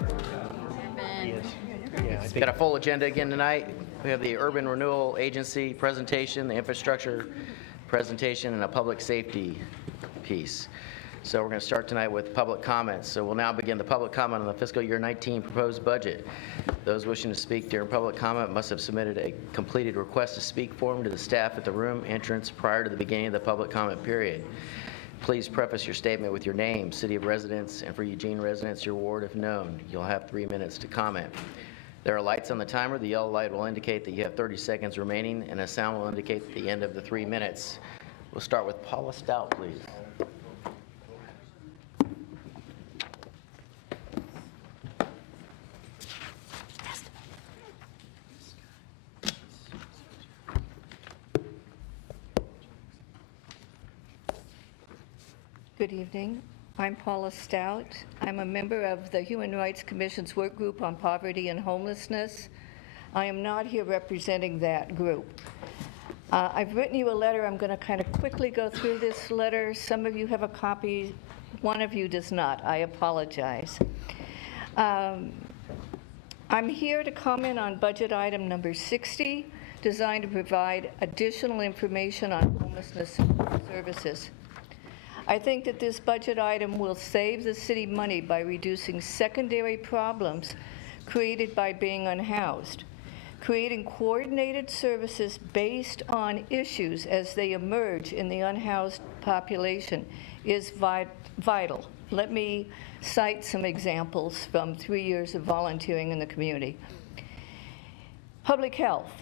Yes. Yeah, I We've think got a full agenda again tonight. We have the Urban Renewal Agency presentation, the infrastructure presentation, and a public safety piece. So we're going to start tonight with public comments. So we'll now begin the public comment on the fiscal year 19 proposed budget. Those wishing to speak during public comment must have submitted a completed request to speak form to the staff at the room entrance prior to the beginning of the public comment period. Please preface your statement with your name, city of residence, and for Eugene residents, your ward if known. You'll have 3 minutes to comment. There are lights on the timer. The yellow light will indicate that you have 30 seconds remaining, and a sound will indicate the end of the 3 minutes. We'll start with Paula Stout, please. Good evening. I'm Paula Stout. I'm a member of the Human Rights Commission's work group on poverty and homelessness. I am not here representing that group. I've written you a letter. I'm going to kind of quickly go through this letter. Some of you have a copy. One of you does not. I apologize. I'm here to comment on budget item number 60, designed to provide additional information on homelessness services. I think that this budget item will save the city money by reducing secondary problems created by being unhoused. Creating coordinated services based on issues as they emerge in the unhoused population is vital. Let me cite some examples from 3 years of volunteering in the community. Public health.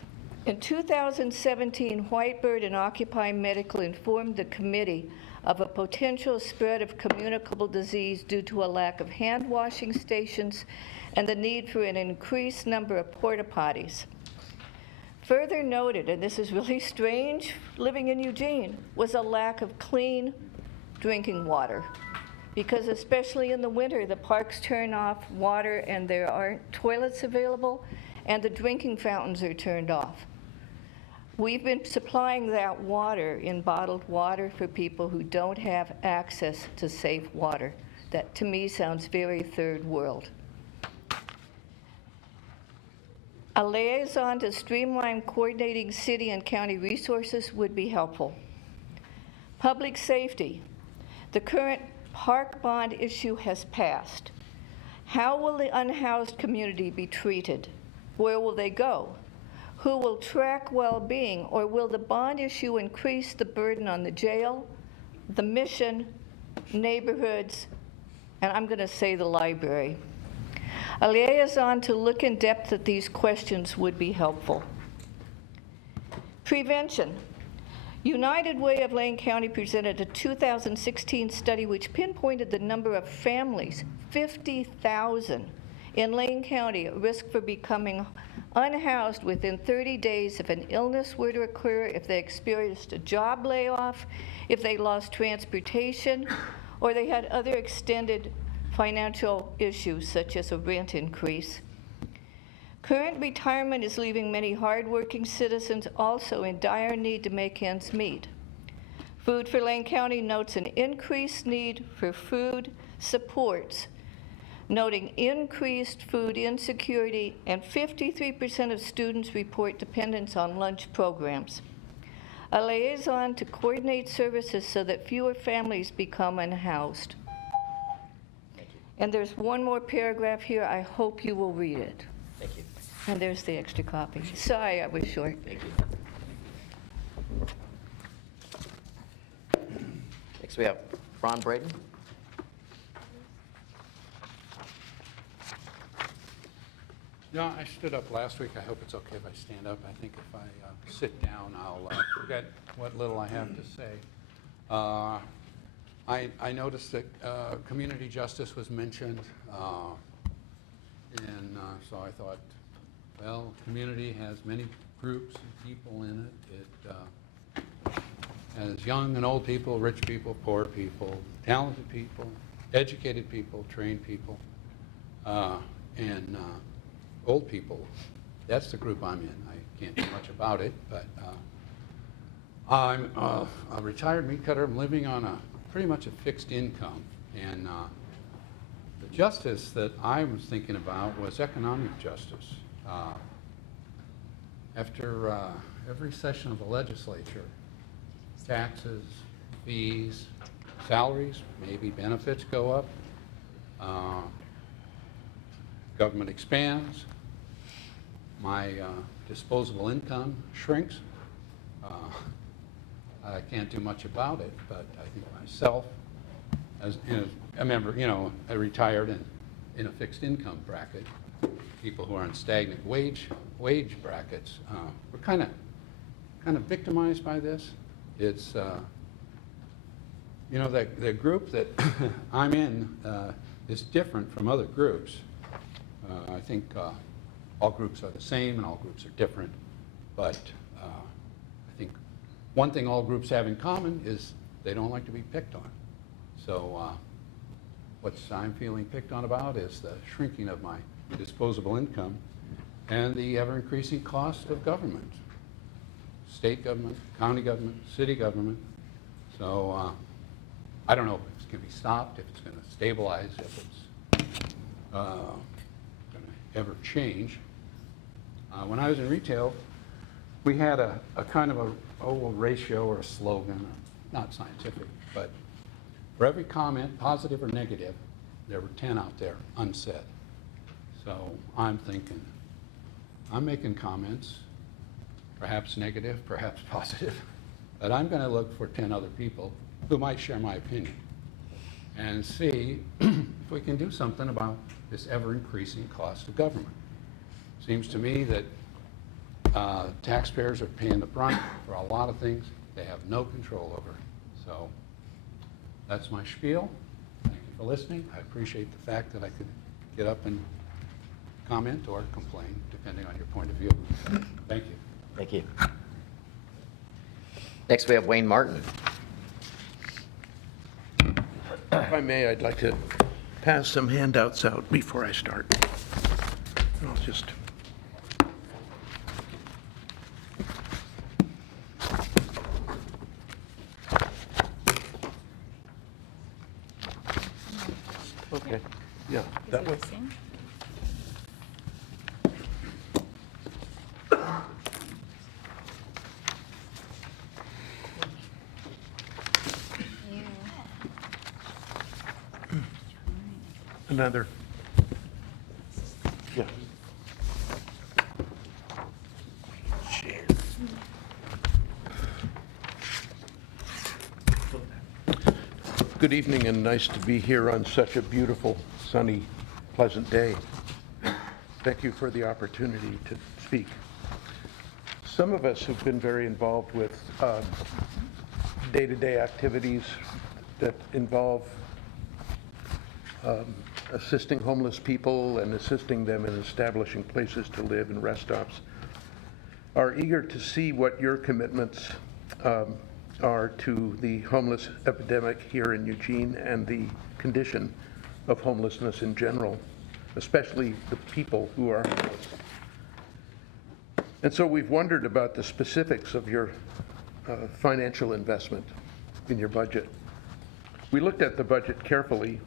In 2017, Whitebird and Occupy Medical informed the committee of a potential spread of communicable disease due to a lack of hand washing stations and the need for an increased number of porta potties. Further noted, and this is really strange living in Eugene, was a lack of clean drinking water. Because especially in the winter, the parks turn off water and there aren't toilets available and the drinking fountains are turned off. We've been supplying that water in bottled water for people who don't have access to safe water. That to me sounds very third world. A liaison to streamline coordinating city and county resources would be helpful. Public safety. The current park bond issue has passed. How will the unhoused community be treated? Where will they go? Who will track well-being, or will the bond issue increase the burden on the jail, the mission, neighborhoods, and I'm going to say the library? A liaison to look in depth at these questions would be helpful. Prevention. United Way of Lane County presented a 2016 study which pinpointed the number of families, 50,000, in Lane County at risk for becoming unhoused within 30 days if an illness were to occur, if they experienced a job layoff, if they lost transportation, or they had other extended financial issues such as a rent increase. Current retirement is leaving many hardworking citizens also in dire need to make ends meet. Food for Lane County notes an increased need for food supports, noting increased food insecurity, and 53% of students report dependence on lunch programs. A liaison to coordinate services so that fewer families become unhoused. And there's one more paragraph here. I hope you will read it. Thank you. And there's the extra copy. Sorry, I was short. Thank you. Next we have Ron Braden. No, I stood up last week. I hope it's okay if I stand up. I think if I sit down, I'll forget what little I have to say. I noticed that community justice was mentioned, and so I thought, well, community has many groups and people in it. It has young and old people, rich people, poor people, talented people, educated people, trained people, and old people. That's the group I'm in. I can't do much about it, but I'm a retired meat cutter. I'm living on pretty much a fixed income, and the The justice that I was thinking about was economic justice. After every session of the legislature, taxes, fees, salaries, maybe benefits go up, government expands, my disposable income shrinks. I can't do much about it, but I think myself, as a member, I retired and in a fixed income bracket, people who are in stagnant wage brackets, we're kind of victimized by this. It's the group that I'm in is different from other groups. I think all groups are the same and all groups are different, but I think one thing all groups have in common is they don't like to be picked on. So what I'm feeling picked on about is the shrinking of my disposable income and the ever-increasing cost of government, state government, county government, city government. So I don't know if it's going to be stopped, if it's going to stabilize, if it's going to ever change. When I was in retail, we had a kind of a ratio or a slogan, not scientific, but for every comment, positive or negative, there were 10 out there unsaid. So I'm thinking, I'm making comments, perhaps negative, perhaps positive, but I'm going to look for 10 other people who might share my opinion and see if we can do something about this ever-increasing cost of government. Seems to me that taxpayers are paying the brunt for a lot of things they have no control over. So that's my spiel. Thank you for listening. I appreciate the fact that I could get up and comment or complain, depending on your point of view. Thank you. Thank you. Next, we have Wayne Martin. If I may, I'd like to pass some handouts out before I start. I'll just... Okay, yeah, that way. Another. Yeah. Good evening, and nice to be here on such a beautiful, sunny, pleasant day. Thank you for the opportunity to speak. Some of us who've been very involved with day-to-day activities that involve assisting homeless people and assisting them in establishing places to live and rest stops are eager to see what your commitments are to the homeless epidemic here in Eugene and the condition of homelessness in general, especially the people who are homeless. And so we've wondered about the specifics of your financial investment in your budget. We looked at the budget carefully,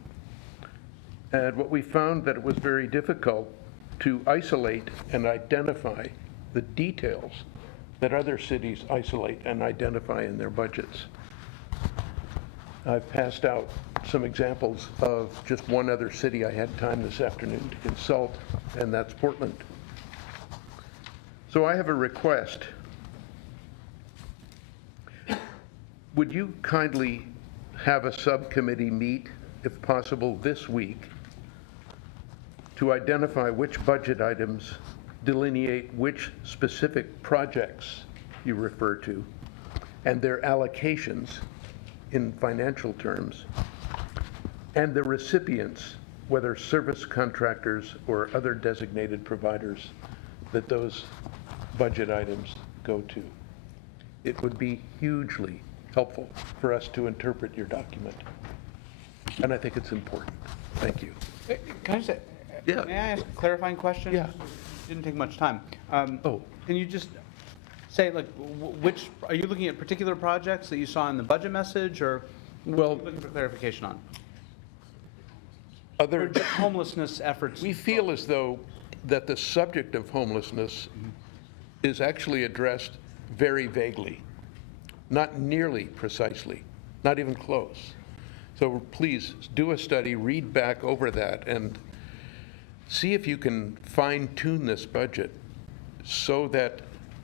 and what we found that it was very difficult to isolate and identify the details that other cities isolate and identify in their budgets. I've passed out some examples of just one other city I had time this afternoon to consult, and that's Portland. So I have a request. Would you kindly have a subcommittee meet, if possible, this week to identify which budget items delineate which specific projects you refer to and their allocations in financial terms, and the recipients, whether service contractors or other designated providers, that those budget items go to. It would be hugely helpful for us to interpret your document, and I think it's important. Thank you. Can I just, Yeah. may I ask a clarifying question? Yeah. Didn't take much time. Oh. Can you just say, like, which, are you looking at particular projects that you saw in the budget message, or what are Well, you looking for clarification on? Or other, just homelessness efforts? we feel as though that the subject of homelessness is actually addressed very vaguely, not nearly precisely, not even close. So please do a study, read back over that, and see if you can fine-tune this budget so that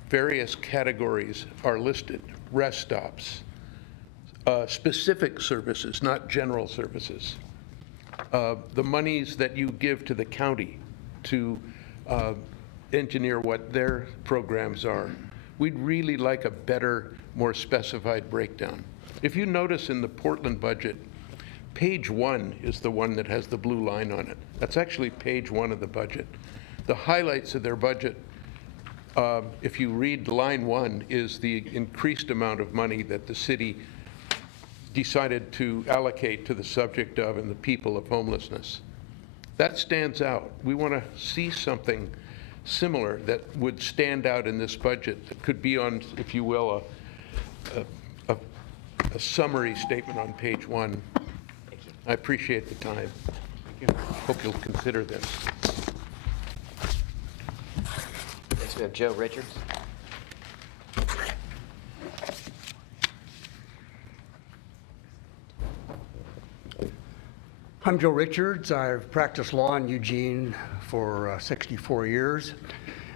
various categories are listed: rest stops, specific services, not general services, the monies that you give to the county to engineer what their programs are. We'd really like a better, more specified breakdown. If you notice in the Portland budget, page 1 is the one that has the blue line on it. That's actually page 1 of the budget. The highlights of their budget, if you read line 1, is the increased amount of money that the city decided to allocate to the subject of and the people of homelessness. That stands out. We want to see something similar that would stand out in this budget that could be on, if you will, a summary statement on page 1. I appreciate the time. Hope you'll consider this. Next, we have Joe Richards. I'm Joe Richards. I've practiced law in Eugene for 64 years,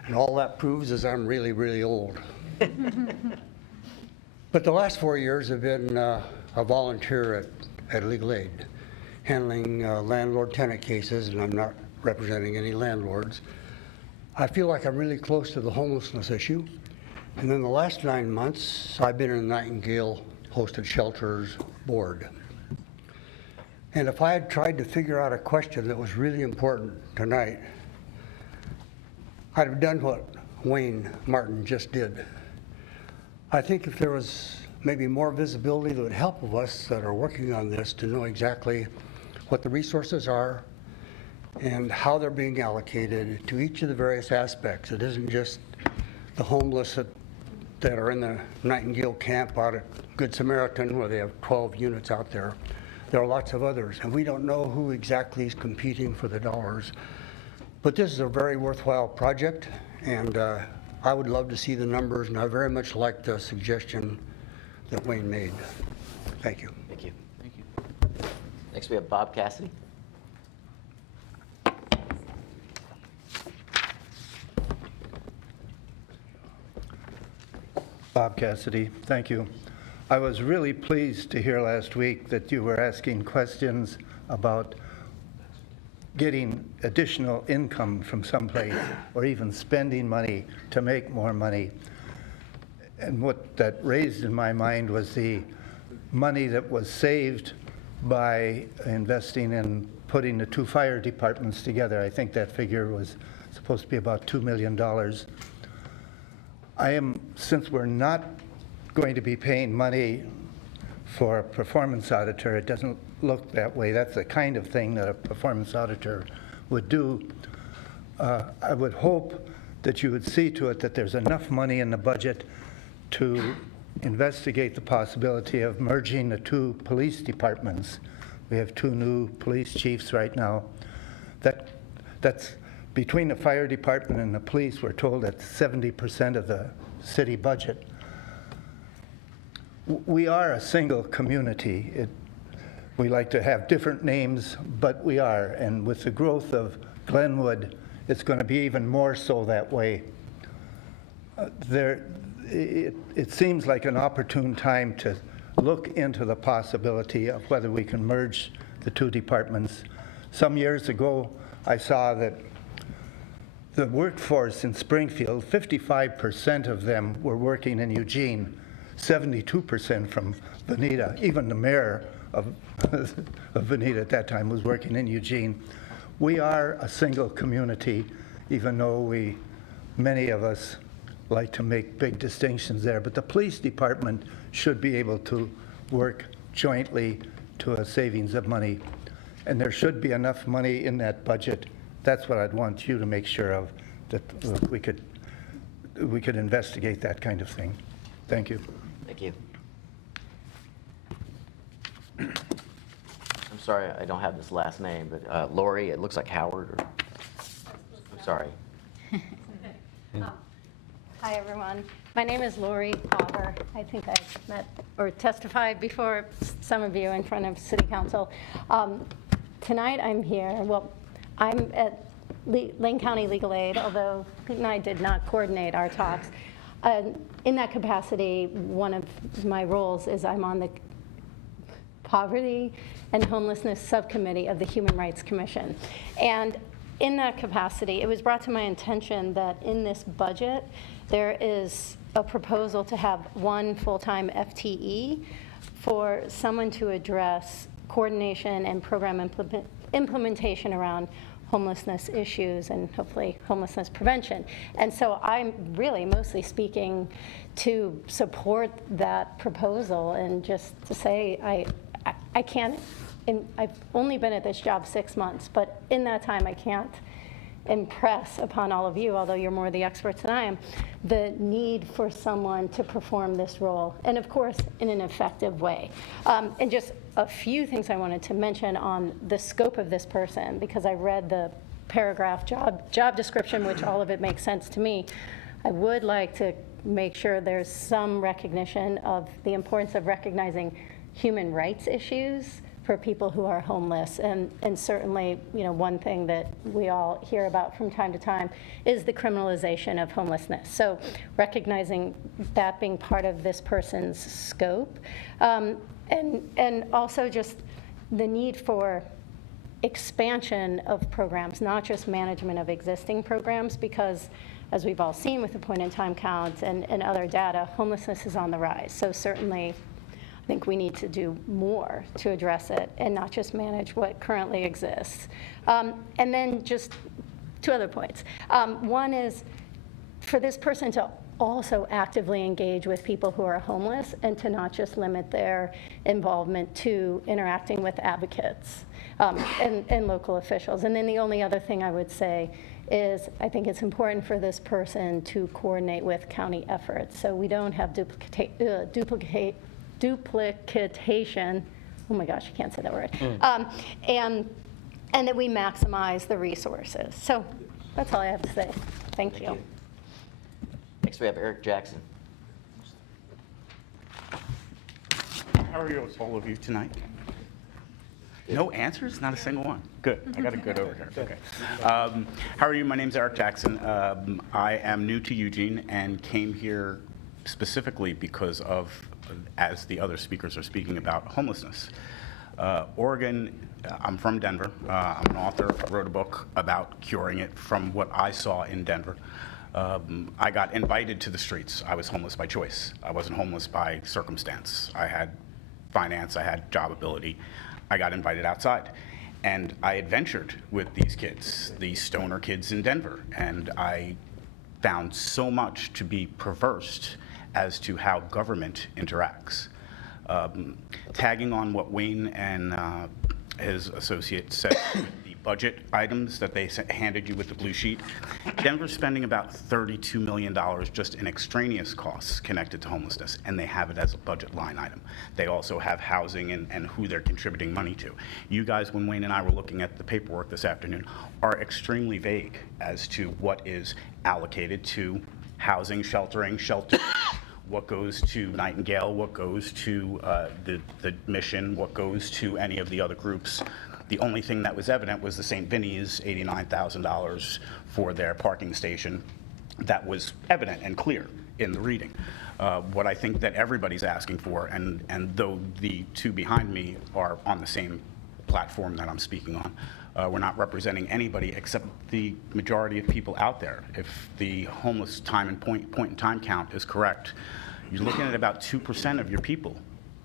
and all that proves is I'm really, really old. But the last 4 years have been a volunteer at Legal Aid, handling landlord-tenant cases, and I'm not representing any landlords. I feel like I'm really close to the homelessness issue. And then the last 9 months, I've been in the Nightingale Hosted Shelters Board. And if I had tried to figure out a question that was really important tonight, I'd have done what Wayne Martin just did. I think if there was maybe more visibility that would help of us that are working on this to know exactly what the resources are and how they're being allocated to each of the various aspects. It isn't just the homeless that are in the Nightingale camp out at Good Samaritan where they have 12 units out there. There are lots of others, and we don't know who exactly is competing for the dollars. But this is a very worthwhile project, and I would love to see the numbers, and I very much like the suggestion that Wayne made. Thank you. Thank you. Thank you. Next, we have Bob Cassidy. Bob Cassidy, thank you. I was really pleased to hear last week that you were asking questions about getting additional income from someplace or even spending money to make more money. And what that raised in my mind was the money that was saved by investing in putting the 2 fire departments together. I think that figure was supposed to be about $2 million. Since we're not going to be paying money for a performance auditor, it doesn't look that way. That's the kind of thing that a performance auditor would do. I would hope that you would see to it that there's enough money in the budget to investigate the possibility of merging the 2 police departments. We have 2 new police chiefs right now. That's between the fire department and the police, we're told that's 70% of the city budget. We are a single community. We like to have different names, but we are. And with the growth of Glenwood, it's going to be even more so that way. It seems like an opportune time to look into the possibility of whether we can merge the 2 departments. Some years ago, I saw that the workforce in Springfield, 55% of them were working in Eugene, 72% from Veneta. Even the mayor of Veneta at that time was working in Eugene. We are a single community, even though many of us like to make big distinctions there. But the police department should be able to work jointly to a savings of money. And there should be enough money in that budget. That's what I'd want you to make sure of, that we could investigate that kind of thing. Thank you. Thank you. I'm sorry, I don't have this last name, but Lori, it looks like Howard, or, I'm sorry. Hi, everyone. My name is Lori Pauver. I think I've met or testified before some of you in front of City Council. Tonight I'm here, well, I'm at Lane County Legal Aid, although Pete and I did not coordinate our talks. In that capacity, one of my roles is I'm on the Poverty and Homelessness Subcommittee of the Human Rights Commission. And in that capacity, it was brought to my attention that in this budget, there is a proposal to have one full-time FTE for someone to address coordination and program implementation around homelessness issues and hopefully homelessness prevention. And so I'm really mostly speaking to support that proposal and just to say I can't, and I've only been at this job 6 months, but in that time I can't impress upon all of you, although you're more the experts than I am, the need for someone to perform this role, and of course in an effective way. And just a few things I wanted to mention on the scope of this person, because I read the paragraph job description, which all of it makes sense to me. I would like to make sure there's some recognition of the importance of recognizing human rights issues for people who are homeless. And certainly, you know, one thing that we all hear about from time to time is the criminalization of homelessness. So recognizing that being part of this person's scope. And also just the need for expansion of programs, not just management of existing programs, because as we've all seen with the point-in-time counts and other data, homelessness is on the rise. So certainly, I think we need to do more to address it and not just manage what currently exists. And then just two other points. One is for this person to also actively engage with people who are homeless and to not just limit their involvement to interacting with advocates and local officials. And then the only other thing I would say is I think it's important for this person to coordinate with county efforts so we don't have duplication, oh my gosh, I can't say that word, and that we maximize the resources. So that's all I have to say. Thank you. Next, we have Eric Jackson. How are you, all of you, tonight? No answers? Not a single one? Good. I got it good over here. Okay. How are you? My name's Eric Jackson. I am new to Eugene and came here specifically because of, as the other speakers are speaking about, homelessness. Oregon, I'm from Denver. I'm an author, wrote a book about curing it from what I saw in Denver. I got invited to the streets. I was homeless by choice. I wasn't homeless by circumstance. I had finance, I had job ability. I got invited outside. And I adventured with these kids, these stoner kids in Denver. And I found so much to be perverse as to how government interacts. Tagging on what Wayne and his associate said, the budget items that they handed you with the blue sheet, Denver's spending about $32 million just in extraneous costs connected to homelessness, and they have it as a budget line item. They also have housing and who they're contributing money to. You guys, when Wayne and I were looking at the paperwork this afternoon, are extremely vague as to what is allocated to housing, sheltering, what goes to Nightingale, what goes to the mission, what goes to any of the other groups. The only thing that was evident was the St. Vinny's $89,000 for their parking station. That was evident and clear in the reading. What I think that everybody's asking for, and though the two behind me are on the same platform that I'm speaking on, we're not representing anybody except the majority of people out there. If the homeless time and point in time count is correct, you're looking at about 2% of your people,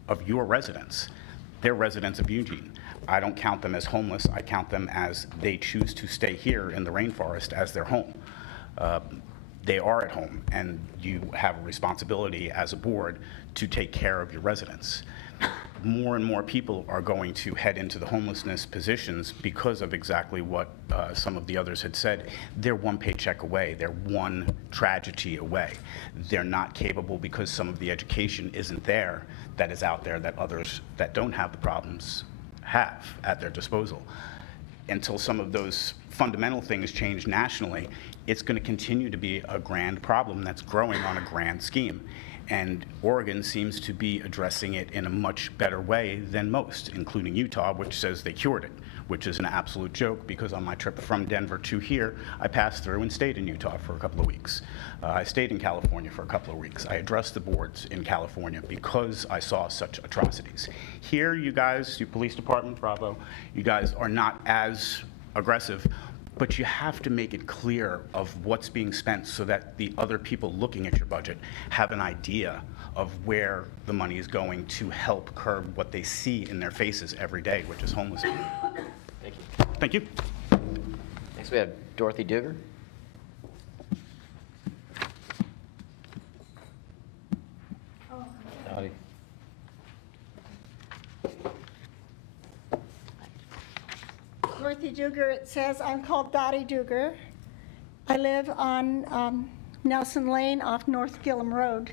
of your residents. They're residents of Eugene. I don't count them as homeless. I count them as they choose to stay here in the rainforest as their home. They are at home, and you have a responsibility as a board to take care of your residents. More and more people are going to head into the homelessness positions because of exactly what some of the others had said. They're one paycheck away. They're one tragedy away. They're not capable because some of the education isn't there that is out there that others that don't have the problems have at their disposal. Until some of those fundamental things change nationally, it's going to continue to be a grand problem that's growing on a grand scheme. And Oregon seems to be addressing it in a much better way than most, including Utah, which says they cured it, which is an absolute joke because on my trip from Denver to here, I passed through and stayed in Utah for a couple of weeks. I stayed in California for a couple of weeks. I addressed the boards in California because I saw such atrocities. Here, you guys, you police department, Bravo, you guys are not as aggressive, but you have to make it clear of what's being spent so that the other people looking at your budget have an idea of where the money is going to help curb what they see in their faces every day, which is homelessness. Thank you. Thank you. Next, we have Dorothy Duger. Howdy. Dorothy Duger, it says. I'm called Dottie Duger. I live on Nelson Lane off North Gillum Road,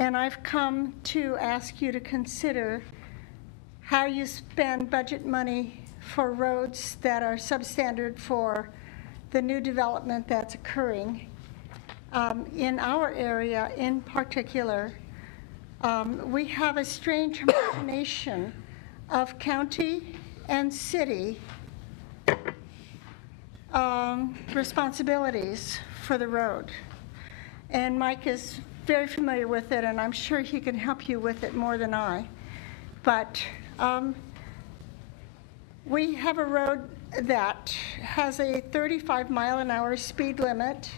and I've come to ask you to consider how you spend budget money for roads that are substandard for the new development that's occurring. In our area in particular, we have a strange combination of county and city responsibilities for the road. And Mike is very familiar with it, and I'm sure he can help you with it more than I. But we have a road that has a 35-mile-an-hour speed limit.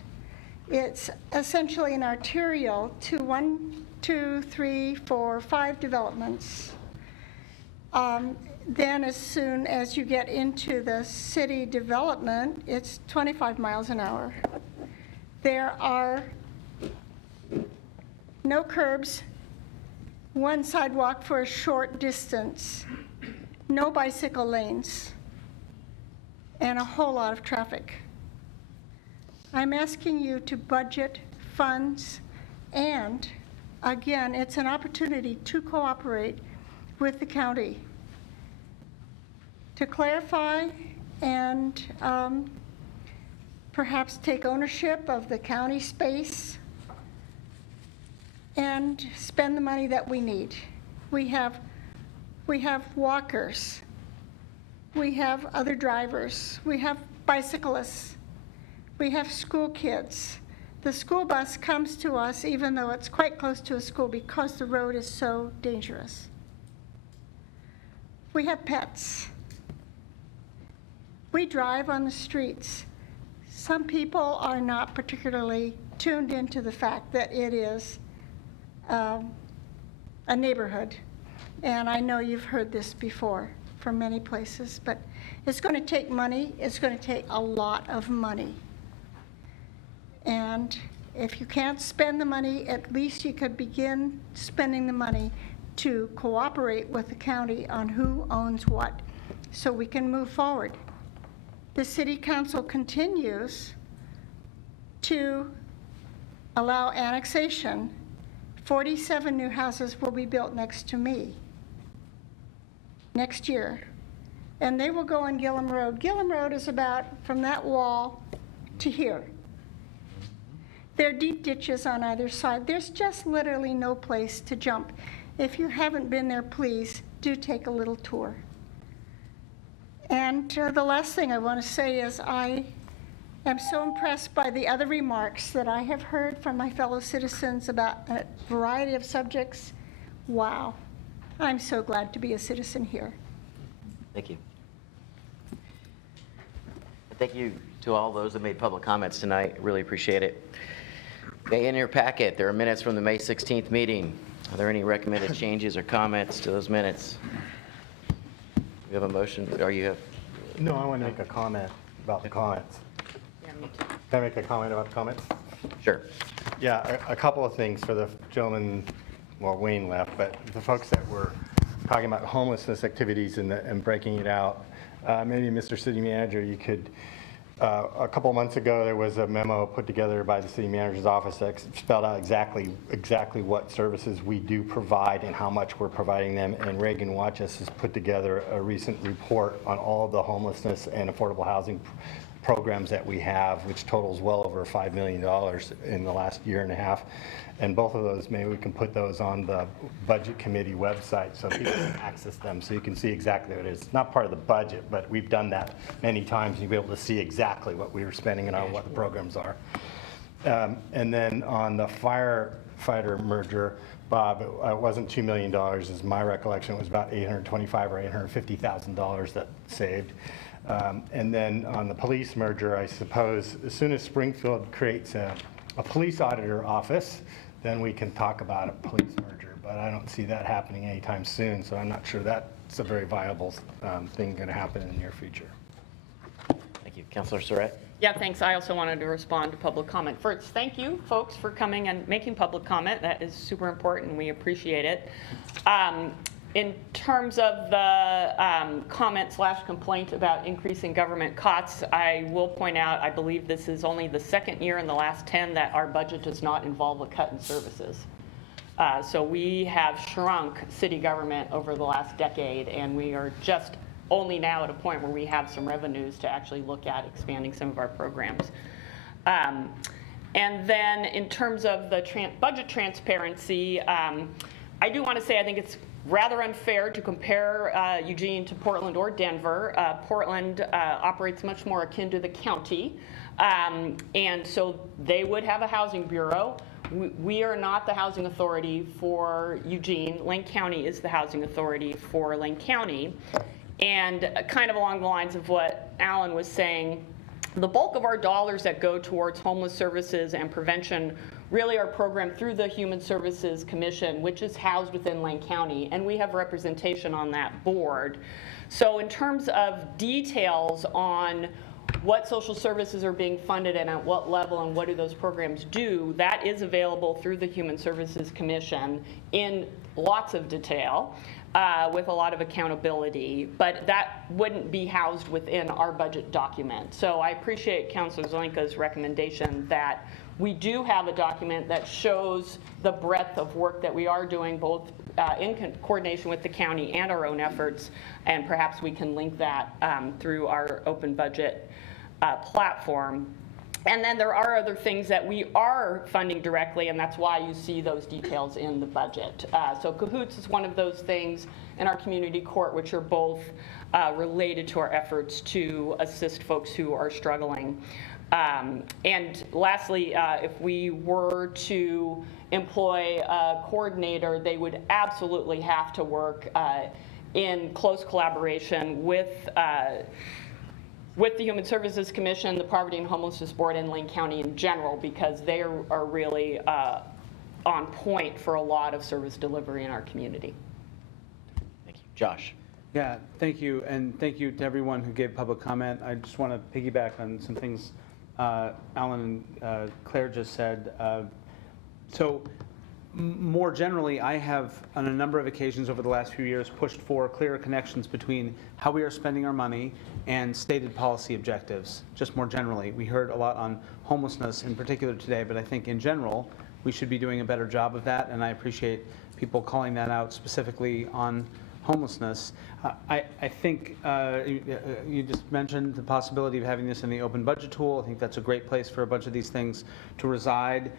It's essentially an arterial to 1, 2, 3, 4, 5 developments. Then as soon as you get into the city development, it's 25 miles an hour. There are no curbs, one sidewalk for a short distance, no bicycle lanes, and a whole lot of traffic. I'm asking you to budget funds, and again, it's an opportunity to cooperate with the county to clarify and perhaps take ownership of the county space and spend the money that we need. We have walkers, we have other drivers, we have bicyclists, we have school kids. The school bus comes to us even though it's quite close to a school because the road is so dangerous. We have pets. We drive on the streets. Some people are not particularly tuned into the fact that it is a neighborhood. And I know you've heard this before from many places, but it's going to take money. It's going to take a lot of money. And if you can't spend the money, at least you could begin spending the money to cooperate with the county on who owns what so we can move forward. The city council continues to allow annexation. 47 new houses will be built next to me next year, and they will go on Gillum Road. Gillum Road is about from that wall to here. There are deep ditches on either side. There's just literally no place to jump. If you haven't been there, please do take a little tour. And the last thing I want to say is I am so impressed by the other remarks that I have heard from my fellow citizens about a variety of subjects. Wow. I'm so glad to be a citizen here. Thank you. Thank you to all those that made public comments tonight. Really appreciate it. Okay, in your packet, there are minutes from the May 16th meeting. Are there any recommended changes or comments to those minutes? You have a motion, or you have? No, I want to make a comment about the comments. Can I make a comment about the comments? Sure. Yeah, a couple of things for the gentleman, well, Wayne left, but the folks that were talking about homelessness activities and breaking it out. Maybe Mr. City Manager, you could A couple months ago, there was a memo put together by the city manager's office that spelled out exactly what services we do provide and how much we're providing them. And Reagan Watches has put together a recent report on all of the homelessness and affordable housing programs that we have, which totals well over $5 million in the last year and a half. And both of those, maybe we can put those on the budget committee website so people can access them, so you can see exactly what it is. It's not part of the budget, but we've done that many times. You'll be able to see exactly what we were spending and on what the programs are. And then on the firefighter merger, Bob, it wasn't $2 million, is my recollection. It was about $825,000 or $850,000 that saved. And then on the police merger, I suppose, as soon as Springfield creates a police auditor office, then we can talk about a police merger. But I don't see that happening anytime soon, so I'm not sure that's a very viable thing going to happen in the near future. Thank you. Councilor Surratt? Yeah, thanks. I also wanted to respond to public comment. First, thank you, folks, for coming and making public comment. That is super important, and we appreciate it. In terms of the comment/complaint about increasing government costs, I will point out, I believe this is only the second year in the last 10 that our budget does not involve a cut in services. So we have shrunk city government over the last decade, and we are just only now at a point where we have some revenues to actually look at expanding some of our programs. And then in terms of the budget transparency, I do want to say I think it's rather unfair to compare Eugene to Portland or Denver. Portland operates much more akin to the county, and so they would have a housing bureau. We are not the housing authority for Eugene. Lane County is the housing authority for Lane County. And kind of along the lines of what Alan was saying, the bulk of our dollars that go towards homeless services and prevention really are programmed through the Human Services Commission, which is housed within Lane County, and we have representation on that board. So in terms of details on what social services are being funded and at what level and what do those programs do, that is available through the Human Services Commission in lots of detail. With a lot of accountability, but that wouldn't be housed within our budget document. So I appreciate Councilor Zelenka's recommendation that we do have a document that shows the breadth of work that we are doing, both in coordination with the county and our own efforts, and perhaps we can link that through our open budget platform. And then there are other things that we are funding directly, and that's why you see those details in the budget. So Cahoots is one of those things, and our community court, which are both related to our efforts to assist folks who are struggling. And lastly, if we were to employ a coordinator, they would absolutely have to work in close collaboration with the Human Services Commission, the Poverty and Homelessness Board, and Lane County in general, because they are really on point for a lot of service delivery in our community. Thank you. Josh? Yeah, thank you, and thank you to everyone who gave public comment. I just want to piggyback on some things Alan and Claire just said. So more generally, I have on a number of occasions over the last few years pushed for clearer connections between how we are spending our money and stated policy objectives. Just more generally, we heard a lot on homelessness in particular today, but I think in general we should be doing a better job of that, and I appreciate people calling that out specifically on homelessness. I think you just mentioned the possibility of having this in the open budget tool. I think that's a great place for a bunch of these things to reside.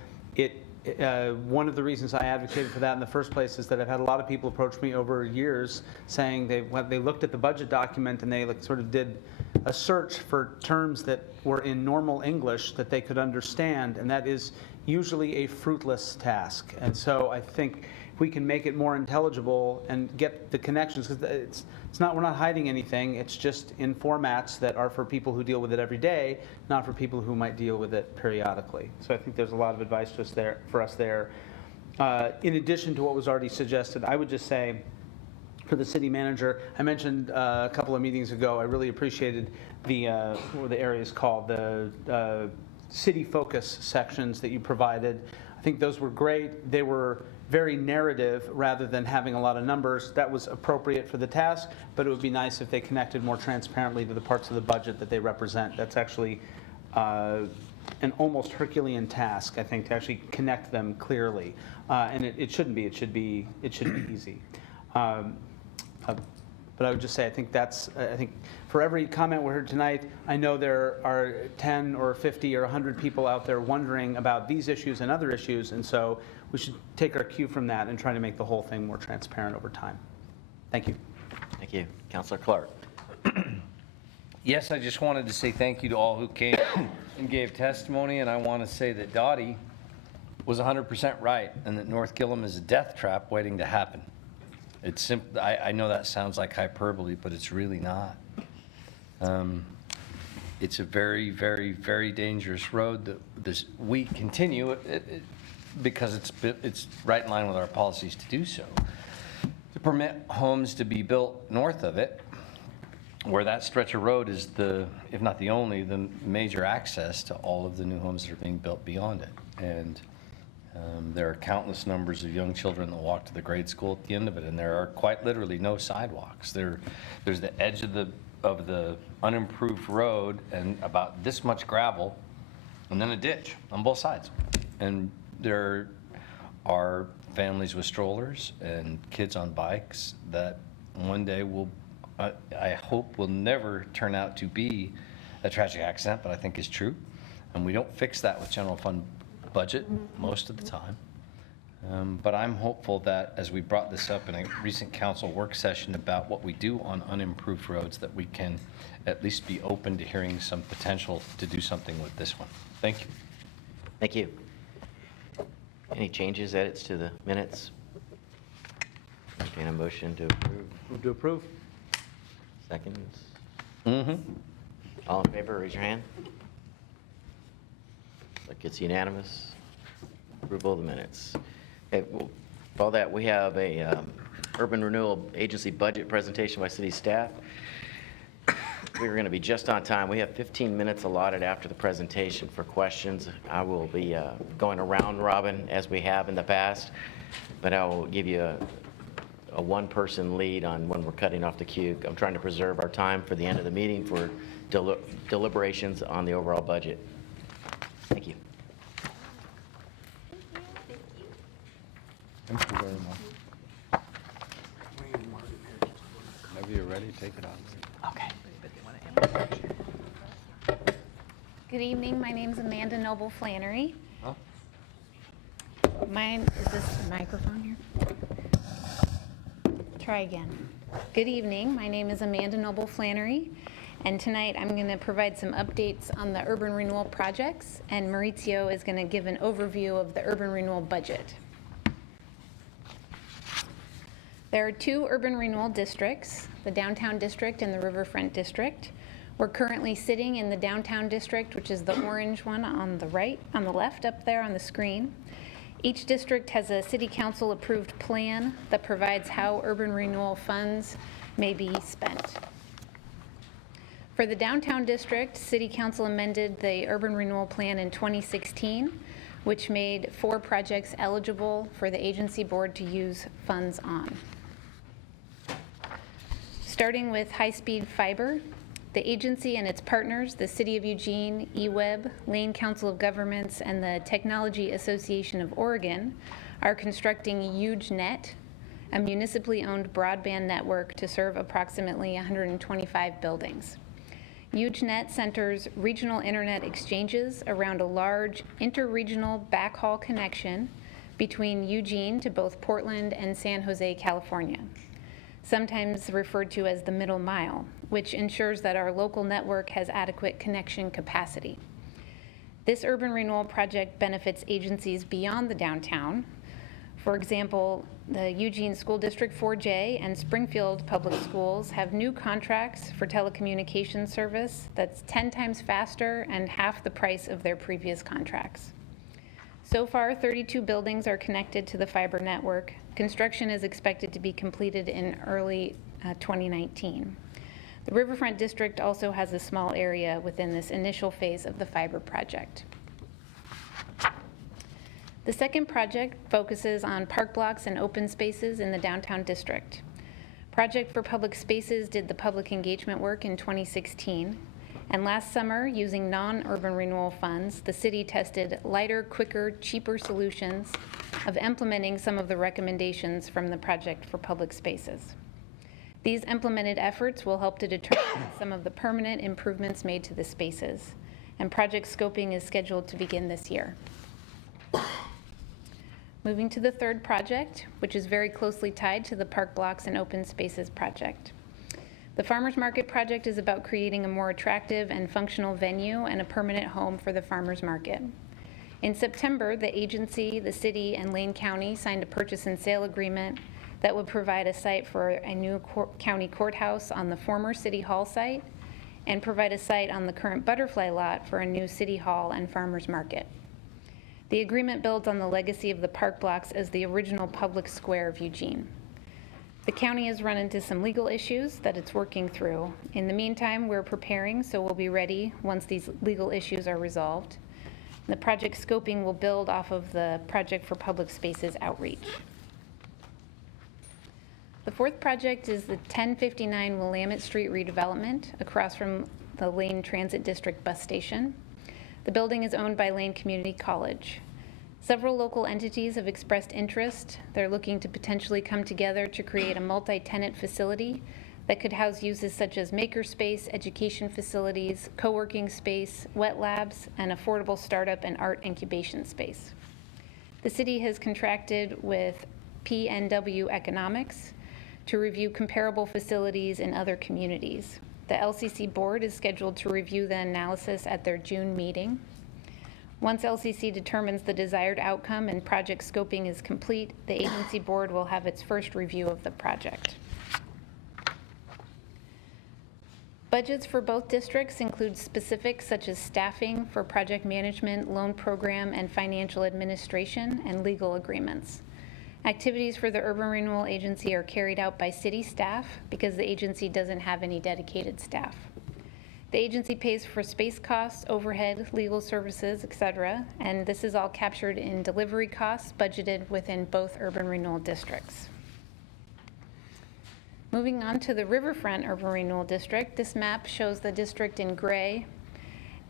One of the reasons I advocated for that in the first place is that I've had a lot of people approach me over years saying they looked at the budget document and they sort of did a search for terms that were in normal English that they could understand, and that is usually a fruitless task. And so I think if we can make it more intelligible and get the connections, because we're not hiding anything, it's just in formats that are for people who deal with it every day, not for people who might deal with it periodically. So I think there's a lot of advice for us there. In addition to what was already suggested, I would just say, for the city manager, I mentioned a couple of meetings ago, I really appreciated what were the areas called, the city focus sections that you provided. I think those were great. They were very narrative rather than having a lot of numbers. That was appropriate for the task, but it would be nice if they connected more transparently to the parts of the budget that they represent. That's actually an almost Herculean task, I think, to actually connect them clearly. And it shouldn't be. It should be easy. But I would just say, I think for every comment we heard tonight, I know there are 10 or 50 or 100 people out there wondering about these issues and other issues, and so we should take our cue from that and try to make the whole thing more transparent over time. Thank you. Thank you. Councilor Clark. Yes, I just wanted to say thank you to all who came and gave testimony, and I want to say that Dottie was 100% right, and that North Gillum is a death trap waiting to happen. It's simple. I know that sounds like hyperbole, but it's really not. It's a very, very, very dangerous road that we continue because it's right in line with our policies to do so, to permit homes to be built north of it, where that stretch of road is if not the only, the major access to all of the new homes that are being built beyond it. And there are countless numbers of young children that walk to the grade school at the end of it, and there are quite literally no sidewalks. There's the edge of the unimproved road and about this much gravel, and then a ditch on both sides. And there are families with strollers and kids on bikes that one day I hope will never turn out to be a tragic accident, but I think is true. And we don't fix that with general fund budget most of the time. But I'm hopeful that as we brought this up in a recent council work session about what we do on unimproved roads, that we can at least be open to hearing some potential to do something with this one. Thank you. Thank you. Any changes, edits to the minutes? Entertain a motion to approve. Move to approve. Seconds. Mm-hmm. All in favor, raise your hand. That gets unanimous. Approval of the minutes. Okay, well, with all that, we have a Urban Renewal Agency budget presentation by city staff. We're going to be just on time. We have 15 minutes allotted after the presentation for questions. I will be going around robin as we have in the past, but I will give you a one-person lead on when we're cutting off the queue. I'm trying to preserve our time for the end of the meeting for deliberations on the overall budget. Thank you. Thank you very much. Whenever you're ready, take it on. Okay. Good evening, my name is Amanda Noble Flannery. Huh? Is this a microphone here? Try again. Good evening, my name is Amanda Noble Flannery, and tonight I'm going to provide some updates on the urban renewal projects, and Maurizio is going to give an overview of the urban renewal budget. There are two urban renewal districts, the downtown district and the riverfront district. We're currently sitting in the downtown district, which is the orange one on the left up there on the screen. Each district has a city council approved plan that provides how urban renewal funds may be spent. For the downtown district, city council amended the urban renewal plan in 2016, which made 4 projects eligible for the agency board to use funds on. Starting with high-speed fiber, the agency and its partners, the City of Eugene, eWeb, Lane Council of Governments, and the Technology Association of Oregon, are constructing Eugene, a municipally owned broadband network to serve approximately 125 buildings. Eugene centers regional internet exchanges around a large interregional backhaul connection between Eugene to both Portland and San Jose, California, sometimes referred to as the middle mile, which ensures that our local network has adequate connection capacity. This urban renewal project benefits agencies beyond the downtown. For example, the Eugene School District 4J and Springfield Public Schools have new contracts for telecommunications service that's 10 times faster and half the price of their previous contracts. So far, 32 buildings are connected to the fiber network. Construction is expected to be completed in early 2019. The Riverfront District also has a small area within this initial phase of the fiber project. The second project focuses on park blocks and open spaces in the downtown district. Project for Public Spaces did the public engagement work in 2016, and last summer, using non-urban renewal funds, the city tested lighter, quicker, cheaper solutions of implementing some of the recommendations from the Project for Public Spaces. These implemented efforts will help to determine some of the permanent improvements made to the spaces, and project scoping is scheduled to begin this year. Moving to the third project, which is very closely tied to the Park Blocks and Open Spaces project. The Farmers Market project is about creating a more attractive and functional venue and a permanent home for the farmers market. In September, the agency, the city, and Lane County signed a purchase and sale agreement that would provide a site for a new county courthouse on the former City Hall site and provide a site on the current Butterfly lot for a new City Hall and farmers market. The agreement builds on the legacy of the park blocks as the original public square of Eugene. The county has run into some legal issues that it's working through. In the meantime, we're preparing, so we'll be ready once these legal issues are resolved. The project scoping will build off of the Project for Public Spaces outreach. The fourth project is the 1059 Willamette Street redevelopment across from the Lane Transit District bus station. The building is owned by Lane Community College. Several local entities have expressed interest. They're looking to potentially come together to create a multi-tenant facility that could house uses such as makerspace, education facilities, co-working space, wet labs, and affordable startup and art incubation space. The city has contracted with PNW Economics to review comparable facilities in other communities. The LCC board is scheduled to review the analysis at their June meeting. Once LCC determines the desired outcome and project scoping is complete, the agency board will have its first review of the project. Budgets for both districts include specifics such as staffing for project management, loan program, and financial administration, and legal agreements. Activities for the Urban Renewal Agency are carried out by city staff because the agency doesn't have any dedicated staff. The agency pays for space costs, overhead, legal services, etc., and this is all captured in delivery costs budgeted within both urban renewal districts. Moving on to the Riverfront Urban Renewal District, this map shows the district in gray,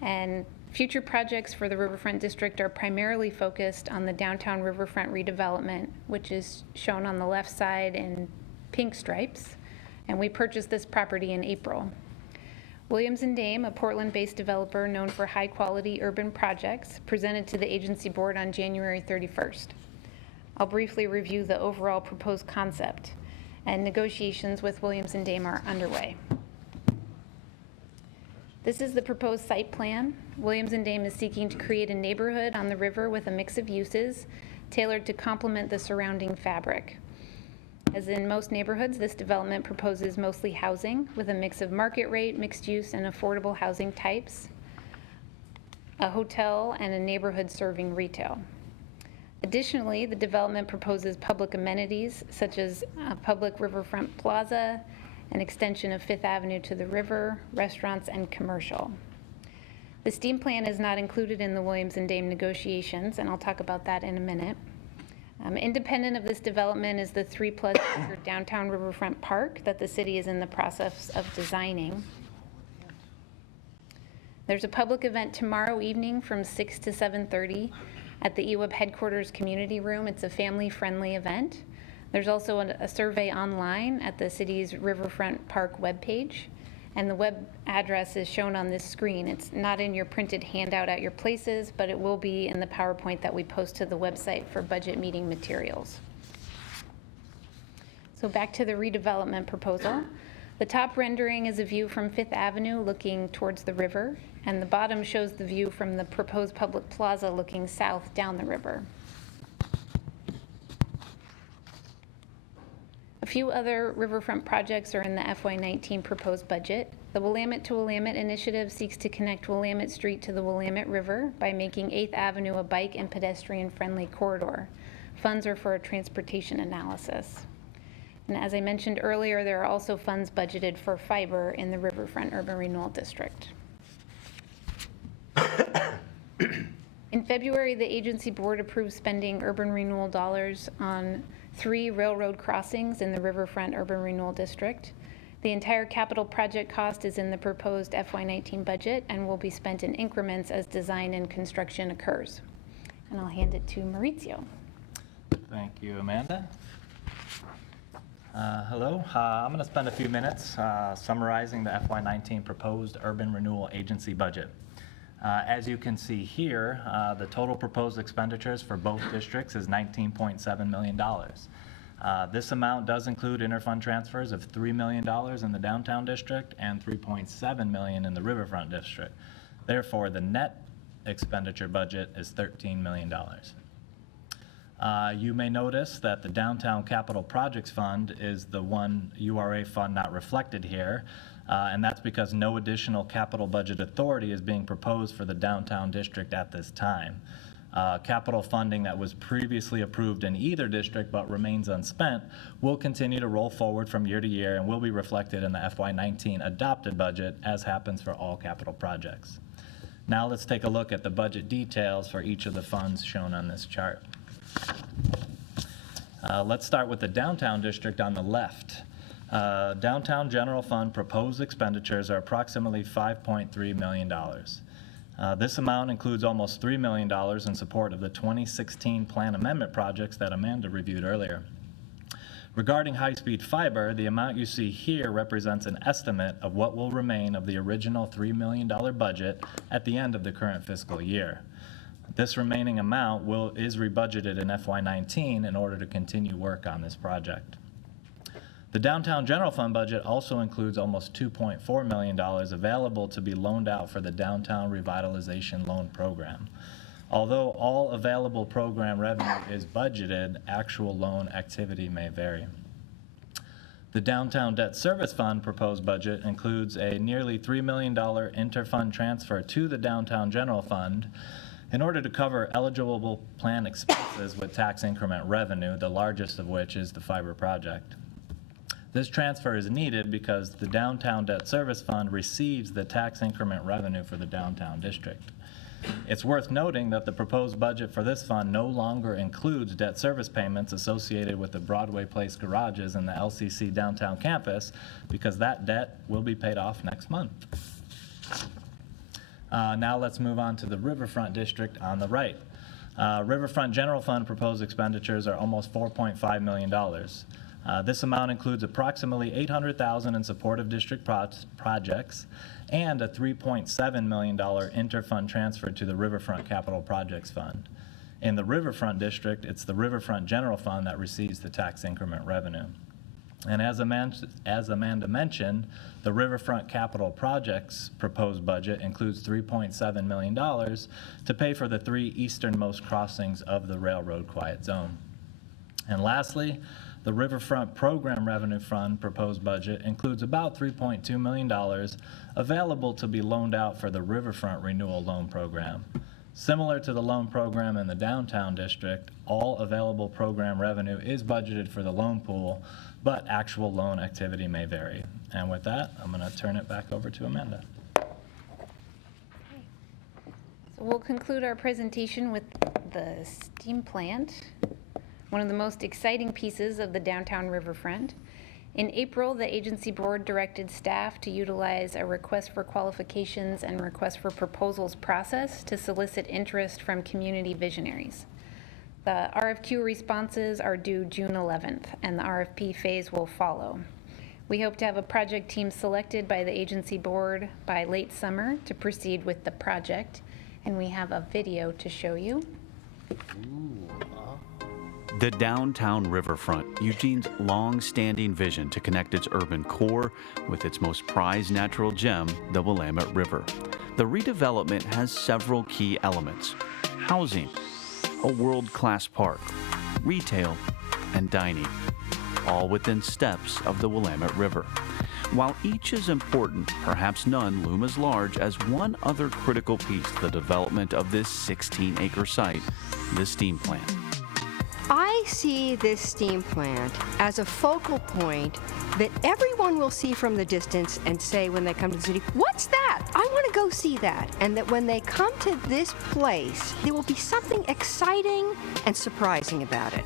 and future projects for the Riverfront District are primarily focused on the downtown Riverfront redevelopment, which is shown on the left side in pink stripes, and we purchased this property in April. Williams & Dame, a Portland-based developer known for high-quality urban projects, presented to the agency board on January 31st. I'll briefly review the overall proposed concept, and negotiations with Williams & Dame are underway. This is the proposed site plan. Williams & Dame is seeking to create a neighborhood on the river with a mix of uses tailored to complement the surrounding fabric. As in most neighborhoods, this development proposes mostly housing with a mix of market rate, mixed use, and affordable housing types, a hotel, and a neighborhood serving retail. Additionally, the development proposes public amenities such as a public riverfront plaza, an extension of Fifth Avenue to the river, restaurants, and commercial. The STEAM plan is not included in the Williams & Dame negotiations, and I'll talk about that in a minute. Independent of this development is the 3+ acre downtown riverfront park that the city is in the process of designing. There's a public event tomorrow evening from 6 to 7:30 at the EWEB headquarters community room. It's a family-friendly event. There's also a survey online at the city's Riverfront Park webpage, and the web address is shown on this screen. It's not in your printed handout at your places, but it will be in the PowerPoint that we post to the website for budget meeting materials. So back to the redevelopment proposal. The top rendering is a view from Fifth Avenue looking towards the river, and the bottom shows the view from the proposed public plaza looking south down the river. A few other riverfront projects are in the FY19 proposed budget. The Willamette to Willamette initiative seeks to connect Willamette Street to the Willamette River by making 8th Avenue a bike and pedestrian-friendly corridor. Funds are for a transportation analysis. And as I mentioned earlier, there are also funds budgeted for fiber in the Riverfront Urban Renewal District. In February, the agency board approved spending urban renewal dollars on 3 railroad crossings in the Riverfront Urban Renewal District. The entire capital project cost is in the proposed FY19 budget and will be spent in increments as design and construction occurs. And I'll hand it to Maurizio. Thank you, Amanda. Hello. I'm going to spend a few minutes summarizing the FY19 proposed urban renewal agency budget. As you can see here, the total proposed expenditures for both districts is $19.7 million. This amount does include interfund transfers of $3 million in the downtown district and $3.7 million in the Riverfront district. Therefore, the net expenditure budget is $13 million. You may notice that the Downtown Capital Projects Fund is the one URA fund not reflected here, and that's because no additional capital budget authority is being proposed for the downtown district at this time. Capital funding that was previously approved in either district but remains unspent will continue to roll forward from year to year and will be reflected in the FY19 adopted budget, as happens for all capital projects. Now let's take a look at the budget details for each of the funds shown on this chart. Let's start with the downtown district on the left. Downtown General Fund proposed expenditures are approximately $5.3 million. This amount includes almost $3 million in support of the 2016 plan amendment projects that Amanda reviewed earlier. Regarding high-speed fiber, the amount you see here represents an estimate of what will remain of the original $3 million budget at the end of the current fiscal year. This remaining amount is rebudgeted in FY19 in order to continue work on this project. The Downtown General Fund budget also includes almost $2.4 million available to be loaned out for the Downtown Revitalization Loan Program. Although all available program revenue is budgeted, actual loan activity may vary. The Downtown Debt Service Fund proposed budget includes a nearly $3 million interfund transfer to the Downtown General Fund in order to cover eligible plan expenses with tax increment revenue, the largest of which is the fiber project. This transfer is needed because the Downtown Debt Service Fund receives the tax increment revenue for the downtown district. It's worth noting that the proposed budget for this fund no longer includes debt service payments associated with the Broadway Place garages and the LCC downtown campus, because that debt will be paid off next month. Now let's move on to the Riverfront district on the right. Riverfront General Fund proposed expenditures are almost $4.5 million. This amount includes approximately $800,000 in support of district projects and a $3.7 million interfund transfer to the Riverfront Capital Projects Fund. In the Riverfront district, it's the Riverfront General Fund that receives the tax increment revenue. And as Amanda mentioned, the Riverfront Capital Projects proposed budget includes $3.7 million to pay for the 3 easternmost crossings of the Railroad Quiet Zone. And lastly, the Riverfront Program Revenue Fund proposed budget includes about $3.2 million available to be loaned out for the Riverfront Renewal Loan Program. Similar to the loan program in the downtown district, all available program revenue is budgeted for the loan pool, but actual loan activity may vary. And with that, I'm going to turn it back over to Amanda. So we'll conclude our presentation with the steam plant, one of the most exciting pieces of the downtown riverfront. In April, the agency board directed staff to utilize a request for qualifications and request for proposals process to solicit interest from community visionaries. The RFQ responses are due June 11th, and the RFP phase will follow. We hope to have a project team selected by the agency board by late summer to proceed with the project, and we have a video to show you. The downtown riverfront, Eugene's long-standing vision to connect its urban core with its most prized natural gem, the Willamette River. The redevelopment has several key elements: housing, a world-class park, retail, and dining, all within steps of the Willamette River. While each is important, perhaps none loom as large as one other critical piece to the development of this 16-acre site, the steam plant. I see this steam plant as a focal point that everyone will see from the distance and say when they come to the city, what's that? I want to go see that. And that when they come to this place, there will be something exciting and surprising about it.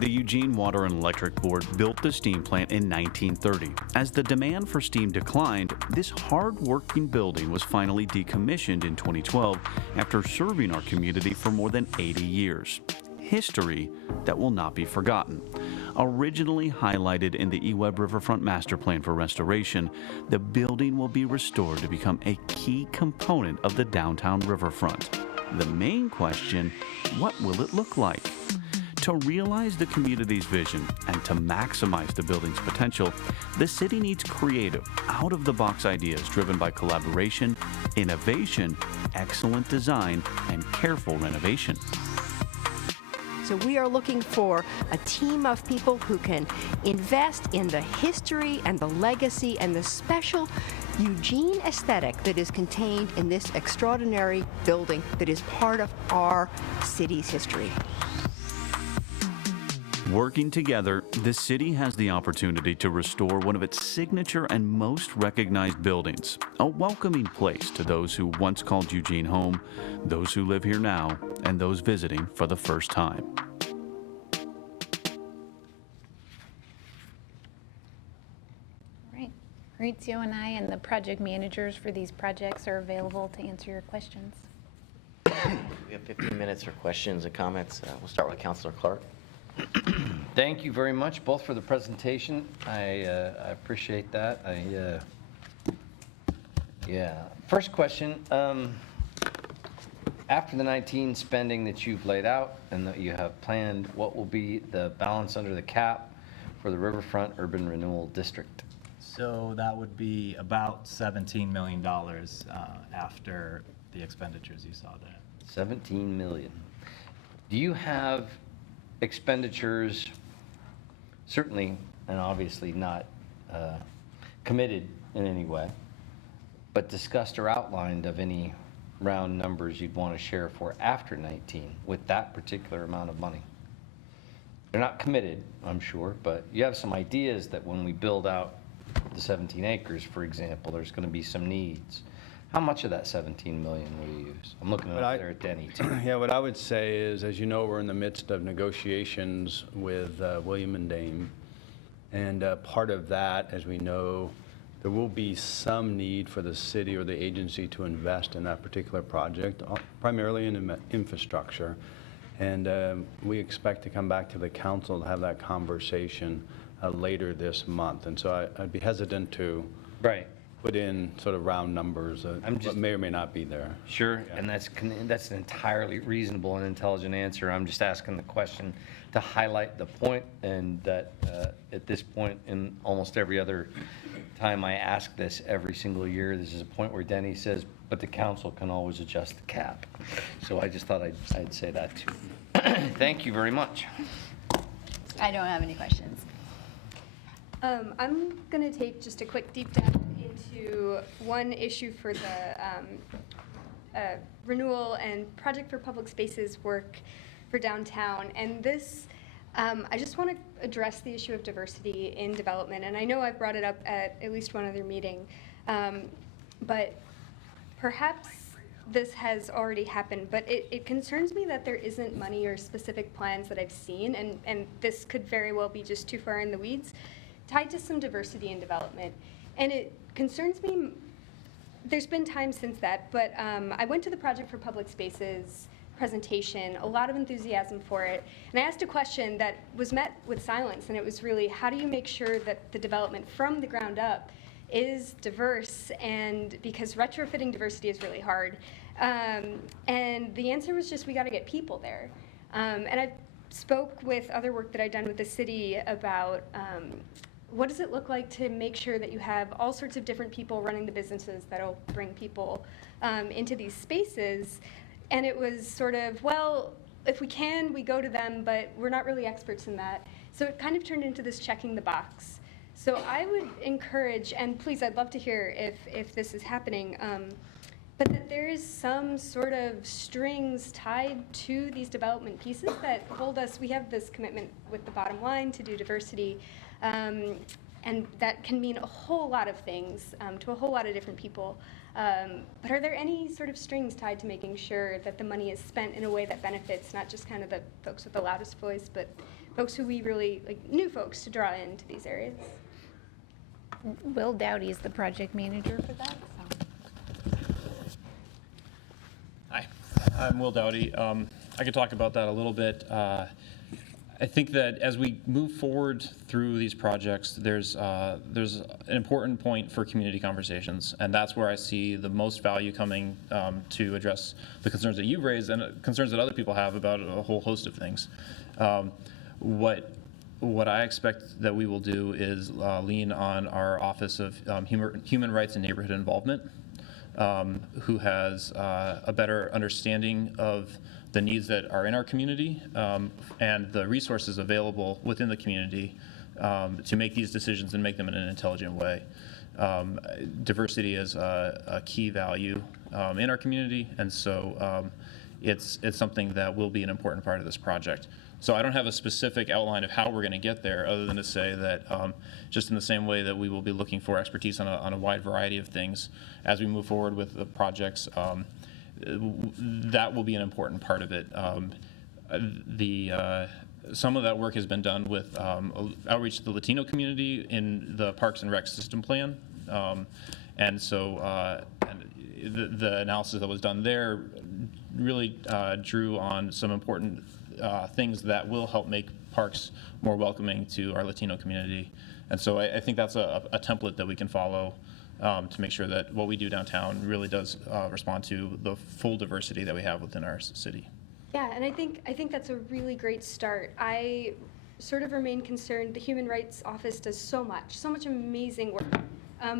The Eugene Water and Electric Board built the steam plant in 1930. As the demand for steam declined, this hard-working building was finally decommissioned in 2012 after serving our community for more than 80 years. History that will not be forgotten. Originally highlighted in the eWeb Riverfront Master Plan for restoration, the building will be restored to become a key component of the downtown riverfront. The main question, what will it look like? To realize the community's vision and to maximize the building's potential, the city needs creative, out-of-the-box ideas driven by collaboration, innovation, excellent design, and careful renovation. So we are looking for a team of people who can invest in the history and the legacy and the special Eugene aesthetic that is contained in this extraordinary building that is part of our city's history. Working together, the city has the opportunity to restore one of its signature and most recognized buildings, a welcoming place to those who once called Eugene home, those who live here now, and those visiting for the first time. All right. Maurizio and I and the project managers for these projects are available to answer your questions. We have 15 minutes for questions and comments. We'll start with Councilor Clark. Thank you very much, both for the presentation. I appreciate that. Yeah. First question, after the 19 spending that you've laid out and that you have planned, what will be the balance under the cap for the Riverfront Urban Renewal District? So that would be about $17 million after the expenditures you saw there. 17 million. Do you have expenditures, certainly and obviously not committed in any way, but discussed or outlined of any round numbers you'd want to share for after 19 with that particular amount of money? They're not committed, I'm sure, but you have some ideas that when we build out the 17 acres, for example, there's going to be some needs. How much of that 17 million will you use? I'm looking over there at Denny too. Yeah, what I would say is, as you know, we're in the midst of negotiations with William and Dame. And part of that, as we know, there will be some need for the city or the agency to invest in that particular project, primarily in infrastructure. And we expect to come back to the council to have that conversation later this month. And so I'd be hesitant to put in sort of round numbers what may or may not be there. Sure, yeah. And that's an entirely reasonable and intelligent answer. I'm just asking the question to highlight the point, and that at this point in almost every other time I ask this every single year, this is a point where Denny says, but the council can always adjust the cap. So I just thought I'd say that too. Thank you very much. I don't have any questions. I'm going to take just a quick deep dive into one issue for the renewal and project for public spaces work for downtown. And this, I just want to address the issue of diversity in development. And I know I've brought it up at least one other meeting, but perhaps this has already happened, but it concerns me that there isn't money or specific plans that I've seen, and this could very well be just too far in the weeds, tied to some diversity in development. And it concerns me, there's been time since that, but I went to the Project for Public Spaces presentation, a lot of enthusiasm for it, and I asked a question that was met with silence, and it was really, how do you make sure that the development from the ground up is diverse? And because retrofitting diversity is really hard. And the answer was just, we got to get people there. And I spoke with other work that I'd done with the city about what does it look like to make sure that you have all sorts of different people running the businesses that'll bring people into these spaces. And it was sort of, well, if we can, we go to them, but we're not really experts in that. So it kind of turned into this checking the box. So I would encourage, and please, I'd love to hear if this is happening, but that there is some sort of strings tied to these development pieces that hold us. We have this commitment with the bottom line to do diversity, and that can mean a whole lot of things to a whole lot of different people. But are there any sort of strings tied to making sure that the money is spent in a way that benefits not just kind of the folks with the loudest voice, but folks who we really, like new folks to draw into these areas? Will Dowdy is the project manager for that. Hi, I'm Will Dowdy. I could talk about that a little bit. I think that as we move forward through these projects, there's an important point for community conversations, and that's where I see the most value coming to address the concerns that you've raised and concerns that other people have about a whole host of things. What I expect that we will do is lean on our Office of Human Rights and Neighborhood Involvement, who has a better understanding of the needs that are in our community and the resources available within the community to make these decisions and make them in an intelligent way. Diversity is a key value in our community, and so it's something that will be an important part of this project. So I don't have a specific outline of how we're going to get there, other than to say that just in the same way that we will be looking for expertise on a wide variety of things as we move forward with the projects, that will be an important part of it. Some of that work has been done with outreach to the Latino community in the Parks and Rec System Plan, and so the analysis that was done there really drew on some important things that will help make parks more welcoming to our Latino community. And so I think that's a template that we can follow to make sure that what we do downtown really does respond to the full diversity that we have within our city. Yeah, and I think that's a really great start. I sort of remain concerned. The Human Rights Office does so much amazing work,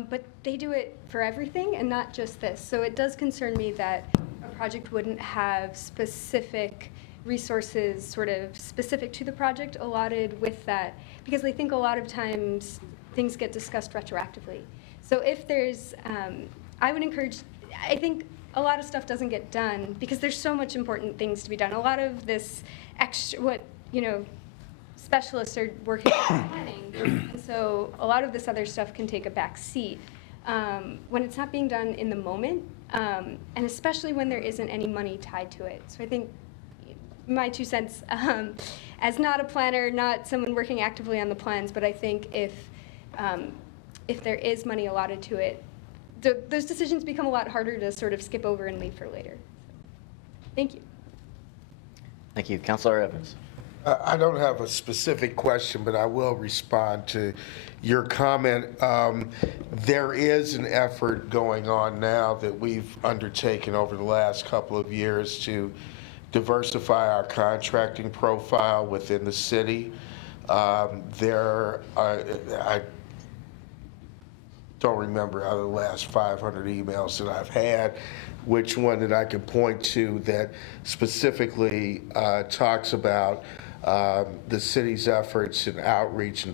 but they do it for everything and not just this. So it does concern me that a project wouldn't have specific resources sort of specific to the project allotted with that, because I think a lot of times things get discussed retroactively. So if there's, I would encourage, I think a lot of stuff doesn't get done because there's so much important things to be done. A lot of this extra, specialists are working on planning, and so a lot of this other stuff can take a back seat when it's not being done in the moment, and especially when there isn't any money tied to it. So I think my 2 cents, as not a planner, not someone working actively on the plans, but I think if there is money allotted to it, those decisions become a lot harder to sort of skip over and leave for later. Thank you. Thank you. Councilor Evans. I don't have a specific question, but I will respond to your comment. There is an effort going on now that we've undertaken over the last couple of years to diversify our contracting profile within the city. I don't remember out of the last 500 emails that I've had, which one that I can point to that specifically talks about the city's efforts in outreach and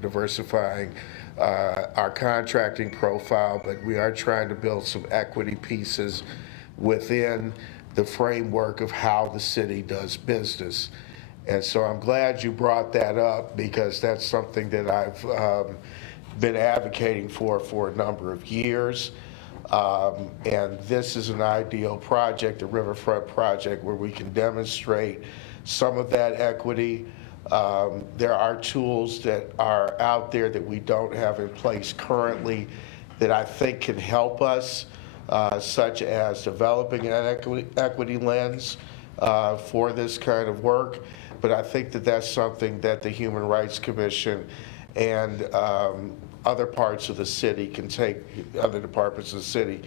diversifying our contracting profile, but we are trying to build some equity pieces within the framework of how the city does business. And so I'm glad you brought that up, because that's something that I've been advocating for a number of years. And this is an ideal project, a riverfront project, where we can demonstrate some of that equity. There are tools that are out there that we don't have in place currently that I think can help us, such as developing an equity lens for this kind of work. But I think that that's something that the Human Rights Commission and other parts of the city can take, other departments of the city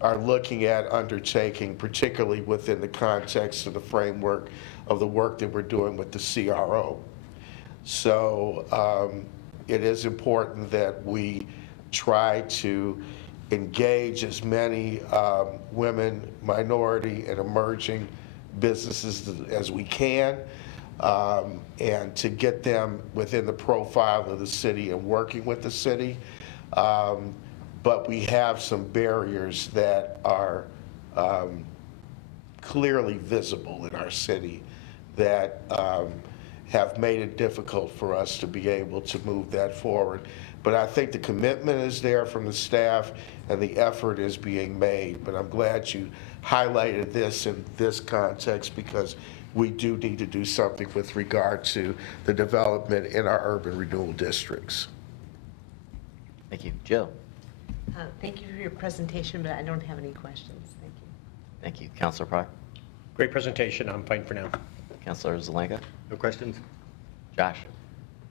are looking at undertaking, particularly within the context of the framework of the work that we're doing with the CRO. So it is important that we try to engage as many women, minority, and emerging businesses as we can, and to get them within the profile of the city and working with the city. but we have some barriers that are clearly visible in our city that have made it difficult for us to be able to move that forward. But I think the commitment is there from the staff and the effort is being made. But I'm glad you highlighted this in this context, because we do need to do something with regard to the development in our urban renewal districts. Thank you. Jill? Thank you for your presentation, but I don't have any questions. Thank you. Thank you. Councilor Pryor? Great presentation. I'm fine for now. Councilor Zelenka? No questions? Josh?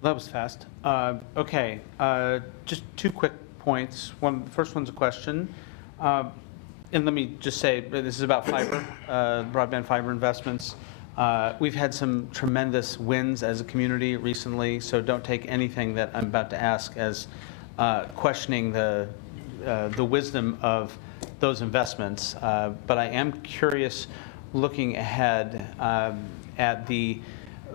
That was fast. Okay, just 2 quick points. The first one's a question. And let me just say, this is about fiber, broadband fiber investments. We've had some tremendous wins as a community recently, so don't take anything that I'm about to ask as questioning the wisdom of those investments. But I am curious, looking ahead at the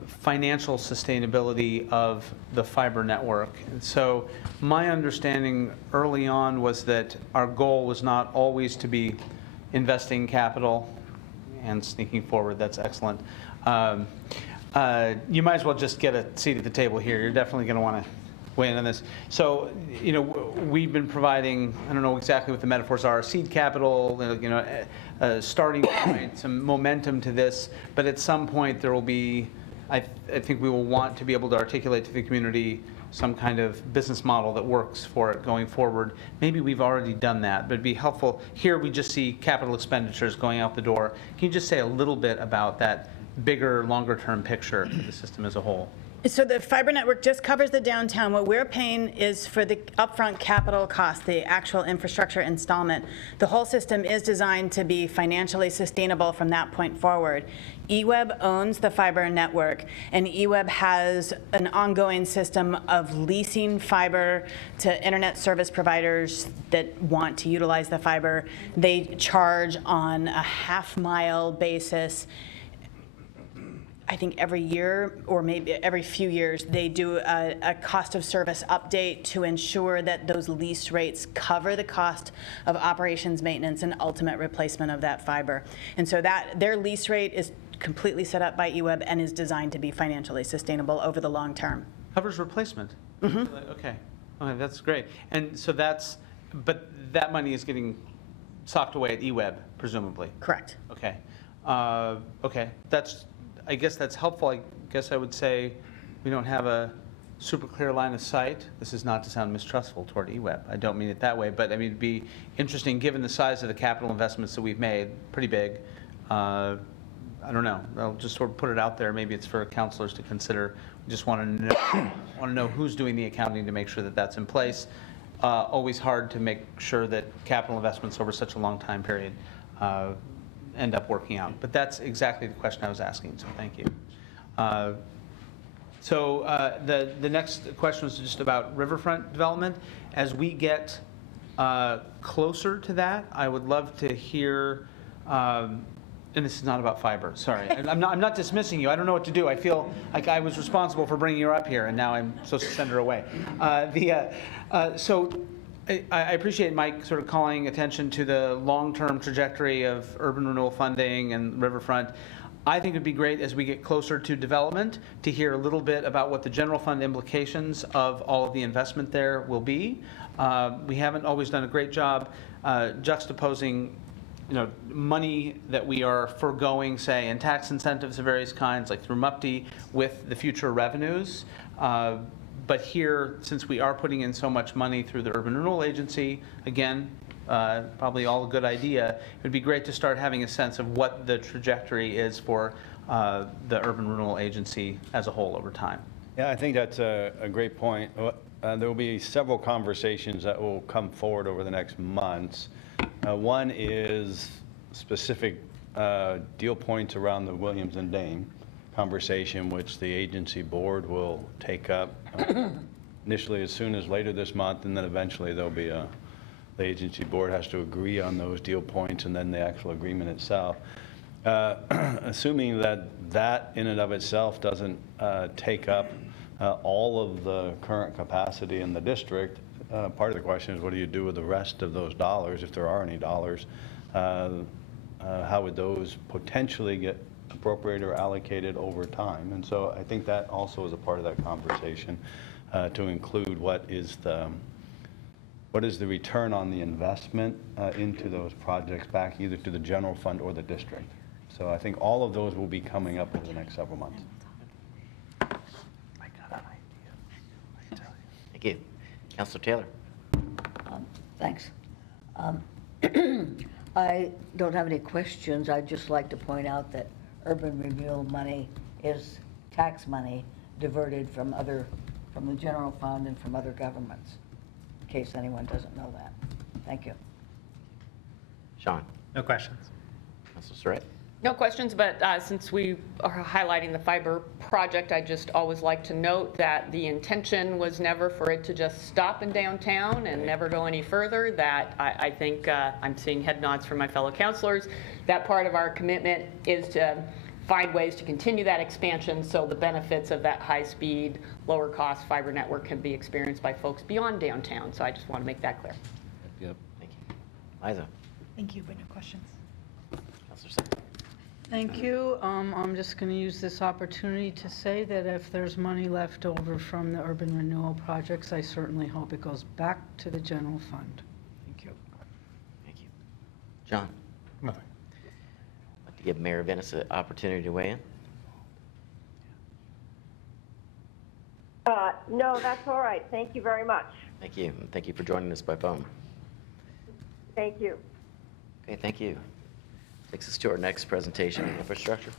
financial sustainability of the fiber network. And so my understanding early on was that our goal was not always to be investing capital and sneaking forward. That's excellent. You might as well just get a seat at the table here. You're definitely going to want to weigh in on this. So, you know, we've been providing, I don't know exactly what the metaphors are, seed capital, you know, starting point, some momentum to this, but at some point there will be, I think we will want to be able to articulate to the community some kind of business model that works for it going forward. Maybe we've already done that, but it'd be helpful. Here we just see capital expenditures going out the door. Can you just say a little bit about that bigger, longer term picture for the system as a whole? So the fiber network just covers the downtown. What we're paying is for the upfront capital cost, the actual infrastructure installment. The whole system is designed to be financially sustainable from that point forward. eWeb owns the fiber network, and eWeb has an ongoing system of leasing fiber to internet service providers that want to utilize the fiber. They charge on a half-mile basis. I think every year, or maybe every few years, they do a cost of service update to ensure that those lease rates cover the cost of operations, maintenance, and ultimate replacement of that fiber. And so that their lease rate is completely set up by eWeb and is designed to be financially sustainable over the long term. Covers replacement? Mm-hmm. Okay, that's great. And so but that money is getting socked away at eWeb, presumably? Correct. Okay. Okay, I guess that's helpful. I guess I would say we don't have a super clear line of sight. This is not to sound mistrustful toward eWeb. I don't mean it that way, but I mean, it'd be interesting given the size of the capital investments that we've made, pretty big. I don't know. I'll just sort of put it out there. Maybe it's for councilors to consider. We just want to know who's doing the accounting to make sure that that's in place. Always hard to make sure that capital investments over such a long time period end up working out. But that's exactly the question I was asking, so thank you. The next question was just about riverfront development. As we get closer to that, I would love to hear, and this is not about fiber, sorry. I'm not dismissing you. I don't know what to do. I feel like I was responsible for bringing you up here, and now I'm supposed to send her away. I appreciate Mike sort of calling attention to the long-term trajectory of urban renewal funding and riverfront. I think it'd be great as we get closer to development to hear a little bit about what the general fund implications of all of the investment there will be. We haven't always done a great job juxtaposing money that we are foregoing, say, in tax incentives of various kinds, like through MUPTI, with the future revenues. But here, since we are putting in so much money through the Urban Renewal Agency, again, probably all a good idea, it would be great to start having a sense of what the trajectory is for the Urban Renewal Agency as a whole over time. Yeah, I think that's a great point. There will be several conversations that will come forward over the next months. One is specific deal points around the Williams and Dane conversation, which the agency board will take up initially as soon as later this month, and then eventually there'll be the agency board has to agree on those deal points and then the actual agreement itself. Assuming that in and of itself doesn't take up all of the current capacity in the district, part of the question is, what do you do with the rest of those dollars, if there are any dollars? How would those potentially get appropriated or allocated over time? And so I think that also is a part of that conversation, to include what is the return on the investment into those projects back either to the general fund or the district. So I think all of those will be coming up over the next several months. Thank you. Councilor Taylor. Thanks. I don't have any questions. I'd just like to point out that urban renewal money is tax money diverted from the general fund and from other governments, in case anyone doesn't know that. Thank you. Sean. No questions. Councilor Surratt. No questions, but since we are highlighting the fiber project, I just always like to note that the intention was never for it to just stop in downtown and never go any further. That I think I'm seeing head nods from my fellow councilors. That part of our commitment is to find ways to continue that expansion so the benefits of that high-speed, lower-cost fiber network can be experienced by folks beyond downtown. So I just want to make that clear. Yep. Thank you. Liza. Thank you, but no questions. Councilor Sutton. Thank you. I'm just going to use this opportunity to say that if there's money left over from the urban renewal projects, I certainly hope it goes back to the general fund. Thank you. Thank you. John. Nothing. I'd like to give Mayor Venice an opportunity to weigh in. No, that's all right. Thank you very much. Thank you. And thank you for joining us by phone. Thank you. Okay, thank you. Takes us to our next presentation, infrastructure.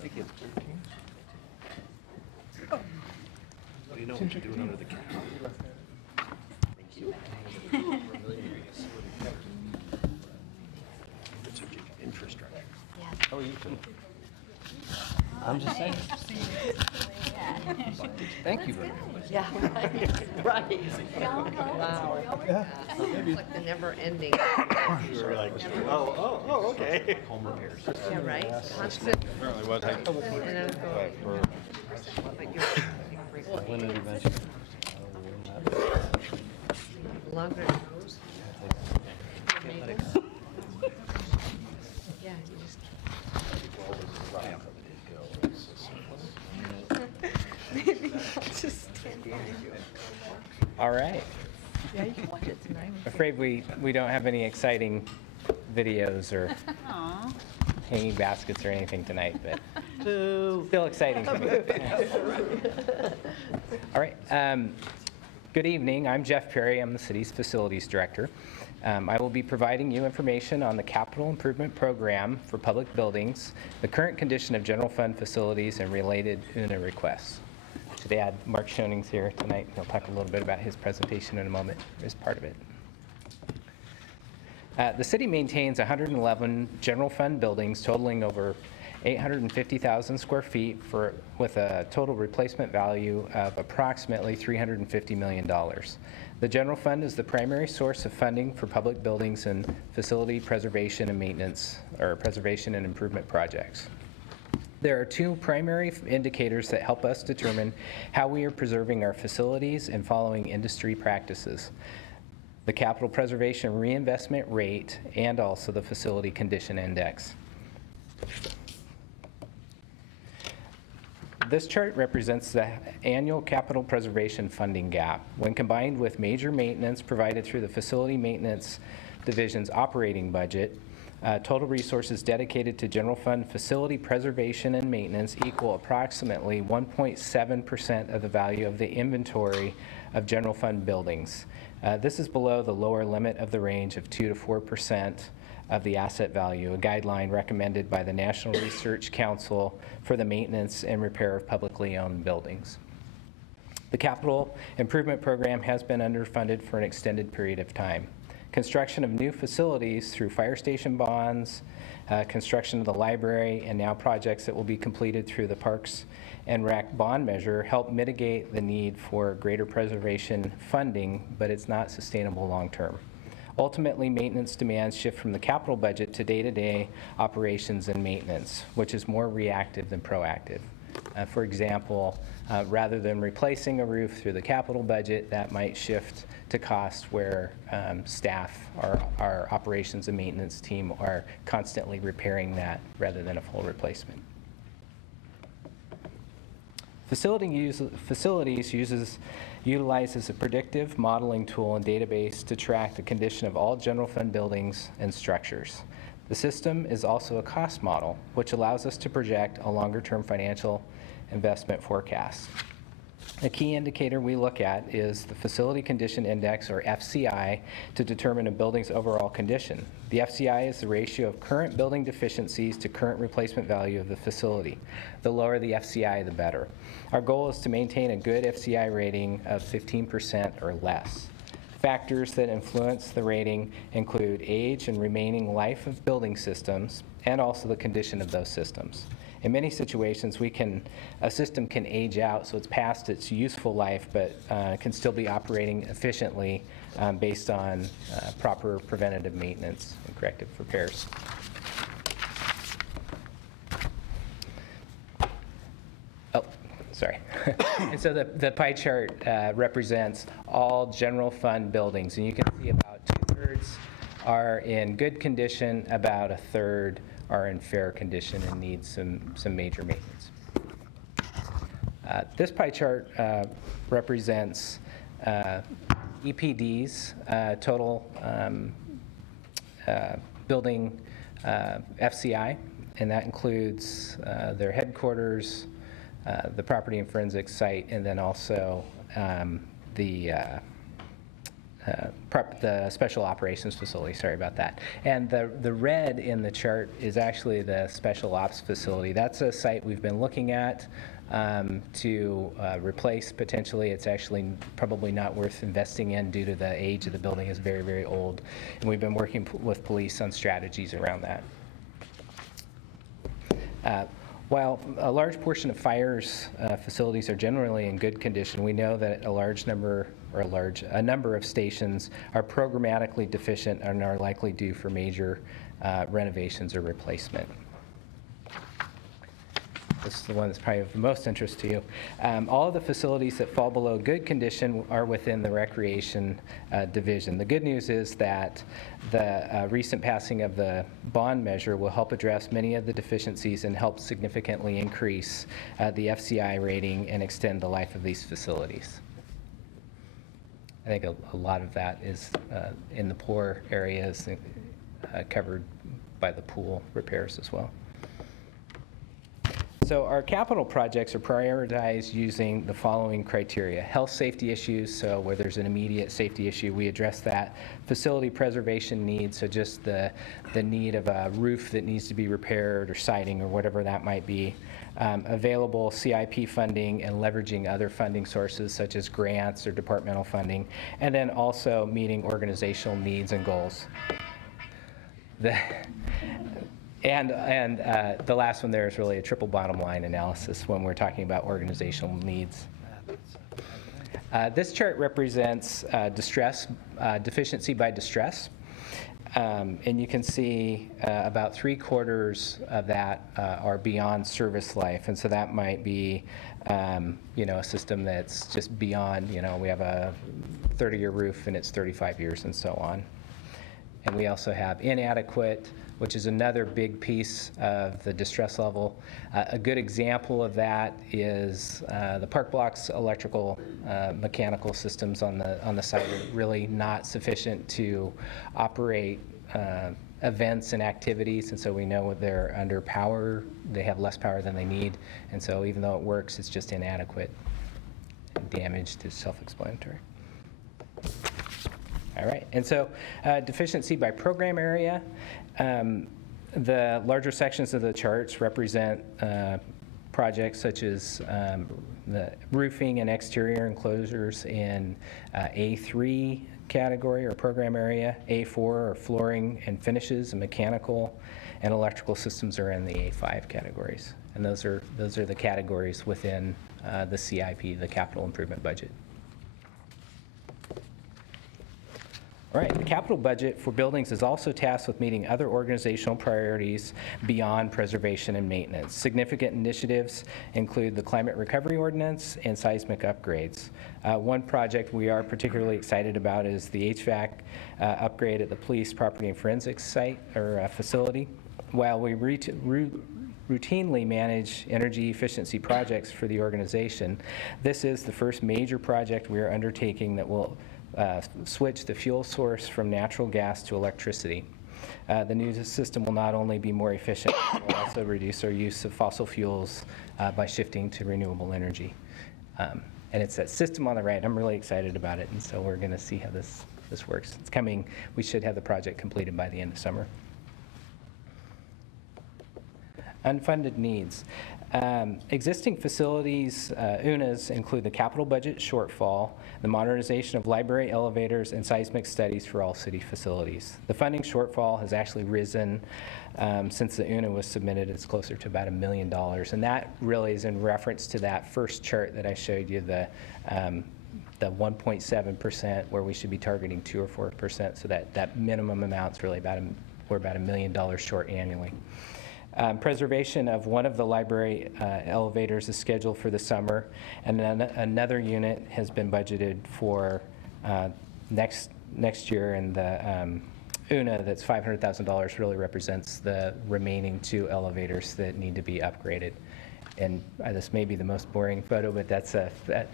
Thank you. What do you know what you're doing under the cap? Thank you. Infrastructure. How are you doing? I'm just saying. Thank you very much. Yeah, right. Wow. It's like the never-ending. We're like, oh, okay. Home repairs. Yeah, right? Constant. Apparently what I And then go, but you're When did you mention? longer it goes. Yeah, you just maybe I'll just stand behind you. All right. Yeah, you can watch it tonight. Afraid we don't have any exciting videos or hanging baskets or anything tonight, but still exciting to me. All right. Good evening. I'm Jeff Perry. I'm the city's facilities director. I will be providing you information on the capital improvement program for public buildings, the current condition of general fund facilities, and related UNA requests. Today, I had Mark Schoning's here tonight. He'll talk a little bit about his presentation in a moment as part of it. The city maintains 111 general fund buildings totaling over 850,000 square feet with a total replacement value of approximately $350 million. The general fund is the primary source of funding for public buildings and facility preservation and maintenance, or preservation and improvement projects. There are two primary indicators that help us determine how we are preserving our facilities and following industry practices: the capital preservation reinvestment rate and also the facility condition index. This chart represents the annual capital preservation funding gap. When combined with major maintenance provided through the Facility Maintenance Division's operating budget, total resources dedicated to general fund facility preservation and maintenance equal approximately 1.7% of the value of the inventory of general fund buildings. This is below the lower limit of the range of 2 to 4% of the asset value, a guideline recommended by the National Research Council for the maintenance and repair of publicly owned buildings. The capital improvement program has been underfunded for an extended period of time. Construction of new facilities through fire station bonds, construction of the library, and now projects that will be completed through the Parks and Rec bond measure help mitigate the need for greater preservation funding, but it's not sustainable long term. Ultimately, maintenance demands shift from the capital budget to day-to-day operations and maintenance, which is more reactive than proactive. For example, rather than replacing a roof through the capital budget, that might shift to cost where staff, our operations and maintenance team, are constantly repairing that rather than a full replacement. Facilities utilizes a predictive modeling tool and database to track the condition of all general fund buildings and structures. The system is also a cost model, which allows us to project a longer-term financial investment forecast. A key indicator we look at is the Facility Condition Index, or FCI, to determine a building's overall condition. The FCI is the ratio of current building deficiencies to current replacement value of the facility. The lower the FCI, the better. Our goal is to maintain a good FCI rating of 15% or less. Factors that influence the rating include age and remaining life of building systems, and also the condition of those systems. In many situations, a system can age out, so it's past its useful life, but can still be operating efficiently based on proper preventative maintenance and corrective repairs. Oh, sorry. And so the pie chart represents all general fund buildings, and you can see about 2/3 are in good condition, about 1/3 are in fair condition and need some major maintenance. This pie chart represents EPD's total building FCI, and that includes their headquarters, the property and forensics site, and then also the special operations facility, sorry about that. And the red in the chart is actually the special ops facility. That's a site we've been looking at to replace potentially. It's actually probably not worth investing in due to the age of the building is very, very old. And we've been working with police on strategies around that. While a large portion of fires facilities are generally in good condition, we know that a number of stations are programmatically deficient and are likely due for major renovations or replacement. This is the one that's probably of the most interest to you. All of the facilities that fall below good condition are within the recreation division. The good news is that the recent passing of the bond measure will help address many of the deficiencies and help significantly increase the FCI rating and extend the life of these facilities. I think a lot of that is in the poor areas covered by the pool repairs as well. So our capital projects are prioritized using the following criteria. Health safety issues, so where there's an immediate safety issue, we address that. Facility preservation needs, so just the need of a roof that needs to be repaired or siding or whatever that might be. Available CIP funding and leveraging other funding sources such as grants or departmental funding, and then also meeting organizational needs and goals. And the last one there is really a triple bottom line analysis when we're talking about organizational needs. This chart represents deficiency by distress. And you can see about 3/4 of that are beyond service life. And so that might be, a system that's just beyond, we have a 30-year roof and it's 35 years and so on. And we also have inadequate, which is another big piece of the distress level. A good example of that is the park blocks electrical mechanical systems on the site are really not sufficient to operate events and activities, and so we know they're under power, they have less power than they need, and so even though it works, it's just inadequate. Damaged is self-explanatory. All right, and so deficiency by program area. The larger sections of the charts represent projects such as the roofing and exterior enclosures in A3 category or program area. A4 are flooring and finishes and mechanical, and electrical systems are in the A5 categories. And those are the categories within the CIP, the capital improvement budget. All right, the capital budget for buildings is also tasked with meeting other organizational priorities beyond preservation and maintenance. Significant initiatives include the climate recovery ordinance and seismic upgrades. One project we are particularly excited about is the HVAC upgrade at the police property and forensics site or facility. While we routinely manage energy efficiency projects for the organization, this is the first major project we are undertaking that will switch the fuel source from natural gas to electricity. The new system will not only be more efficient, but will also reduce our use of fossil fuels by shifting to renewable energy. And it's that system on the right. I'm really excited about it, and so we're going to see how this works. It's coming. We should have the project completed by the end of summer. Unfunded needs. Existing facilities, UNAs, include the capital budget shortfall, the modernization of library elevators, and seismic studies for all city facilities. The funding shortfall has actually risen since the UNA was submitted. It's closer to about $1 million, and that really is in reference to that first chart that I showed you, the 1.7%, where we should be targeting 2 or 4%. So that minimum amount's really we're about $1 million short annually. Preservation of one of the library elevators is scheduled for the summer, and then another unit has been budgeted for next year, and the UNA that's $500,000 really represents the remaining 2 elevators that need to be upgraded. And this may be the most boring photo, but that's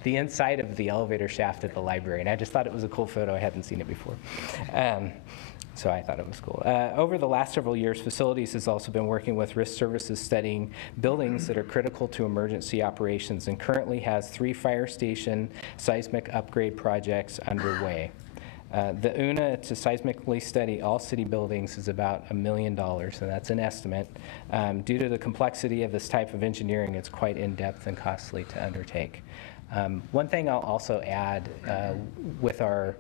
the inside of the elevator shaft at the library, and I just thought it was a cool photo. I hadn't seen it before. So I thought it was cool. Over the last several years, Facilities has also been working with Risk Services studying buildings that are critical to emergency operations, and currently has 3 fire station seismic upgrade projects underway. The UNA to seismically study all city buildings is about $1 million, and that's an estimate. Due to the complexity of this type of engineering, it's quite in-depth and costly to undertake. One thing I'll also add with our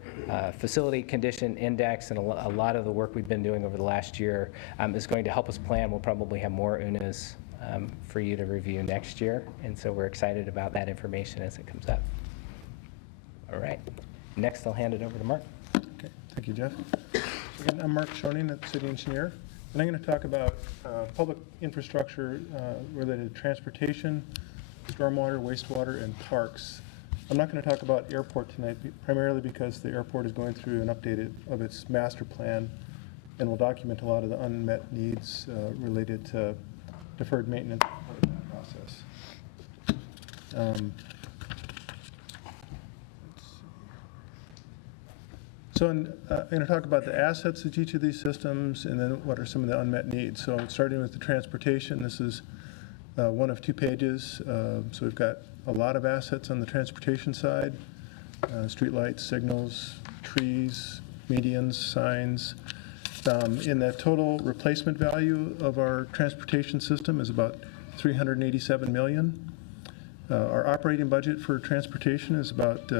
facility condition index and a lot of the work we've been doing over the last year is going to help us plan. We'll probably have more UNAs for you to review next year, and so we're excited about that information as it comes up. All right. Next, I'll hand it over to Mark. Okay. Thank you, Jeff. Again, I'm Mark Schoening, the City Engineer, and I'm going to talk about public infrastructure related to transportation, stormwater, wastewater, and parks. I'm not going to talk about airport tonight, primarily because the airport is going through an update of its master plan and will document a lot of the unmet needs related to deferred maintenance part of that process. So I'm going to talk about the assets of each of these systems and then what are some of the unmet needs. So starting with the transportation, this is one of 2 pages. So we've got a lot of assets on the transportation side, streetlights, signals, trees, medians, signs. In the total replacement value of our transportation system is about $387 million. Our operating budget for transportation is about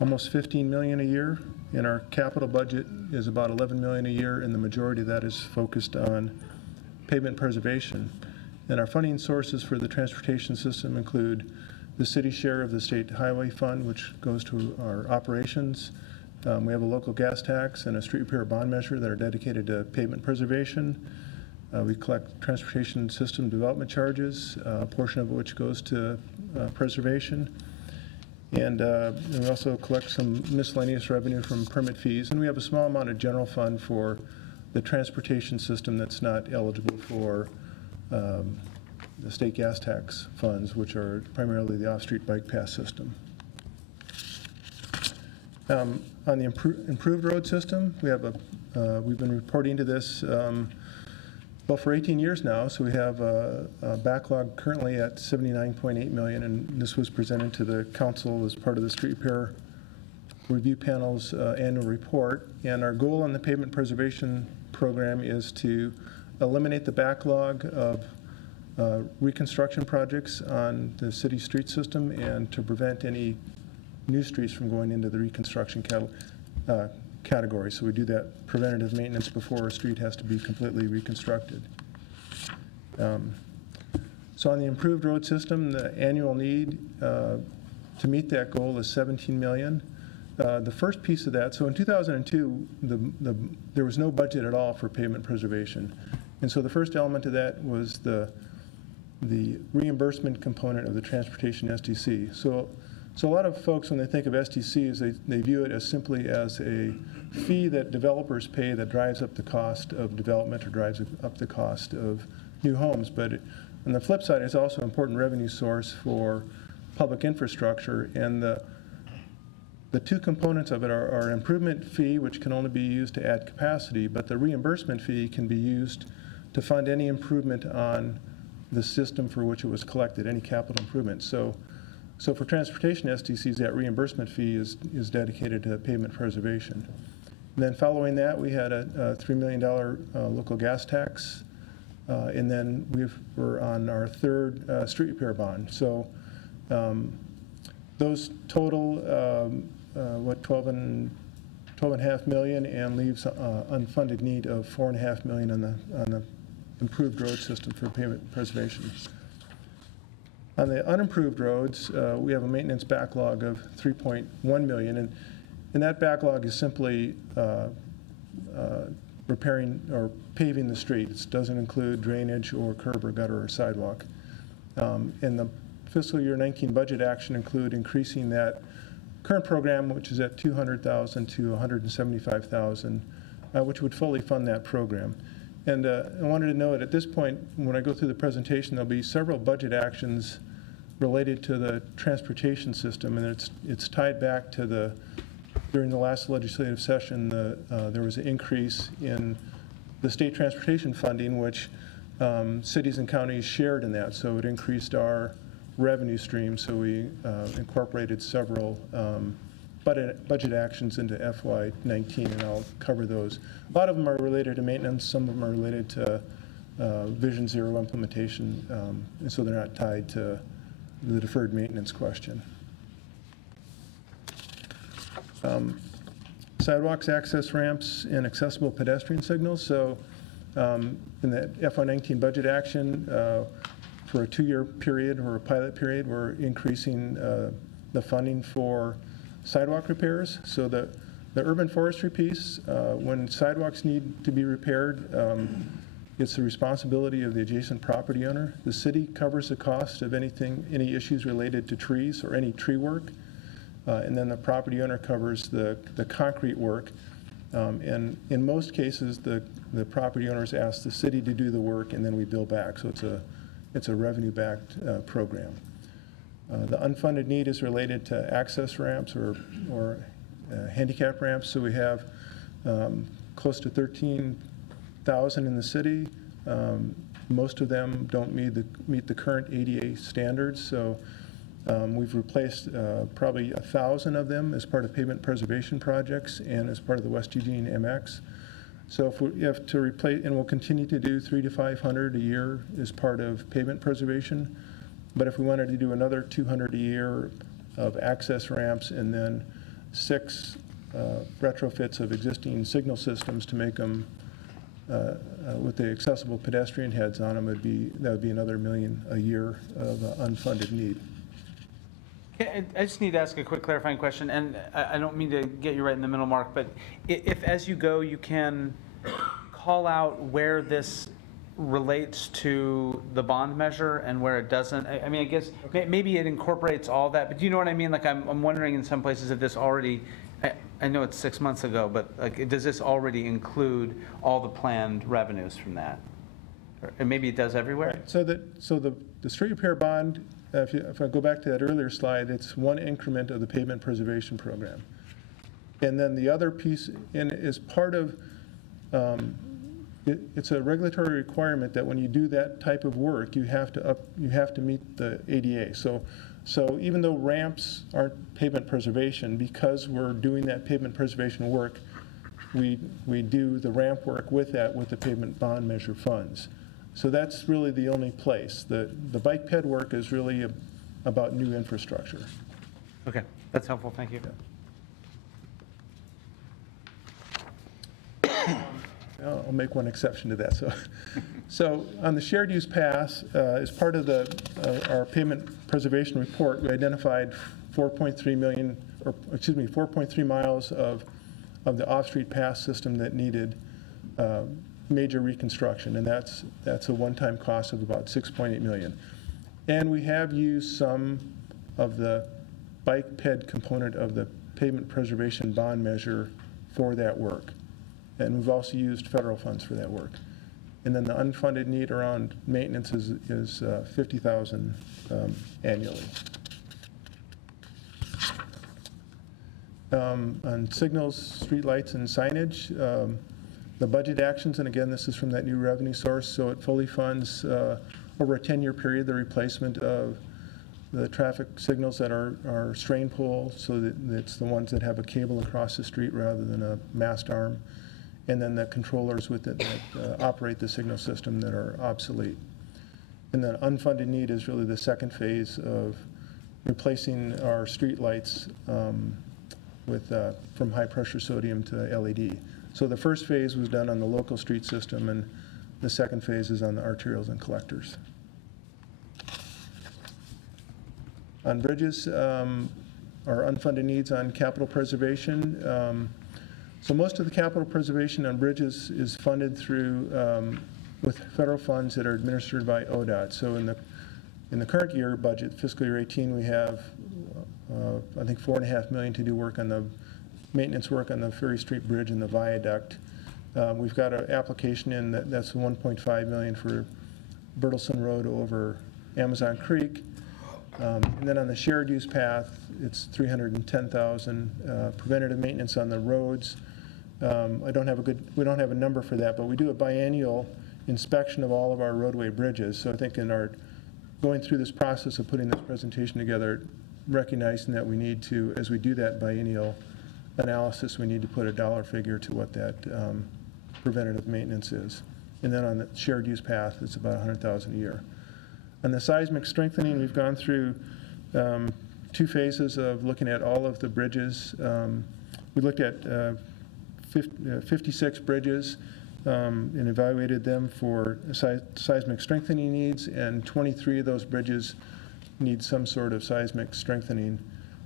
almost $15 million a year, and our capital budget is about $11 million a year, and the majority of that is focused on pavement preservation. And our funding sources for the transportation system include the city share of the state highway fund, which goes to our operations. We have a local gas tax and a street repair bond measure that are dedicated to pavement preservation. We collect transportation system development charges, a portion of which goes to preservation. And we also collect some miscellaneous revenue from permit fees. And we have a small amount of general fund for the transportation system that's not eligible for the state gas tax funds, which are primarily the off-street bike pass system. On the improved road system, we have we've been reporting to this well for 18 years now. So we have a backlog currently at $79.8 million, and this was presented to the council as part of the street repair review panel's annual report. And our goal on the pavement preservation program is to eliminate the backlog of reconstruction projects on the city street system and to prevent any new streets from going into the reconstruction category. So we do that preventative maintenance before a street has to be completely reconstructed. So on the improved road system, the annual need to meet that goal is $17 million. the first piece of that, so in 2002, there was no budget at all for pavement preservation. And so the first element of that was the reimbursement component of the transportation SDC. So a lot of folks, when they think of SDCs, they view it as simply as a fee that developers pay that drives up the cost of development or drives up the cost of new homes. But on the flip side, it's also an important revenue source for public infrastructure. And the two components of it are an improvement fee, which can only be used to add capacity, but the reimbursement fee can be used to fund any improvement on the system for which it was collected, any capital improvement. So for transportation SDCs, that reimbursement fee is dedicated to pavement preservation. And then following that, we had a $3 million local gas tax, and then we're on our third street repair bond. So those total, $12.5 million, and leaves unfunded need of $4.5 million on the improved road system for pavement preservation. On the unimproved roads, we have a maintenance backlog of $3.1 million, and that backlog is simply repairing or paving the streets. It doesn't include drainage or curb or gutter or sidewalk. And the fiscal year 19 budget action include increasing that current program, which is at $200,000 to $175,000, which would fully fund that program. And I wanted to note at this point, when I go through the presentation, there'll be several budget actions related to the transportation system, and it's tied back to during the last legislative session, there was an increase in the state transportation funding, which cities and counties shared in that, so it increased our revenue stream, so we incorporated several budget actions into FY19, and I'll cover those. A lot of them are related to maintenance, some of them are related to Vision Zero implementation, and so they're not tied to the deferred maintenance question. Sidewalks, access ramps, and accessible pedestrian signals. So in the FY19 budget action, for a 2-year period or a pilot period, we're increasing the funding for sidewalk repairs. So the urban forestry piece, when sidewalks need to be repaired, it's the responsibility of the adjacent property owner. The city covers the cost of any issues related to trees or any tree work. And then the property owner covers the concrete work. And in most cases, the property owners ask the city to do the work, and then we bill back. So it's a revenue-backed program. The unfunded need is related to access ramps or handicap ramps. So we have close to 13,000 in the city. Most of them don't meet the current ADA standards. So we've replaced probably 1,000 of them as part of pavement preservation projects and as part of the West Eugene MX. So if we have to replace, and we'll continue to do 300 to 500 a year as part of pavement preservation. But if we wanted to do another 200 a year of access ramps and then 6 retrofits of existing signal systems to make them with the accessible pedestrian heads on them, that would be another $1 million a year of unfunded need. I just need to ask a quick clarifying question, and I don't mean to get you right in the middle, Mark, but if as you go, you can call out where this relates to the bond measure and where it doesn't. I mean, I guess maybe it incorporates all that, but do you know what I mean? Like I'm wondering in some places if this already, I know it's 6 months ago, but like does this already include all the planned revenues from that? And maybe it does everywhere? Right. So the street repair bond, if I go back to that earlier slide, it's one increment of the pavement preservation program. And then the other piece, and as part of, it's a regulatory requirement that when you do that type of work, you have to meet the ADA. So even though ramps aren't pavement preservation, because we're doing that pavement preservation work, we do the ramp work with the pavement bond measure funds. So that's really the only place. The bike ped work is really about new infrastructure. Okay, that's helpful. Thank you. I'll make one exception to that. So on the shared use pass, as part of our pavement preservation report, we identified 4.3 million, or excuse me, 4.3 miles of the off-street pass system that needed major reconstruction, and that's a one-time cost of about 6.8 million. And we have used some of the bike ped component of the pavement preservation bond measure for that work. And we've also used federal funds for that work. And then the unfunded need around maintenance is 50,000 annually. On signals, street lights, and signage, the budget actions, and again, this is from that new revenue source, so it fully funds over a 10-year period the replacement of the traffic signals that are strain pull, so that it's the ones that have a cable across the street rather than a mast arm, and then the controllers with it that operate the signal system that are obsolete. And then unfunded need is really the second phase of replacing our street lights from high pressure sodium to LED. So the first phase was done on the local street system, and the second phase is on the arterials and collectors. On bridges, our unfunded needs on capital preservation. So most of the capital preservation on bridges is funded through with federal funds that are administered by ODOT. So in the current year budget, fiscal year 18, we have I think $4.5 million to do work on the maintenance work on the Ferry Street Bridge and the viaduct. We've got an application in that's $1.5 million for Bertelson Road over Amazon Creek. And then on the shared use path, it's $310,000. Preventative maintenance on the roads. We don't have a number for that, but we do a biennial inspection of all of our roadway bridges. So I think in our going through this process of putting this presentation together, recognizing that we need to, as we do that biennial analysis, we need to put a dollar figure to what that preventative maintenance is. And then on the shared use path, it's about $100,000 a year. On the seismic strengthening, we've gone through 2 phases of looking at all of the bridges. We looked at 56 bridges and evaluated them for seismic strengthening needs, and 23 of those bridges need some sort of seismic strengthening.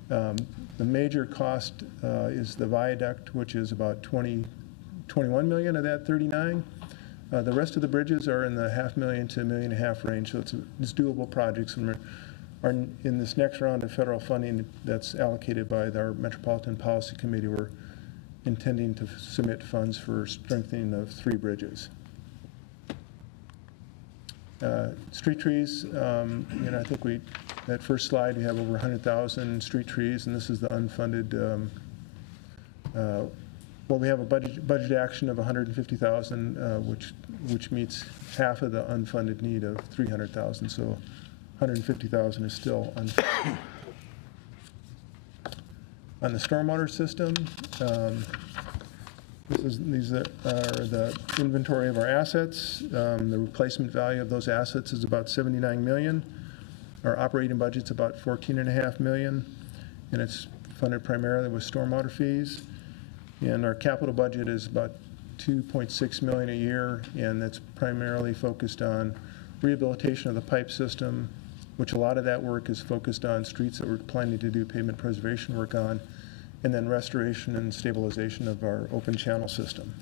The major cost is the viaduct, which is about 21 million of that 39. The rest of the bridges are in the $500,000 to $1.5 million range, so it's doable projects, and are in this next round of federal funding that's allocated by our Metropolitan Policy Committee. We're intending to submit funds for strengthening of 3 bridges. Street trees, I think that first slide, we have over 100,000 street trees, and this is the unfunded. Well, we have a budget action of 150,000, which meets half of the unfunded need of 300,000. So 150,000 is still unfunded. On the stormwater system, these are the inventory of our assets. The replacement value of those assets is about $79 million. Our operating budget's about $14.5 million, and it's funded primarily with stormwater fees. And our capital budget is about $2.6 million a year, and that's primarily focused on rehabilitation of the pipe system, which a lot of that work is focused on streets that we're planning to do pavement preservation work on, and then restoration and stabilization of our open channel system.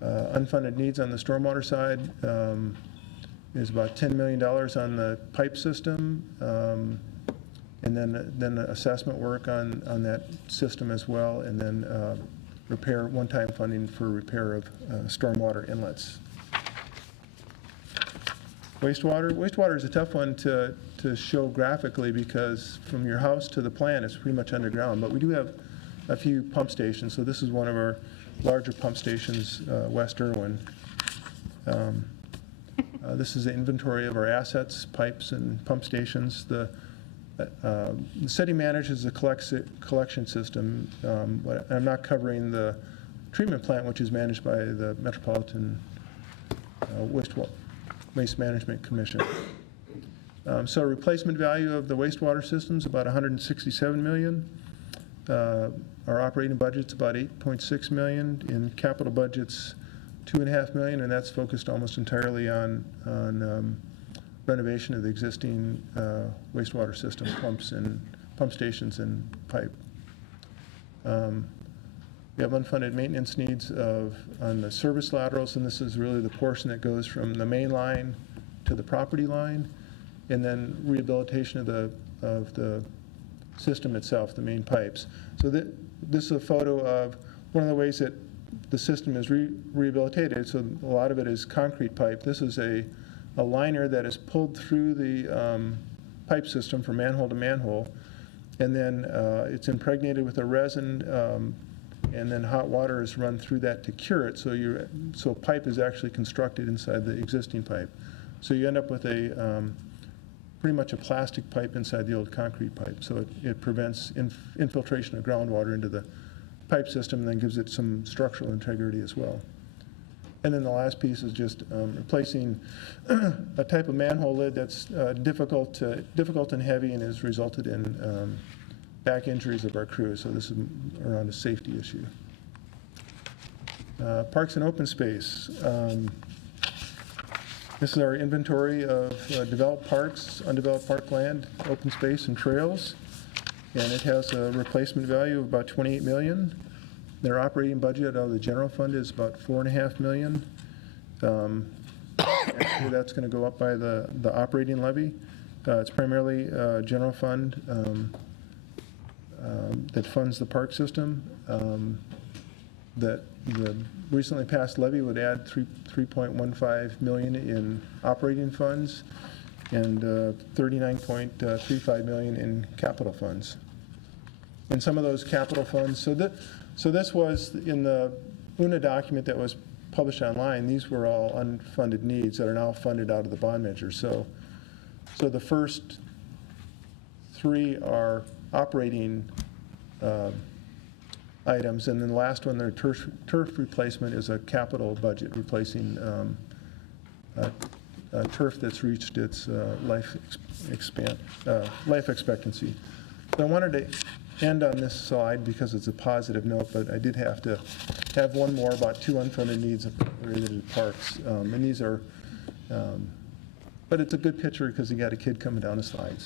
Unfunded needs on the stormwater side is about $10 million on the pipe system, and then assessment work on that system as well, and then one-time funding for repair of stormwater inlets. Wastewater is a tough one to show graphically, because from your house to the plant it's pretty much underground, but we do have a few pump stations. So this is one of our larger pump stations, West Irwin. This is the inventory of our assets, pipes and pump stations. The city manages the collection system, but I'm not covering the treatment plant, which is managed by the Metropolitan Waste Management Commission. So replacement value of the wastewater system is about $167 million. Our operating budget's about $8.6 million. In capital budget's $2.5 million, and that's focused almost entirely on renovation of the existing wastewater system, pump stations and pipe. We have unfunded maintenance needs on the service laterals, and this is really the portion that goes from the main line to the property line, and then rehabilitation of the system itself, the main pipes. So this is a photo of one of the ways that the system is rehabilitated. So a lot of it is concrete pipe. This is a liner that is pulled through the pipe system from manhole to manhole, and then it's impregnated with a resin, and then hot water is run through that to cure it. So pipe is actually constructed inside the existing pipe. So you end up with pretty much a plastic pipe inside the old concrete pipe. So it prevents infiltration of groundwater into the pipe system, and then gives it some structural integrity as well. And then the last piece is just replacing a type of manhole lid that's difficult and heavy, and has resulted in back injuries of our crews. So this is around a safety issue. Parks and open space. This is our inventory of developed parks, undeveloped parkland, open space, and trails. And it has a replacement value of about $28 million. Their operating budget out of the general fund is about $4.5 million. Actually, that's going to go up by the operating levy. It's primarily general fund that funds the park system. That the recently passed levy would add $3.15 million in operating funds and $39.35 million in capital funds. And some of those capital funds, so this was in the UNA document that was published online. These were all unfunded needs that are now funded out of the bond measure. So the first three are operating items, and then the last one, their turf replacement, is a capital budget replacing turf that's reached its life expectancy. So I wanted to end on this slide because it's a positive note, but I did have to have one more about two unfunded needs related to parks. And these are, but it's a good picture because you got a kid coming down the slide.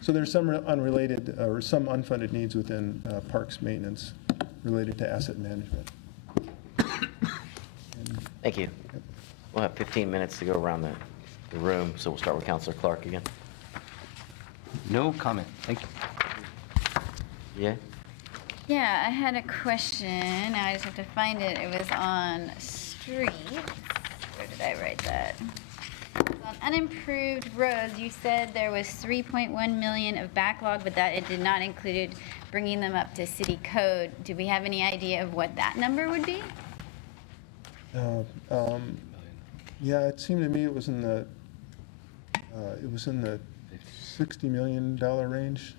So there's some unrelated or some unfunded needs within parks maintenance related to asset management. Thank you. We'll have 15 minutes to go around the room, so we'll start with Councilor Clark again. No comment. Thank you. Yeah? Yeah, I had a question. Now I just have to find it. It was on streets. Where did I write that? It was on unimproved roads. You said there was 3.1 million of backlog, but that it did not include bringing them up to city code. Do we have any idea of what that number would be? Yeah, it seemed to me it was in the $60 million range.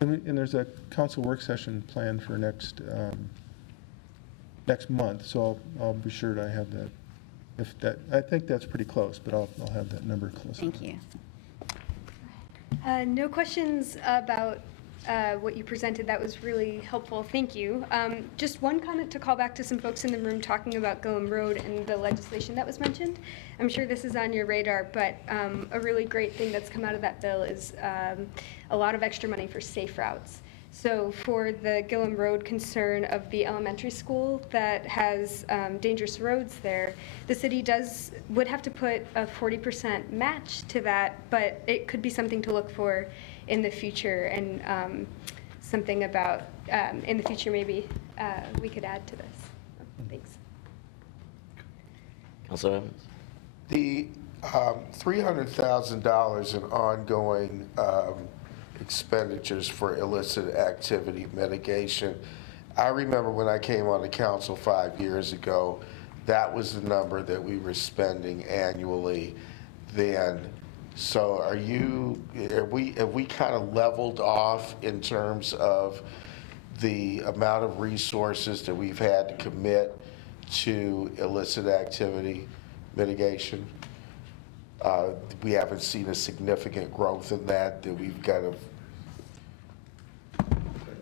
And there's a council work session planned for next month, so I'll be sure to have that. I think that's pretty close, but I'll have that number close. Thank you. No questions about what you presented. That was really helpful. Thank you. Just one comment to call back to some folks in the room talking about Gillum Road and the legislation that was mentioned. I'm sure this is on your radar, but a really great thing that's come out of that bill is a lot of extra money for safe routes. So for the Gillum Road concern of the elementary school that has dangerous roads there, the city would have to put a 40% match to that, but it could be something to look for in the future, and something about in the future maybe we could add to this. Thanks. Councilor Evans? The $300,000 in ongoing expenditures for illicit activity mitigation, I remember when I came on the council 5 years ago, that was the number that we were spending annually then. So have we kind of leveled off in terms of the amount of resources that we've had to commit to illicit activity mitigation? We haven't seen a significant growth in that we've kind of...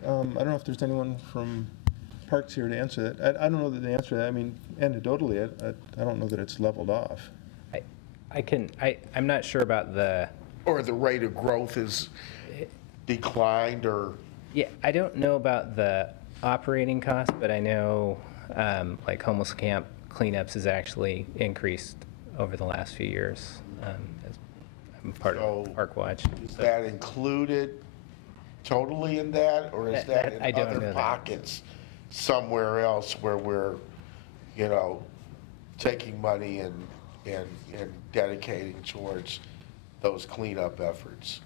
I don't know if there's anyone from Parks here to answer that. I don't know the answer to that. I mean, anecdotally, I don't know that it's leveled off. I'm not sure about the. Or the rate of growth is declined, or? Yeah, I don't know about the operating cost, but I know like homeless camp cleanups has actually increased over the last few years. As I'm part of Park Watch. Is that included totally in that, or is that I in don't know other that. pockets somewhere else where we're, you know, taking money and dedicating towards those cleanup efforts?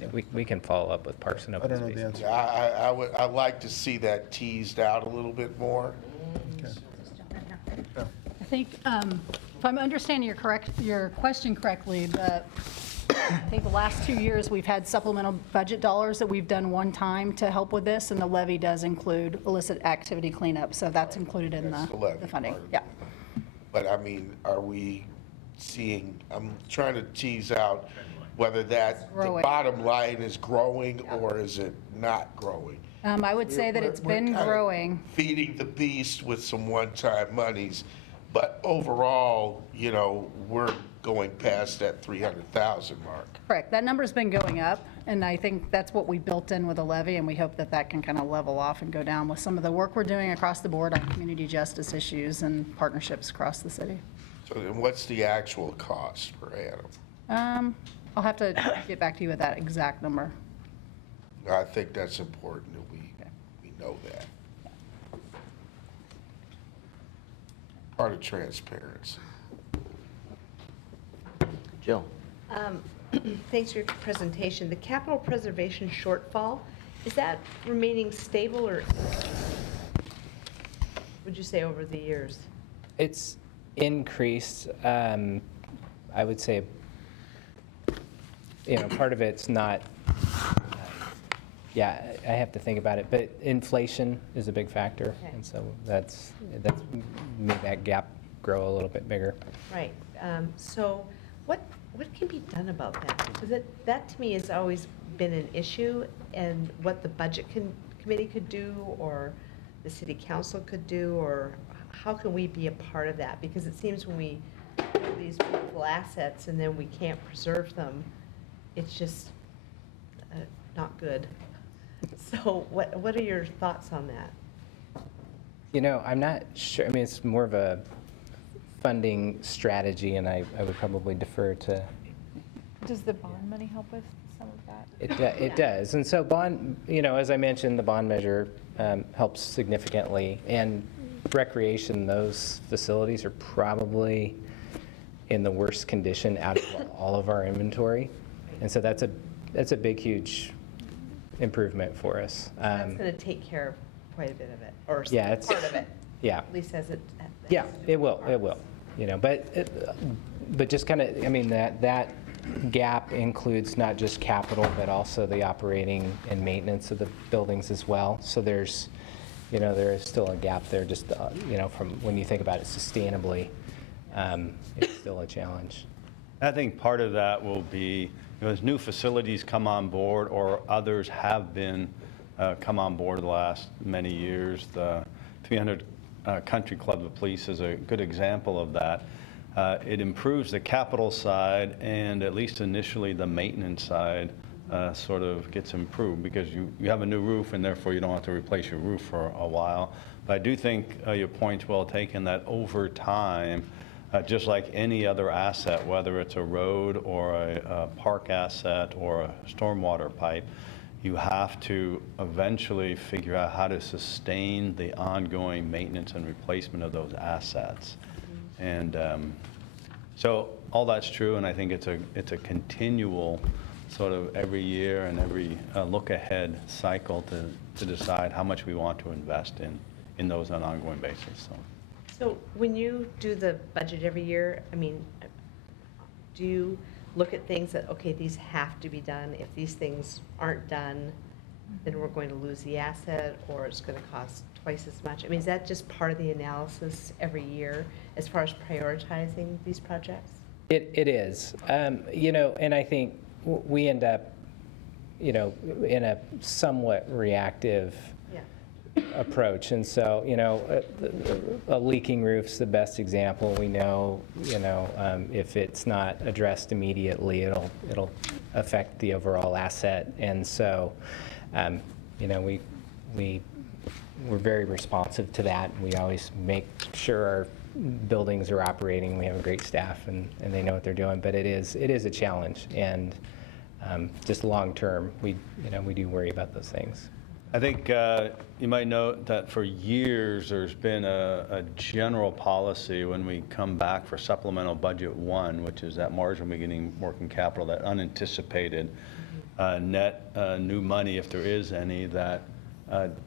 Yeah, we can follow up with Parks and Open I don't know the Space. answer. I'd like to see that teased out a little bit more. I think, if I'm understanding your question correctly, I think the last 2 years, we've had supplemental budget dollars that we've done one time to help with this, and the levy does include illicit activity cleanup, so that's included in That's the levy the funding. part of Yeah. But I mean, are we seeing, I'm trying to tease out whether that, the Growing. bottom line is growing or is it not growing? I would say that it's We're been kinda growing. Feeding the beast with some one-time monies, but overall, you know, we're going past that 300,000 mark. Correct. That number's been going up, and I think that's what we built in with the levy, and we hope that that can kind of level off and go down with some of the work we're doing across the board on community justice issues and partnerships across the city. So then what's the actual cost per annum? I'll have to get back to you with that exact number. I think that's important that we know that. Part of transparency. Jill? Thanks for your presentation. The capital preservation shortfall, is that remaining stable, or would you say over the years? It's increased. I would say, part of it's not. Yeah, I have to think about it, but inflation is a big factor, Okay. and so that's made that gap grow a little bit bigger. Right. So what can be done about that? Because that to me has always been an issue, and what the budget committee could do, or the city council could do, or how can we be a part of that? Because it seems when we have these beautiful assets and then we can't preserve them, it's just not good. So what are your thoughts on that? I'm not sure. I mean, it's more of a funding strategy, and I would probably defer to. Does the bond money help with some of that? It does. And so bond, as I mentioned, the bond measure helps significantly. And recreation, those facilities are probably in the worst condition out of all of our inventory. And so that's a big, huge improvement for us. That's going to take care of quite a bit of it, or Yeah, part of it. Yeah. At least as it. Yeah, it will. But just kind of, I mean, that gap includes not just capital, but also the operating and maintenance of the buildings as well. So there is still a gap there, just, from when you think about it sustainably, it's still a challenge. I think part of that will be, as new facilities come on board, or others have been come on board the last many years. The 300 Country Club of Police is a good example of that. It improves the capital side, and at least initially the maintenance side sort of gets improved, because you have a new roof, and therefore you don't have to replace your roof for a while. But I do think your point's well taken, that over time, just like any other asset, whether it's a road or a park asset or a stormwater pipe, you have to eventually figure out how to sustain the ongoing maintenance and replacement of those assets. And so all that's true, and I think it's a continual sort of every year and every look ahead cycle to decide how much we want to invest in those on an ongoing basis. So when you do the budget every year, I mean, do you look at things that, okay, these have to be done? If these things aren't done, then we're going to lose the asset, or it's going to cost twice as much? I mean, is that just part of the analysis every year as far as prioritizing these projects? It is. And I think we end up, in a somewhat reactive approach. And so, a leaking roof's the best example. We know, if it's not addressed immediately, it'll affect the overall asset. And so, we're very responsive to that. We always make sure our buildings are operating. We have a great staff, and they know what they're doing. But it is a challenge, and just long term, we do worry about those things. I think you might note that for years there's been a general policy when we come back for supplemental budget 1, which is that marginal beginning working capital, that unanticipated net new money, if there is any, that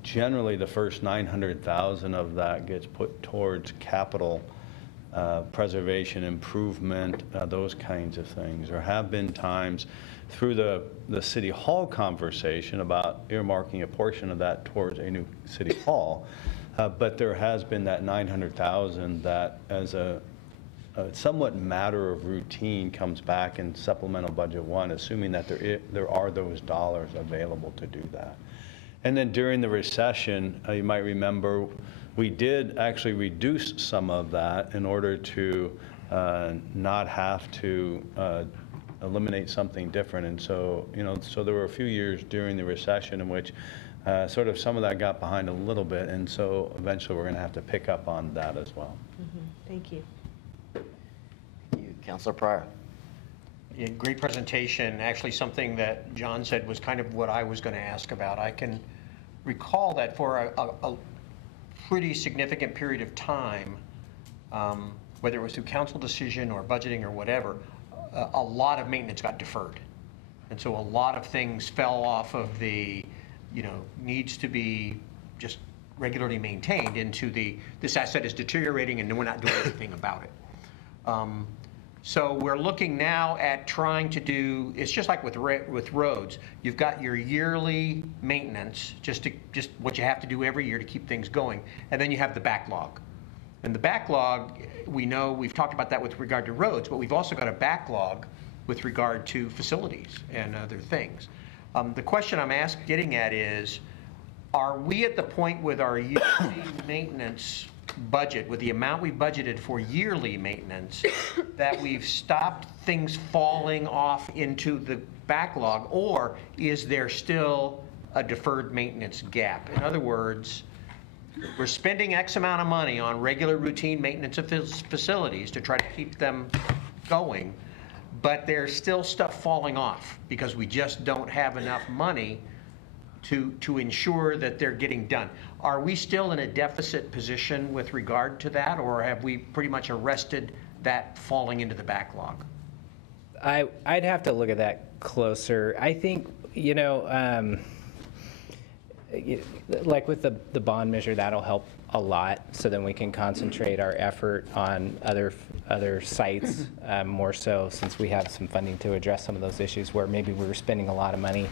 generally the first $900,000 of that gets put towards capital preservation, improvement, those kinds of things. There have been times through the City Hall conversation about earmarking a portion of that towards a new City Hall, but there has been that $900,000 that, as a somewhat matter of routine, comes back in supplemental budget 1, assuming that there are those dollars available to do that. And then during the recession, you might remember, we did actually reduce some of that in order to not have to eliminate something different. And so, so there were a few years during the recession in which sort of some of that got behind a little bit. And so eventually we're going to have to pick up on that as well. Thank you. Councilor Pryor. Yeah, great presentation. Actually, something that John said was kind of what I was going to ask about. I can recall that for a pretty significant period of time, whether it was through council decision or budgeting or whatever, a lot of maintenance got deferred. And so a lot of things fell off of the, needs to be just regularly maintained into this asset is deteriorating and we're not doing anything about it. So we're looking now at trying to do, it's just like with roads. You've got your yearly maintenance, just what you have to do every year to keep things going. And then you have the backlog. And the backlog, we know, we've talked about that with regard to roads, but we've also got a backlog with regard to facilities and other things. The question I'm getting at is, are we at the point with our yearly maintenance budget, with the amount we budgeted for yearly maintenance, that we've stopped things falling off into the backlog, or is there still a deferred maintenance gap? In other words, we're spending X amount of money on regular routine maintenance of facilities to try to keep them going, but there's still stuff falling off because we just don't have enough money to ensure that they're getting done. Are we still in a deficit position with regard to that, or have we pretty much arrested that falling into the backlog? I'd have to look at that closer. I think, like with the bond measure, that'll help a lot, so then we can concentrate our effort on other sites, more so, since we have some funding to address some of those issues where maybe we were spending a lot of money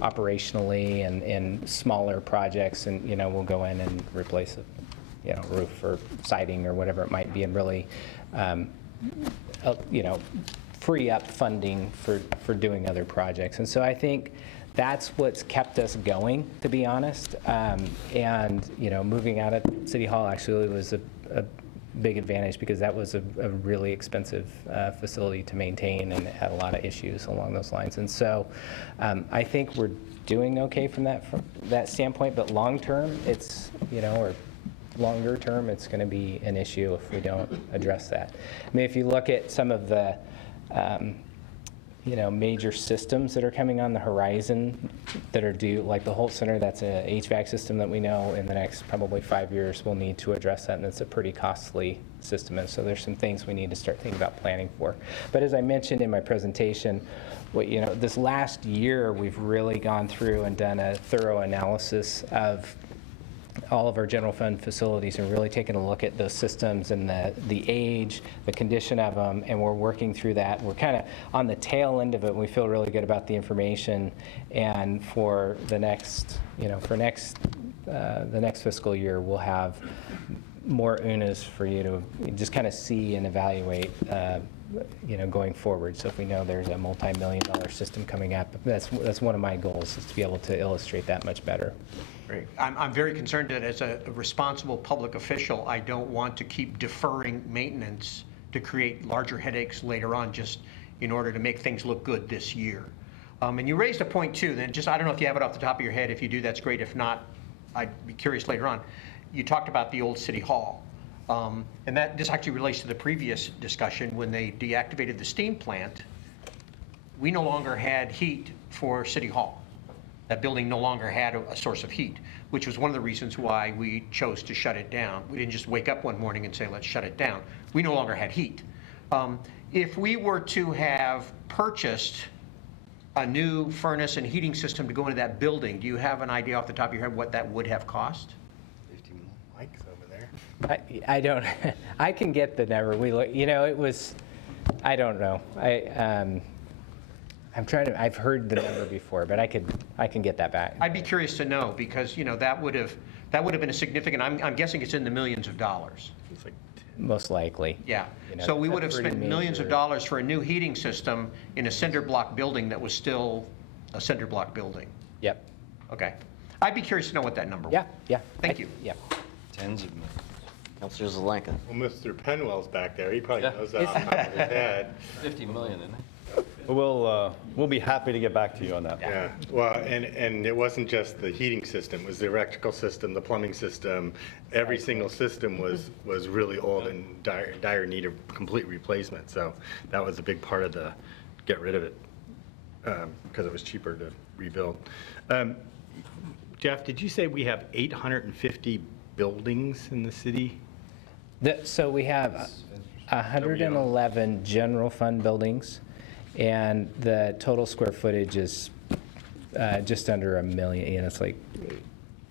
operationally and in smaller projects, and, we'll go in and replace a, roof or siding or whatever it might be, and really, free up funding for doing other projects. And so I think that's what's kept us going, to be honest. And, moving out of City Hall actually was a big advantage, because that was a really expensive facility to maintain, and it had a lot of issues along those lines. And so I think we're doing okay from that standpoint, but long term, it's, or longer term, it's going to be an issue if we don't address that. I mean, if you look at some of the major systems that are coming on the horizon that are due, like the Holt Center, that's a HVAC system that we know in the next probably 5 years we'll need to address that, and it's a pretty costly system. And so there's some things we need to start thinking about planning for. But as I mentioned in my presentation, this last year we've really gone through and done a thorough analysis of all of our general fund facilities and really taking a look at those systems and the age, the condition of them, and we're working through that. We're kind of on the tail end of it. We feel really good about the information, and for the next, the next fiscal year, we'll have more UNAs for you to just kind of see and evaluate, going forward. So if we know there's a multi-million-dollar system coming up, that's one of my goals, is to be able to illustrate that much better. Great. I'm very concerned that as a responsible public official, I don't want to keep deferring maintenance to create larger headaches later on just in order to make things look good this year. And you raised a point too, then just, I don't know if you have it off the top of your head. If you do, that's great. If not, I'd be curious later on. You talked about the old city hall. And this actually relates to the previous discussion. When they deactivated the steam plant, we no longer had heat for City Hall. That building no longer had a source of heat, which was one of the reasons why we chose to shut it down. We didn't just wake up one morning and say, let's shut it down. We no longer had heat. If we were to have purchased a new furnace and heating system to go into that building, do you have an idea off the top of your head what that would have cost? 50 mics over there. I don't, I can get the number. We look, you know, it was, I don't know. I'm trying to, I've heard the number before, but I can get that back. I'd be curious to know because, you know, that would have been a significant, I'm guessing it's in the millions of dollars. It's like Most likely. Yeah. You know, So we would have pretty spent millions of major- dollars for a new heating system in a cinder block building that was still a cinder block building. Yep. Okay. I'd be curious to know what that number was. Yeah, yeah. Thank you. Yeah. Tens of millions. Councilor Zelenka. Well, Mr. Penwell's back there. He probably Yeah. knows that off the top of his head. 50 million, isn't it? We'll be happy to get back to you on that. Yeah, well, and it wasn't just the heating system, it was the electrical system, the plumbing system. Every single system was really old and dire need of complete replacement. So that was a big part of the get rid of it, because it was cheaper to rebuild. Jeff, did you say we have 850 buildings in the city? So we have 111 general fund buildings, and the total square footage is just under 1 million. You know, it's like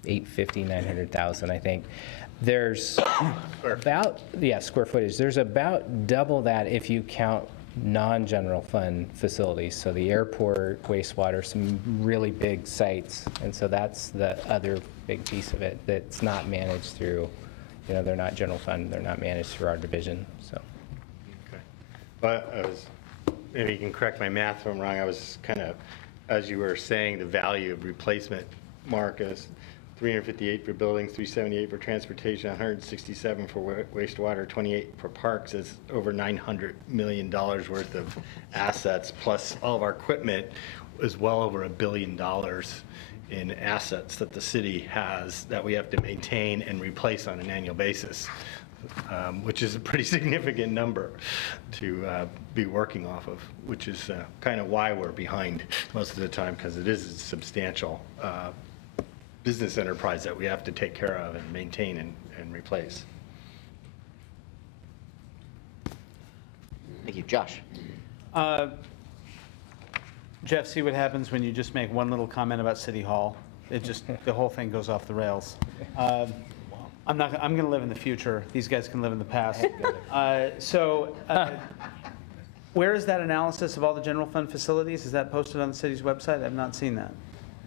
850, 900,000, I think. There's about, square footage. There's about double that if you count non-general fund facilities. So the airport, wastewater, some really big sites. And so that's the other big piece of it that's not managed through, you know, they're not general fund, they're not managed through our division, so. Okay. But maybe you can correct my math if I'm wrong. I was kind of, as you were saying, the value of replacement, Mark, is 358 for buildings, 378 for transportation, 167 for wastewater, 28 for parks. Is over $900 million worth of assets, plus all of our equipment is well over $1 billion in assets that the city has that we have to maintain and replace on an annual basis, which is a pretty significant number to be working off of, which is kind of why we're behind most of the time, because it is a substantial business enterprise that we have to take care of and maintain and replace. Thank you. Josh. Jeff, see what happens when you just make one little comment about City Hall. It just, the whole thing goes off the rails. I'm going to live in the future. These guys can live in the past. Where is that analysis of all the general fund facilities? Is that posted on the city's website? I've not seen that.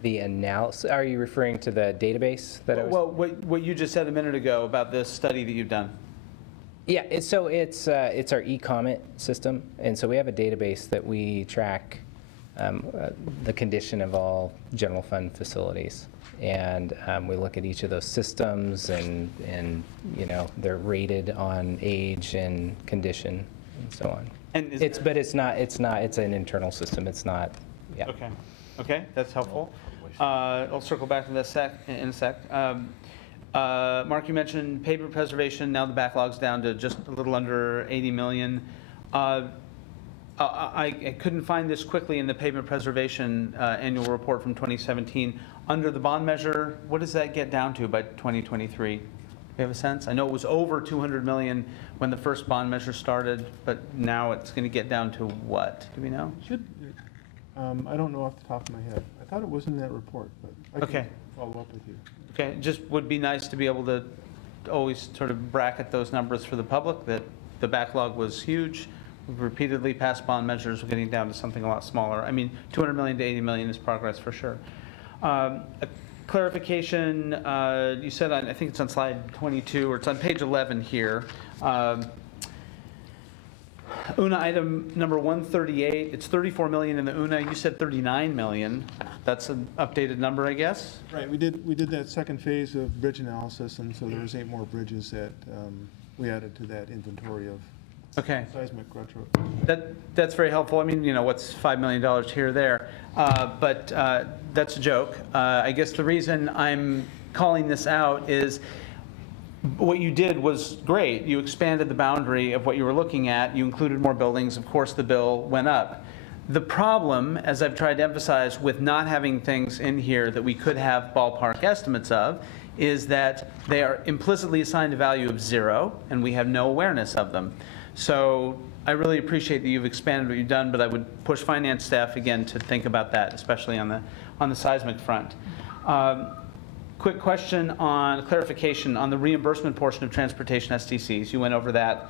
The analysis, are you referring to the database that I was? Well, what you just said a minute ago about this study that you've done. Yeah, it's our e-comment system, and so we have a database that we track the condition of all general fund facilities, and we look at each of those systems, and you know, they're rated on age and condition and so on. And But it's an internal system. It's not. Yeah. Okay, that's helpful. I'll circle back to that in a sec. Mark, you mentioned pavement preservation. Now the backlog's down to just a little under 80 million. I couldn't find this quickly in the pavement preservation annual report from 2017. Under the bond measure, what does that get down to by 2023? Do you have a sense? I know it was over 200 million when the first bond measure started, but now it's going to get down to what? Do we know? I don't know off the top of my head. I thought it was in that report, but I can follow up with you. Okay, just would be nice to be able to always sort of bracket those numbers for the public, that the backlog was huge. We've repeatedly passed bond measures, we're getting down to something a lot smaller. I mean, 200 million to 80 million is progress for sure. A clarification, you said, I think it's on slide 22, or it's on page 11 here. UNA item number 138, it's 34 million in the UNA, you said 39 million. That's an updated number, I guess? Right, we did that second phase of bridge analysis, and so there was 8 more bridges that we added to that inventory of Okay. seismic retro. That's very helpful. I mean, you know, what's $5 million here or there? But that's a joke. I guess the reason I'm calling this out is what you did was great. You expanded the boundary of what you were looking at. You included more buildings. Of course, the bill went up. The problem, as I've tried to emphasize, with not having things in here that we could have ballpark estimates of, is that they are implicitly assigned a value of 0, and we have no awareness of them. So I really appreciate that you've expanded what you've done, but I would push finance staff again to think about that, especially on the seismic front. Quick question on clarification on the reimbursement portion of transportation STCs. You went over that.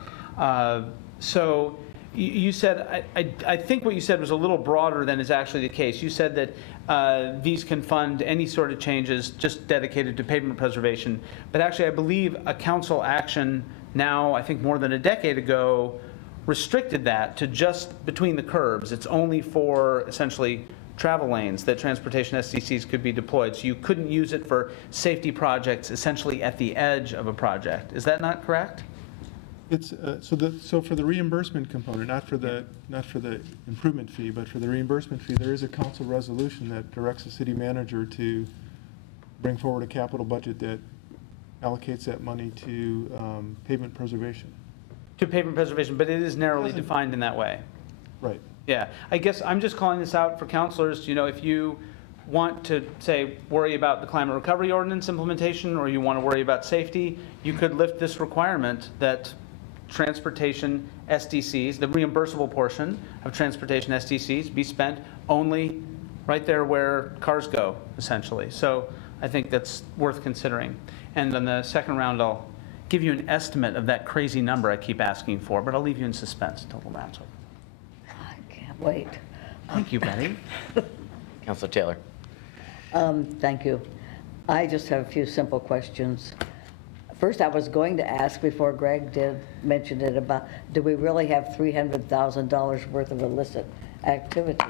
So you said, I think what you said was a little broader than is actually the case. You said that these can fund any sort of changes just dedicated to pavement preservation. But actually, I believe a council action now, I think more than a decade ago, restricted that to just between the curbs. It's only for essentially travel lanes that transportation STCs could be deployed. So you couldn't use it for safety projects essentially at the edge of a project. Is that not correct? It's, so for the reimbursement component, not for the improvement fee, but for the reimbursement fee, there is a council resolution that directs the city manager to bring forward a capital budget that allocates that money to pavement preservation. To pavement preservation, but it is narrowly defined in that way. Right. Yeah, I guess I'm just calling this out for counselors. You know, if you want to, say, worry about the climate recovery ordinance implementation, or you want to worry about safety, you could lift this requirement that transportation SDCs, the reimbursable portion of transportation SDCs, be spent only right there where cars go, essentially. So I think that's worth considering. And on the second round, I'll give you an estimate of that crazy number I keep asking for, but I'll leave you in suspense until the round's over. Wait. Thank you, Betty. Councilor Taylor. Thank you. I just have a few simple questions. First, I was going to ask before Greg mentioned it about, do we really have $300,000 worth of illicit activity?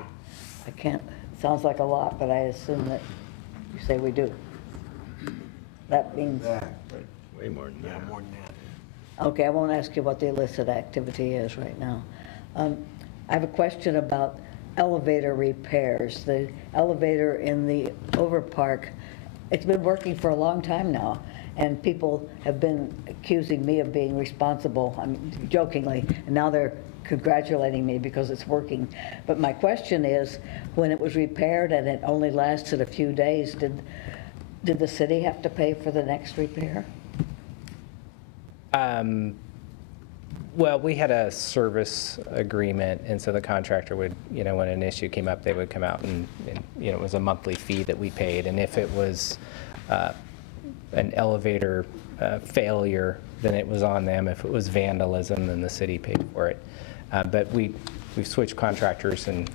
I can't, it sounds like a lot, but I assume that you say we do. That means. Way more than that. Yeah, more than that. Okay, I won't ask you what the illicit activity is right now. I have a question about elevator repairs. The elevator in the Overpark, it's been working for a long time now, and people have been accusing me of being responsible, I mean, jokingly, and now they're congratulating me because it's working. But my question is, when it was repaired and it only lasted a few days, did the city have to pay for the next repair? Well, we had a service agreement, and so the contractor would, you know, when an issue came up, they would come out and you know, it was a monthly fee that we paid. And if it was an elevator failure, then it was on them. If it was vandalism, then the city paid for it. But we've switched contractors, and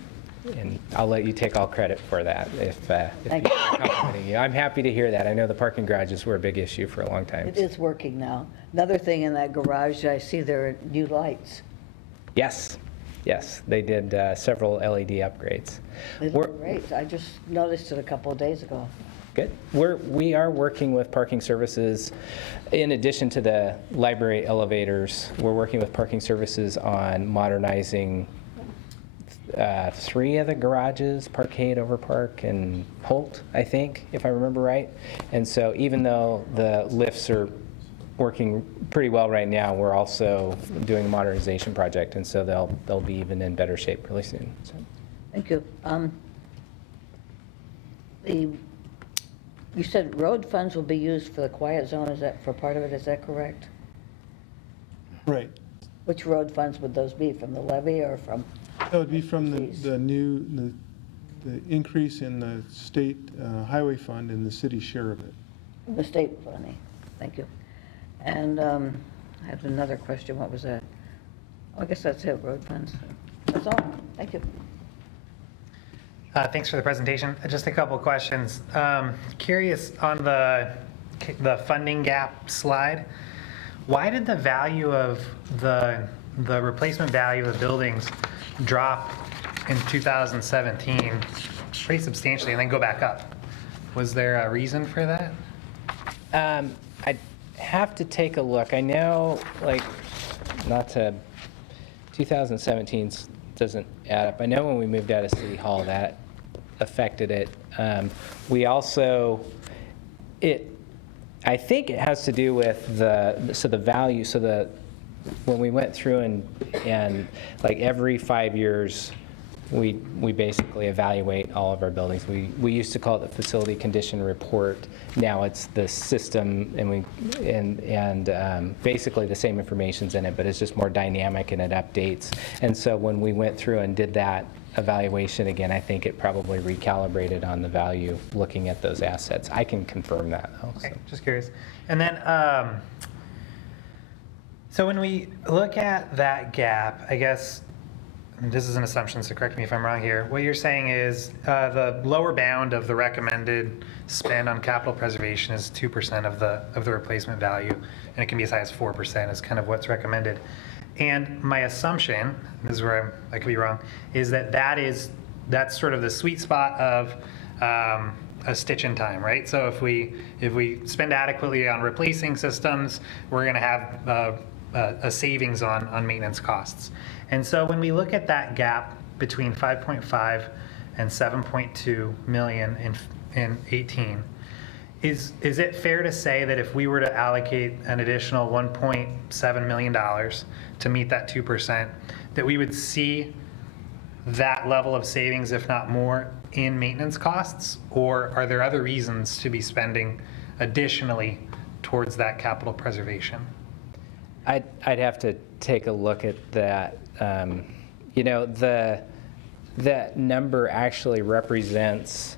I'll let you take all credit for that if Thank people are complimenting you. I'm happy to hear that. I know the parking garages were a big issue for a long time. It is working now. Another thing in that garage, I see there are new lights. Yes, yes, they did several LED upgrades. They look great. I just noticed it a couple of days ago. Good. We are working with parking services. In addition to the library elevators, we're working with parking services on modernizing 3 of the garages, Parkade, Overpark, and Holt, I think, if I remember right. And so even though the lifts are working pretty well right now, we're also doing a modernization project, and so they'll be even in better shape really soon. So. Thank you. You said road funds will be used for the quiet zone. Is that for part of it? Is that correct? Right. Which road funds would those be? From the levy or from? That would be from the increase in the state highway fund and the city's share of it. The state money. Thank you. And I have another question. What was that? Oh, I guess that's it, road funds. That's all. Thank you. Thanks for the presentation. Just a couple of questions. Curious on the funding gap slide, why did the value of the the replacement value of the buildings drop in 2017 pretty substantially and then go back up. Was there a reason for that? I'd have to take a look. I know, like, not to, 2017 doesn't add up. I know when we moved out of City Hall, that affected it. We also, I think it has to do with the value, when we went through and like every 5 years, we basically evaluate all of our buildings. We used to call it the facility condition report. Now it's the system, and basically the same information's in it, but it's just more dynamic and it updates. And so when we went through and did that evaluation again, I think it probably recalibrated on the value looking at those assets. I can confirm that though. Okay, just curious. And then, so when we look at that gap, I guess, and this is an assumption, so correct me if I'm wrong here. What you're saying is the lower bound of the recommended spend on capital preservation is 2% of the replacement value, and it can be as high as 4% is kind of what's recommended. And my assumption, this is where I could be wrong, is that's sort of the sweet spot of a stitch in time, right? So if we spend adequately on replacing systems, we're going to have a savings on maintenance costs. And so when we look at that gap between 5.5 and 7.2 million in 18, is it fair to say that if we were to allocate an additional $1.7 million to meet that 2%, that we would see that level of savings, if not more, in maintenance costs? Or are there other reasons to be spending additionally towards that capital preservation? I'd have to take a look at that. That number actually represents,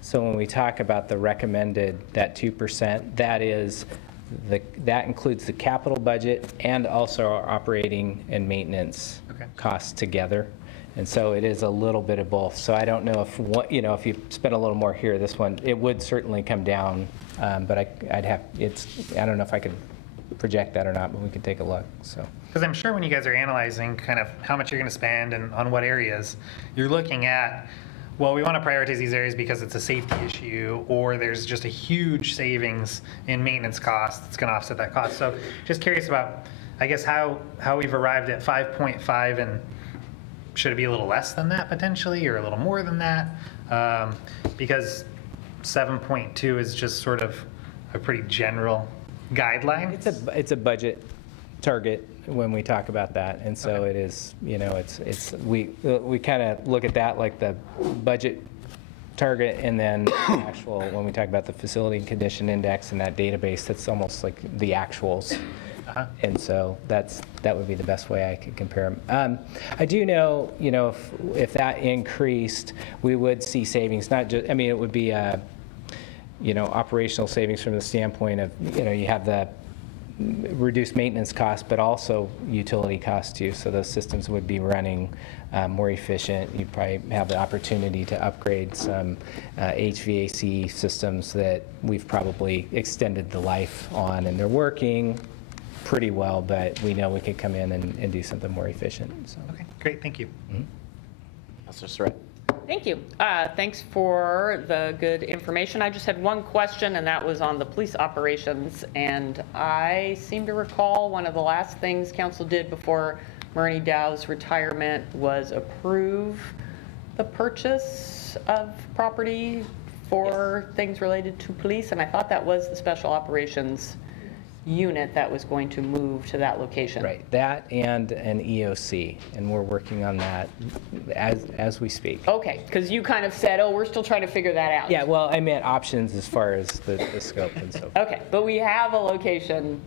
so when we talk about the recommended, that 2%, that includes the capital budget and also our operating and maintenance costs together. And so it is a little bit of both. So I don't know if you spend a little more here, this one, it would certainly come down, but I don't know if I could project that or not, but we can take a look. So, because I'm sure when you guys are analyzing kind of how much you're going to spend and on what areas, you're looking at, well, we want to prioritize these areas because it's a safety issue, or there's just a huge savings in maintenance costs that's going to offset that cost. So just curious about, I guess, how we've arrived at 5.5, and should it be a little less than that potentially, or a little more than that? Because 7.2 is just sort of a pretty general guideline. It's a budget target when we talk about that, and so it is. We kind of look at that like the budget target, and then actual when we talk about the facility and condition index and that database, that's almost like the actuals. And so that would be the best way I could compare them. I do know, if that increased, we would see savings. Not just, it would be operational savings from the standpoint of, you have the reduced maintenance costs, but also utility costs too. So those systems would be running more efficient. You'd probably have the opportunity to upgrade some HVAC systems that we've probably extended the life on, and they're working pretty well, but we know we could come in and do something more efficient. So. Okay, great, thank you. Councilor Surratt. Thank you. Thanks for the good information. I just had one question, and that was on the police operations. And I seem to recall one of the last things council did before Murney Dow's retirement was approve the purchase of property for things related to police. And I thought that was the special operations unit that was going to move to that location. Right, that and an EOC, and we're working on that as we speak. Okay, because you kind of said, oh, we're still trying to figure that out. Yeah, well, I meant options as far as the scope and so forth. Okay, but we have a location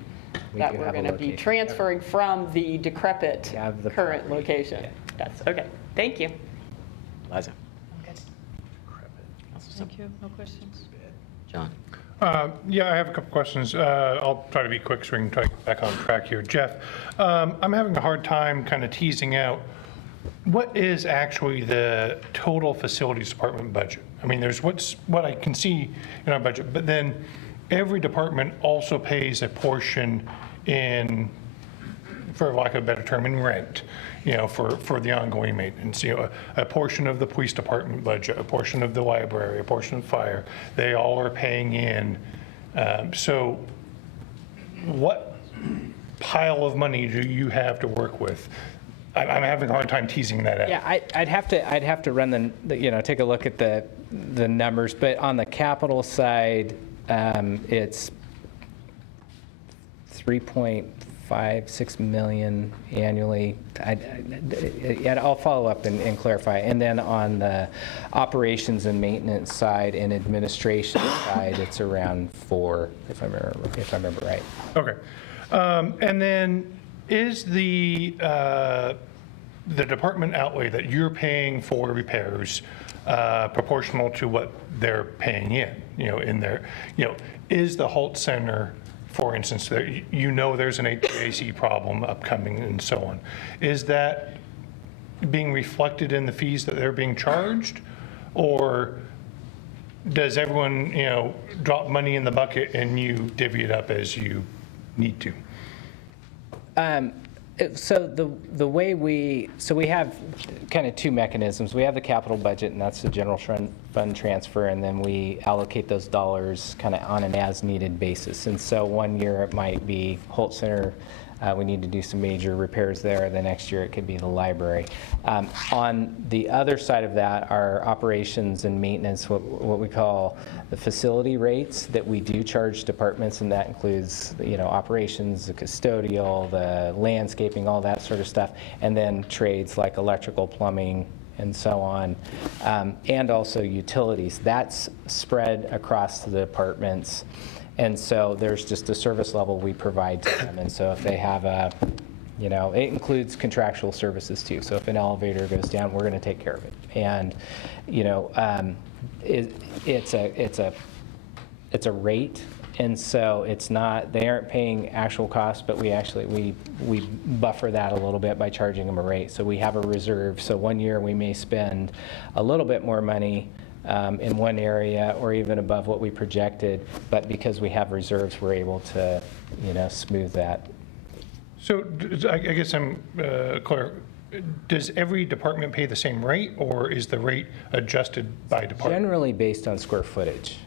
that we're going to be transferring from the decrepit current location. Yeah. Yes, okay, thank you. Liza. Thank you, no questions. John. Yeah, I have a couple questions. I'll try to be quick so we can try to get back on track here. Jeff, I'm having a hard time kind of teasing out what is actually the total facilities department budget. There's what I can see in our budget, but then every department also pays a portion in for lack of a better term, in rent, for the ongoing maintenance. A portion of the police department budget, a portion of the library, a portion of fire, they all are paying in. So what pile of money do you have to work with? I'm having a hard time teasing that out. Yeah, I'd have to run take a look at the numbers, but on the capital side, it's 3.56 million annually. I'll follow up and clarify. And then on the operations and maintenance side and administration side, it's around 4, if I remember right. Okay. And then is the department outlay that you're paying for repairs proportional to what they're paying in their, is the Holt Center, for instance, there's an HVAC problem upcoming and so on. Is that being reflected in the fees that they're being charged? Or does everyone, drop money in the bucket and you divvy it up as you need to? So the way we have kind of two mechanisms. We have the capital budget, and that's the general fund transfer, and then we allocate those dollars kind of on an as-needed basis. And so one year it might be Holt Center, we need to do some major repairs there. The next year it could be the library. On the other side of that are operations and maintenance, what we call the facility rates that we do charge departments, and that includes operations, the custodial, the landscaping, all that sort of stuff, and then trades like electrical, plumbing, and so on, and also utilities. That's spread across the departments. And so there's just a service level we provide to them. And so if they have it includes contractual services too. So if an elevator goes down, we're going to take care of it. And, it's a rate. And so it's not, they aren't paying actual costs, but we buffer that a little bit by charging them a rate. So we have a reserve. So one year we may spend a little bit more money in one area or even above what we projected, but because we have reserves, we're able to, smooth that. So I guess I'm clear. Does every department pay the same rate, or is the rate adjusted by department? Generally based on square footage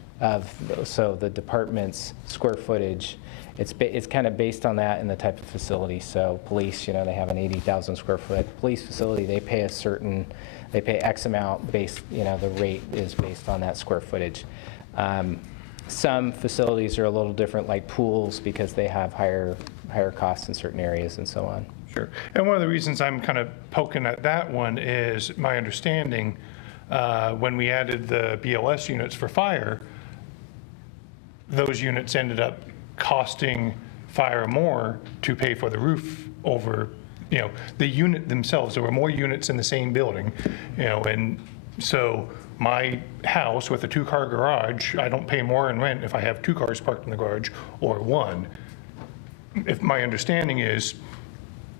so the department's square footage, it's kind of based on that and the type of facility. So police, they have an 80,000 square foot police facility. They pay X amount based, the rate is based on that square footage. Some facilities are a little different, like pools, because they have higher costs in certain areas and so on. Sure. And one of the reasons I'm kind of poking at that one is my understanding when we added the BLS units for fire, those units ended up costing fire more to pay for the roof over the unit themselves. There were more units in the same building, and so my house with a 2-car garage, I don't pay more in rent if I have 2 cars parked in the garage or 1. If my understanding is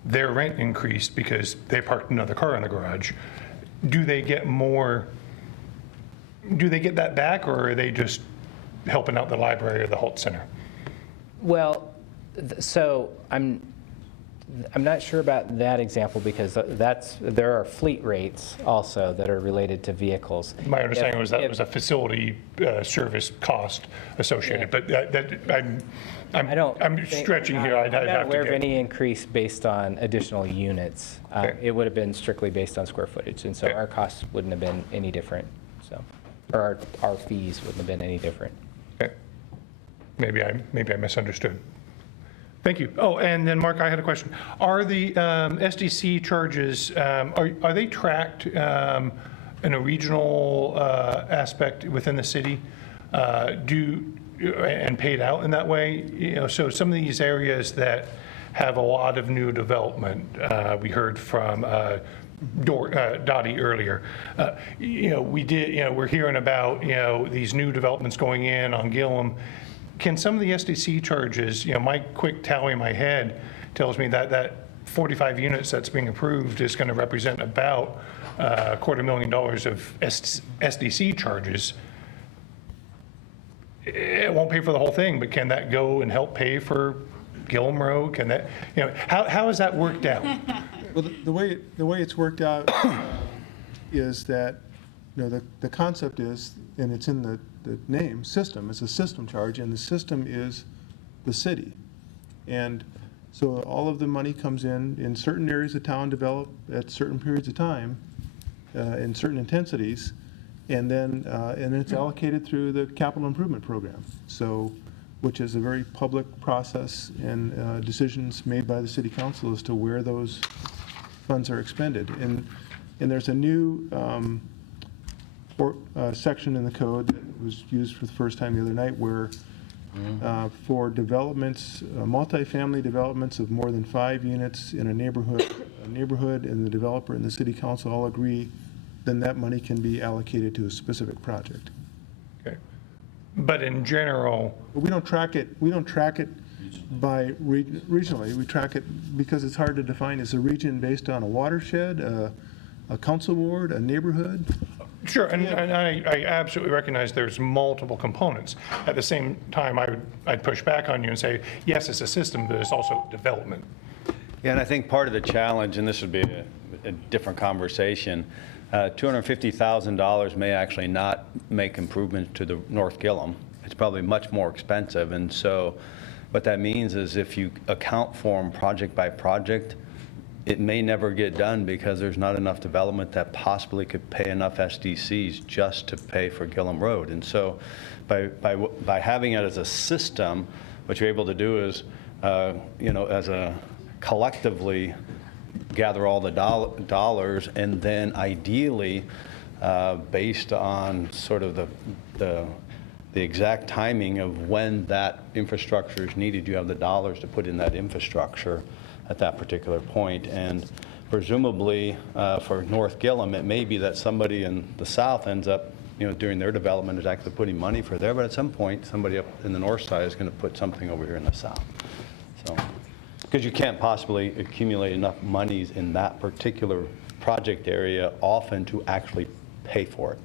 their rent increased because they parked another car in the garage, do they get that back, or are they just helping out the library or the Holt Center? Well, so I'm not sure about that example, because there are fleet rates also that are related to vehicles. My understanding was that was a facility service cost associated, but I'm stretching here. I'm not aware of any increase based on additional units. Okay. It would have been strictly based on square footage, and so our costs wouldn't have been any different. Or our fees wouldn't have been any different. Okay. Maybe I misunderstood. Thank you. Oh, and then Mark, I had a question. Are the SDC charges, are they tracked in a regional aspect within the city and paid out in that way? So some of these areas that have a lot of new development, we heard from Dottie earlier. We're hearing about these new developments going in on Gillum. Can some of the SDC charges, my quick tally in my head tells me that 45 units that's being approved is going to represent about $250,000 of SDC charges. It won't pay for the whole thing, but can that go and help pay for Gilm Road? Can that, how has that worked out? Well, the way it's worked out is that, the concept is, and it's in the name, system. It's a system charge, and the system is the city. And so all of the money comes in certain areas of town develop at certain periods of time, in certain intensities, and then it's allocated through the capital improvement program. So, which is a very public process, and decisions made by the city council as to where those funds are expended. And there's a new section in the code that was used for the first time the other night where for developments, multifamily developments of more than 5 units in a neighborhood, and the developer and the city council all agree, then that money can be allocated to a specific project. Okay. But in general, we don't track it by regionally. We track it because it's hard to define as a region based on a watershed, a council ward, a neighborhood. sure, and I absolutely recognize there's multiple components. At the same time, I'd push back on you and say, yes, it's a system, but it's also development. Yeah, and I think part of the challenge, and this would be a different conversation, $250,000 may actually not make improvements to the North Gillum. It's probably much more expensive. And so what that means is if you account for them project by project, it may never get done because there's not enough development that possibly could pay enough SDCs just to pay for Gillum Road. And so by having it as a system, what you're able to do is, as a collectively gather all the dollars, and then ideally, based on sort of the exact timing of when that infrastructure is needed, you have the dollars to put in that infrastructure at that particular point. And presumably for North Gillum, it may be that somebody in the south ends up, during their development is actually putting money for there, but at some point, somebody up in the north side is going to put something over here in the south. So, because you can't possibly accumulate enough monies in that particular project area often to actually pay for it.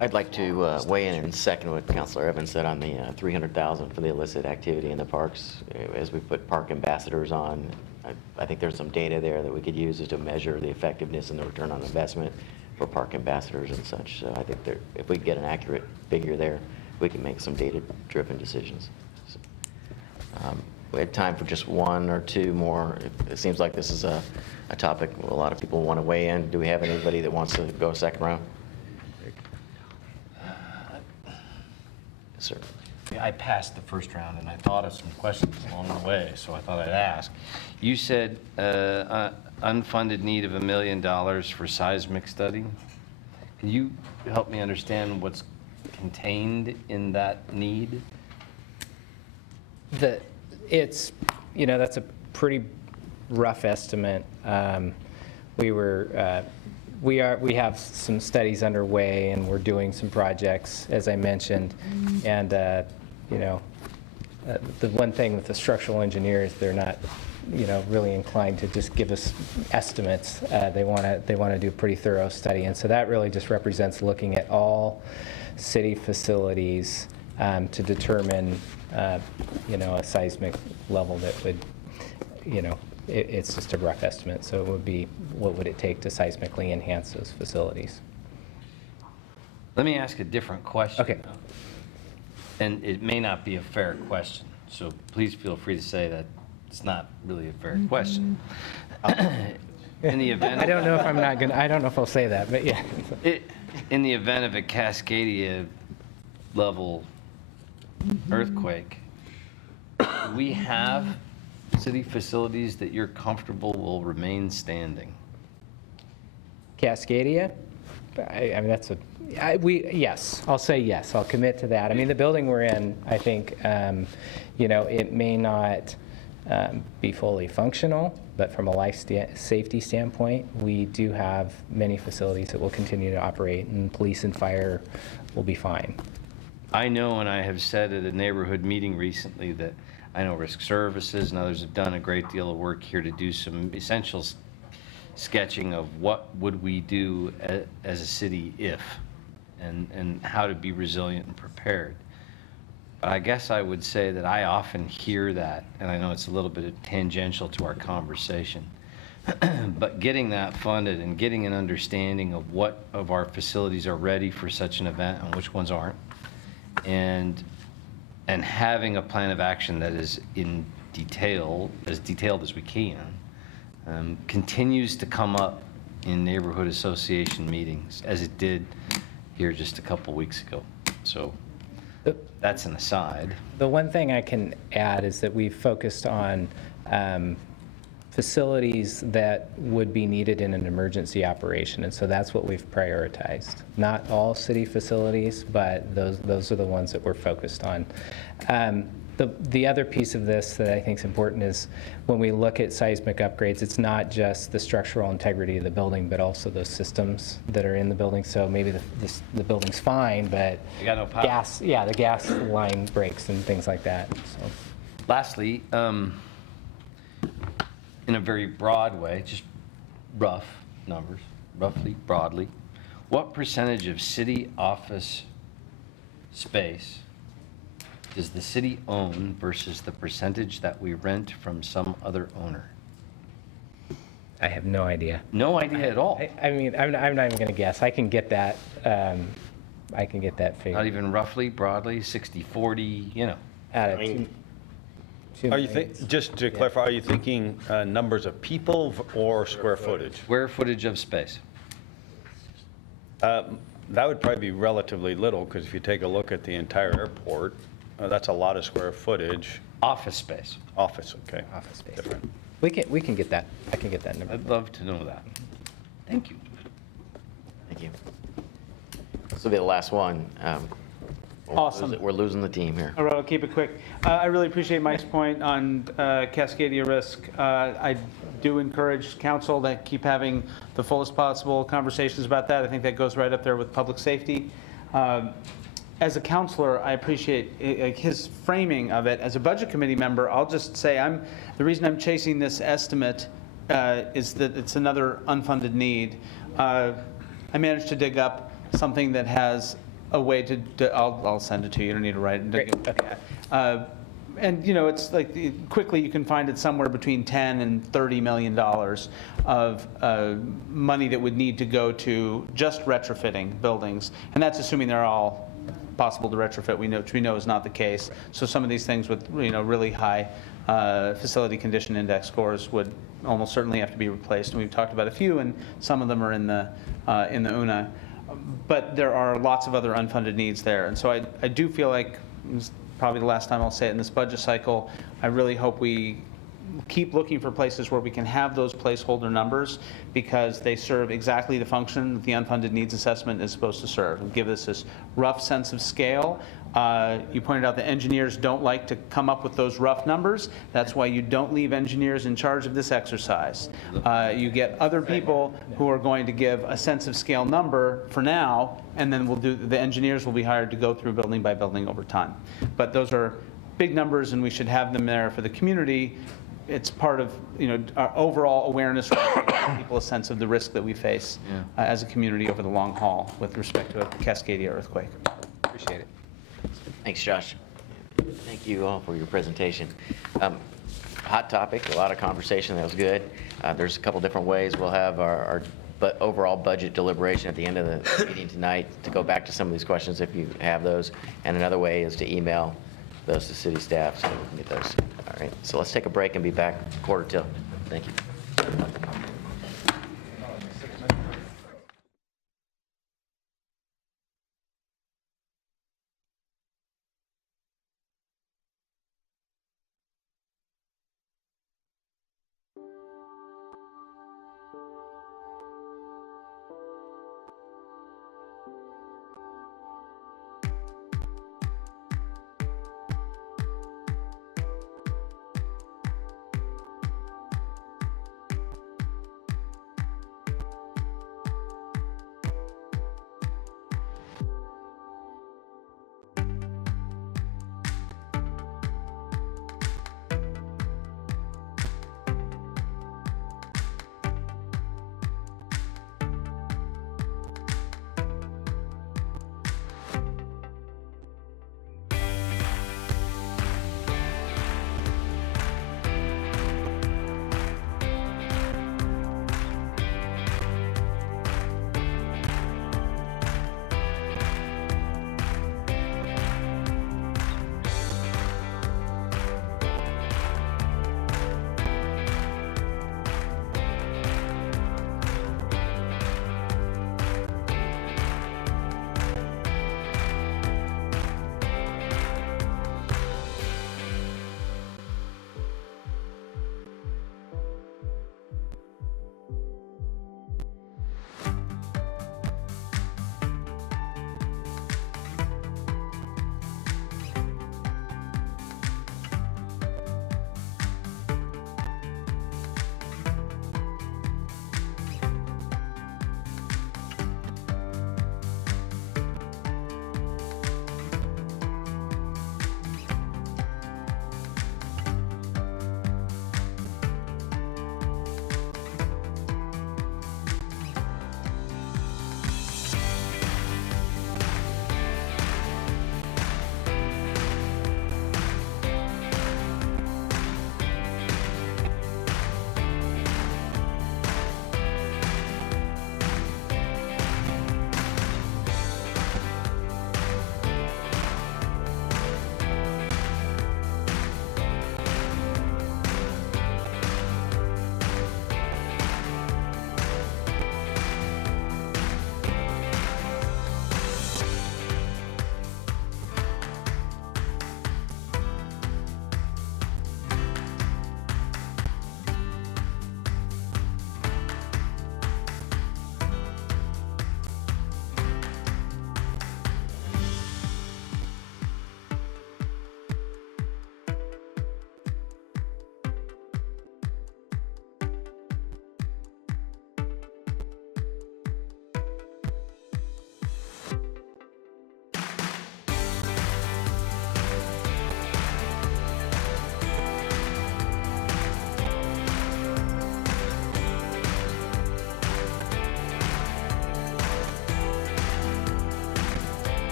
I'd like to weigh in and second what Councilor Evans said on the $300,000 for the illicit activity in the parks. As we put park ambassadors on, I think there's some data there that we could use to measure the effectiveness and the return on investment for park ambassadors and such. So I think if we get an accurate figure there, we can make some data-driven decisions. So, we had time for just one or two more. It seems like this is a topic a lot of people want to weigh in. Do we have anybody that wants to go second round? Sir. I passed the first round, and I thought of some questions along the way, so I thought I'd ask. You said unfunded need of $1 million for seismic study. Can you help me understand what's contained in that need? That's a pretty rough estimate. We have some studies underway, and we're doing some projects, as I mentioned. And the one thing with the structural engineers, they're not, really inclined to just give us estimates. They want to do a pretty thorough study, and so that really just represents looking at all city facilities to determine, a seismic level that would, it's just a rough estimate. So it would be, what would it take to seismically enhance those facilities? Let me ask a different question. Okay. And it may not be a fair question, so please feel free to say that it's not really a fair question. In the event, I don't know if I'll say that, but yeah. In the event of a Cascadia level earthquake, do we have city facilities that you're comfortable will remain standing? Cascadia? I mean, yes, I'll say yes. I'll commit to that. I mean, the building we're in, I think, it may not be fully functional, but from a life safety standpoint, we do have many facilities that will continue to operate, and police and fire will be fine. I know, and I have said at a neighborhood meeting recently that I know Risk Services and others have done a great deal of work here to do some essential sketching of what would we do as a city if. and how to be resilient and prepared. But I guess I would say that I often hear that, and I know it's a little bit tangential to our conversation, but getting that funded and getting an understanding of what of our facilities are ready for such an event and which ones aren't, and having a plan of action that is in detail, as detailed as we can, continues to come up in neighborhood association meetings, as it did here just a couple weeks ago. So that's an aside. The one thing I can add is that we've focused on facilities that would be needed in an emergency operation, and so that's what we've prioritized. Not all city facilities, but those are the ones that we're focused on. The other piece of this that I think is important is when we look at seismic upgrades, it's not just the structural integrity of the building, but also those systems that are in the building. So maybe the building's fine, but You got no power. the gas line breaks and things like that. So. Lastly, in a very broad way, just rough numbers, roughly, broadly, what percentage of city office space does the city own versus the percentage that we rent from some other owner? I have no idea. No idea at all? I mean, I'm not even going to guess. I can get that. I can get that figure. Not even roughly, broadly, 60-40, you know. Are you just to clarify, are you thinking numbers of people or square footage? Square footage of space. That would probably be relatively little, because if you take a look at the entire airport, that's a lot of square footage. Office space. Office, okay. Office space. Different. We can get that. I can get that number. I'd love to know that. Thank you. Thank you. This will be the last one. Awesome. We're losing the team here. All right, I'll keep it quick. I really appreciate Mike's point on Cascadia risk. I do encourage council to keep having the fullest possible conversations about that. I think that goes right up there with public safety. As a counselor, I appreciate his framing of it. As a budget committee member, I'll just say the reason I'm chasing this estimate is that it's another unfunded need. I managed to dig up something that has a way to I'll send it to you. You don't need to write it. Great. Okay. And you know, it's like quickly you can find it somewhere between $10 and $30 million of money that would need to go to just retrofitting buildings, and that's assuming they're all possible to retrofit, which we know is not the case. So some of these things with really high facility condition index scores would almost certainly have to be replaced. And we've talked about a few, and some of them are in the UNA. But there are lots of other unfunded needs there. And so I do feel like, this is probably the last time I'll say it in this budget cycle, I really hope we keep looking for places where we can have those placeholder numbers, because they serve exactly the function that the unfunded needs assessment is supposed to serve, and give us this rough sense of scale. You pointed out that engineers don't like to come up with those rough numbers. That's why you don't leave engineers in charge of this exercise. You get other people who are going to give a sense of scale number for now, and then the engineers will be hired to go through building by building over time. But those are big numbers, and we should have them there for the community. It's part of our overall awareness, giving people a sense of the risk that we face as a community over the long haul with respect to a Cascadia earthquake. Appreciate it. Thanks, Josh. Thank you all for your presentation. Hot topic, a lot of conversation. That was good. There's a couple different ways we'll have our overall budget deliberation at the end of the meeting tonight to go back to some of these questions if you have those. And another way is to email those to city staff so we can get those. All right, so let's take a break and be back 1:45. Thank you.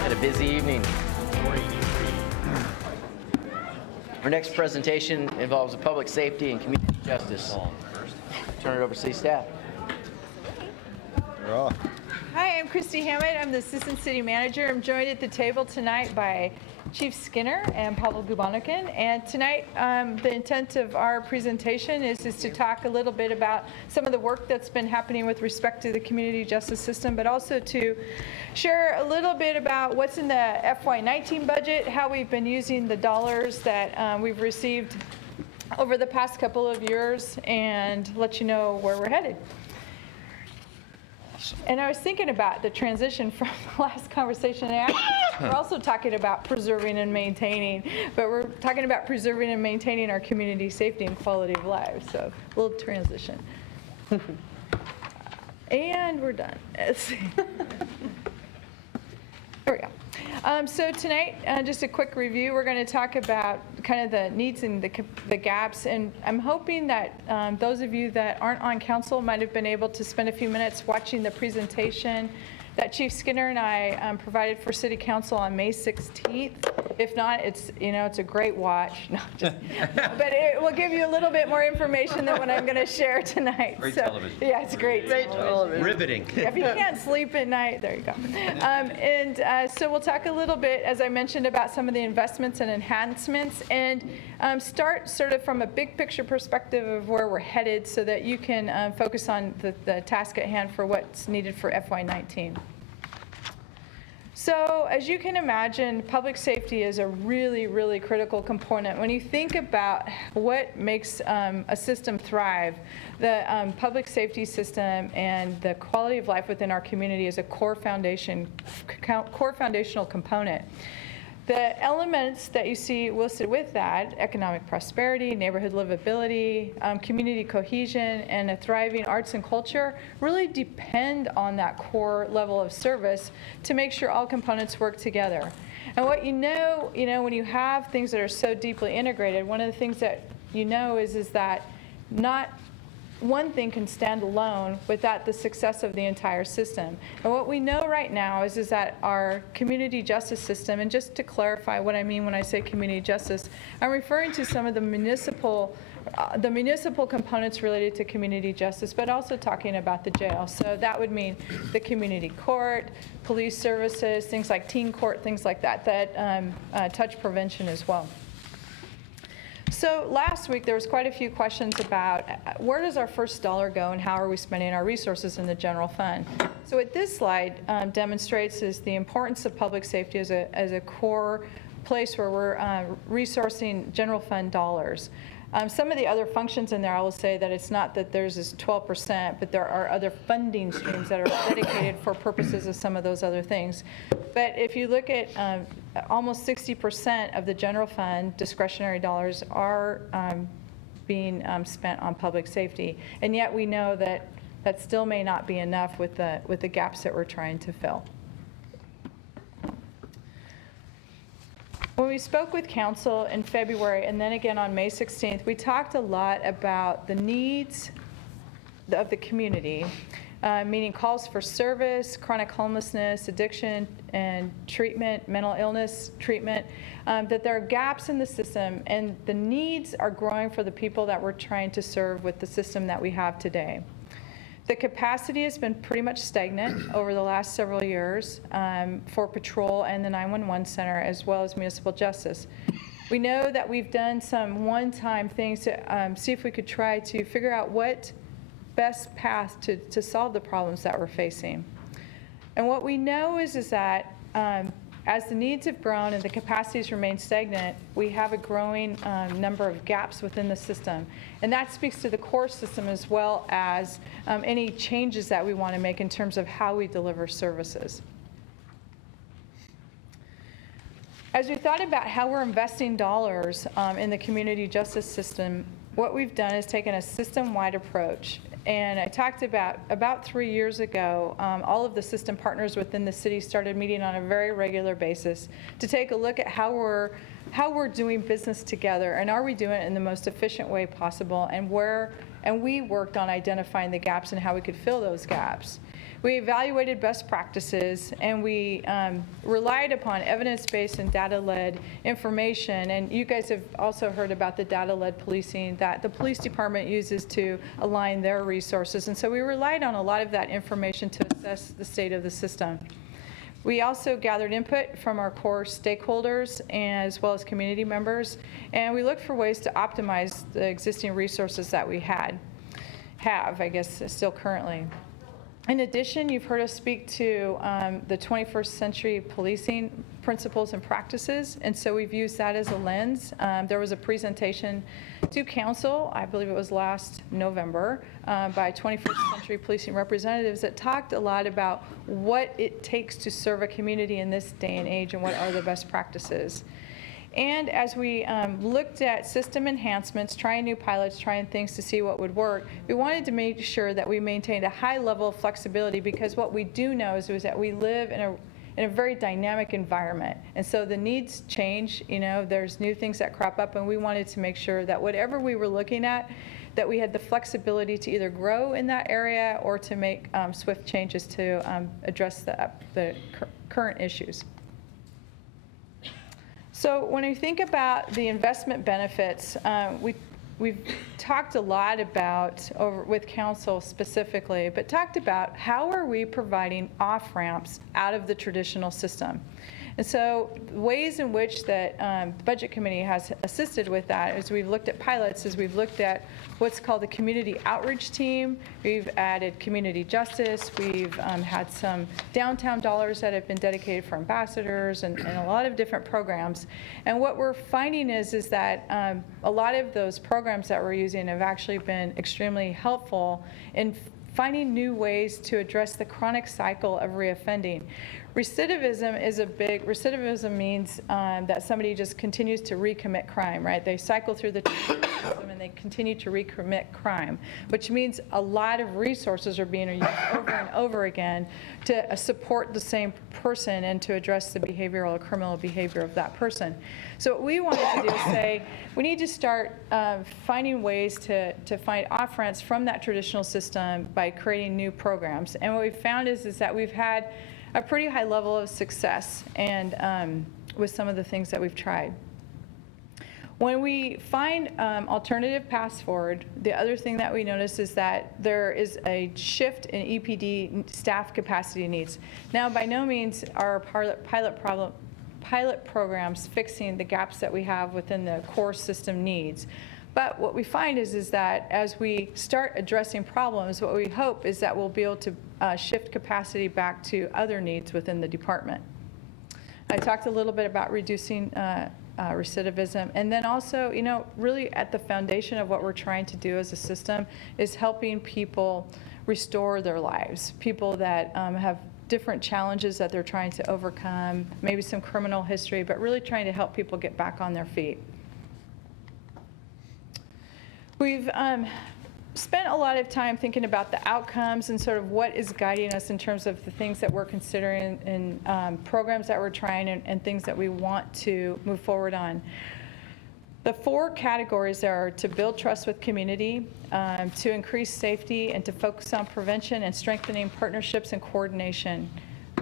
Had a busy evening. Our next presentation involves public safety and community justice. Turn it over to city staff. You're off. Hi, I'm Christy Hammond. I'm the Assistant City Manager. I'm joined at the table tonight by Chief Skinner and Pavel Gubanikin. And tonight, the intent of our presentation is to talk a little bit about some of the work that's been happening with respect to the community justice system, but also to share a little bit about what's in the FY19 budget, how we've been using the dollars that we've received over the past couple of years, and let you know where we're headed. And I was thinking about the transition from the last conversation. We're also talking about preserving and maintaining, but we're talking about preserving and maintaining our community safety and quality of life. So a little transition. And we're done. Let's see. There we go. So tonight, just a quick review. We're going to talk about kind of the needs and the gaps, and I'm hoping that those of you that aren't on council might have been able to spend a few minutes watching the presentation that Chief Skinner and I provided for City Council on May 16th. If not, it's a great watch. No, but it will give you a little bit more information than what I'm going to share tonight. Great television. Yeah, it's great television. Riveting. If you can't sleep at night, there you go. So we'll talk a little bit, as I mentioned, about some of the investments and enhancements, and start sort of from a big picture perspective of where we're headed so that you can focus on the task at hand for what's needed for FY19. So as you can imagine, public safety is a really, really critical component. When you think about what makes a system thrive, the public safety system and the quality of life within our community is a core foundational component. The elements that you see listed with that, economic prosperity, neighborhood livability, community cohesion, and a thriving arts and culture, really depend on that core level of service to make sure all components work together. And what you know, when you have things that are so deeply integrated, one of the things that you know is that not one thing can stand alone without the success of the entire system. And what we know right now is that our community justice system, and just to clarify what I mean when I say community justice, I'm referring to some of the municipal components related to community justice, but also talking about the jail. So that would mean the community court, police services, things like teen court, things like that touch prevention as well. So last week, there was quite a few questions about where does our first dollar go and how are we spending our resources in the general fund. So what this slide demonstrates is the importance of public safety as a core place where we're resourcing general fund dollars. Some of the other functions in there, I will say that it's not that there's this 12%, but there are other funding streams that are dedicated for purposes of some of those other things. But if you look at almost 60% of the general fund discretionary dollars are being spent on public safety. And yet we know that that still may not be enough with the gaps that we're trying to fill. When we spoke with council in February and then again on May 16th, we talked a lot about the needs of the community, meaning calls for service, chronic homelessness, addiction and treatment, mental illness treatment, that there are gaps in the system and the needs are growing for the people that we're trying to serve with the system that we have today. The capacity has been pretty much stagnant over the last several years for patrol and the 911 center, as well as municipal justice. We know that we've done some one-time things to see if we could try to figure out what best path to solve the problems that we're facing. And what we know is that as the needs have grown and the capacities remain stagnant, we have a growing number of gaps within the system. And that speaks to the core system as well as any changes that we want to make in terms of how we deliver services. As we thought about how we're investing dollars in the community justice system, what we've done is taken a system-wide approach. And I talked about 3 years ago, all of the system partners within the city started meeting on a very regular basis to take a look at how we're doing business together and are we doing it in the most efficient way possible and where and we worked on identifying the gaps and how we could fill those gaps. We evaluated best practices, and we relied upon evidence-based and data-led information. And you guys have also heard about the data-led policing that the police department uses to align their resources. And so we relied on a lot of that information to assess the state of the system. We also gathered input from our core stakeholders as well as community members, and we looked for ways to optimize the existing resources that we have, I guess, still currently. In addition, you've heard us speak to the 21st century policing principles and practices, and so we've used that as a lens. There was a presentation to council, I believe it was last November, by 21st century policing representatives that talked a lot about what it takes to serve a community in this day and age and what are the best practices. And as we looked at system enhancements, trying new pilots, trying things to see what would work, we wanted to make sure that we maintained a high level of flexibility, because what we do know is that we live in a very dynamic environment. And so the needs change, there's new things that crop up, and we wanted to make sure that whatever we were looking at, that we had the flexibility to either grow in that area or to make swift changes to address the current issues. So when we think about the investment benefits, we've talked a lot about, with council specifically, but talked about how are we providing off-ramps out of the traditional system. And so ways in which that the Budget Committee has assisted with that is we've looked at pilots, is we've looked at what's called the Community Outreach Team. We've added community justice. We've had some downtown dollars that have been dedicated for ambassadors and a lot of different programs. And what we're finding is that a lot of those programs that we're using have actually been extremely helpful in finding new ways to address the chronic cycle of reoffending. Recidivism means that somebody just continues to recommit crime, right? They cycle through the system and they continue to recommit crime, which means a lot of resources are being used over and over again to support the same person and to address the behavioral or criminal behavior of that person. So what we wanted to do is say, we need to start finding ways to find off-ramps from that traditional system by creating new programs. And what we've found is that we've had a pretty high level of success and with some of the things that we've tried. When we find alternative paths forward, the other thing that we notice is that there is a shift in EPD staff capacity needs. Now, by no means are pilot programs fixing the gaps that we have within the core system needs. But what we find is that as we start addressing problems, what we hope is that we'll be able to shift capacity back to other needs within the department. I talked a little bit about reducing recidivism, and then also, really at the foundation of what we're trying to do as a system is helping people restore their lives, people that have different challenges that they're trying to overcome, maybe some criminal history, but really trying to help people get back on their feet. We've spent a lot of time thinking about the outcomes and sort of what is guiding us in terms of the things that we're considering and programs that we're trying and things that we want to move forward on. The 4 categories are to build trust with community, to increase safety, and to focus on prevention and strengthening partnerships and coordination.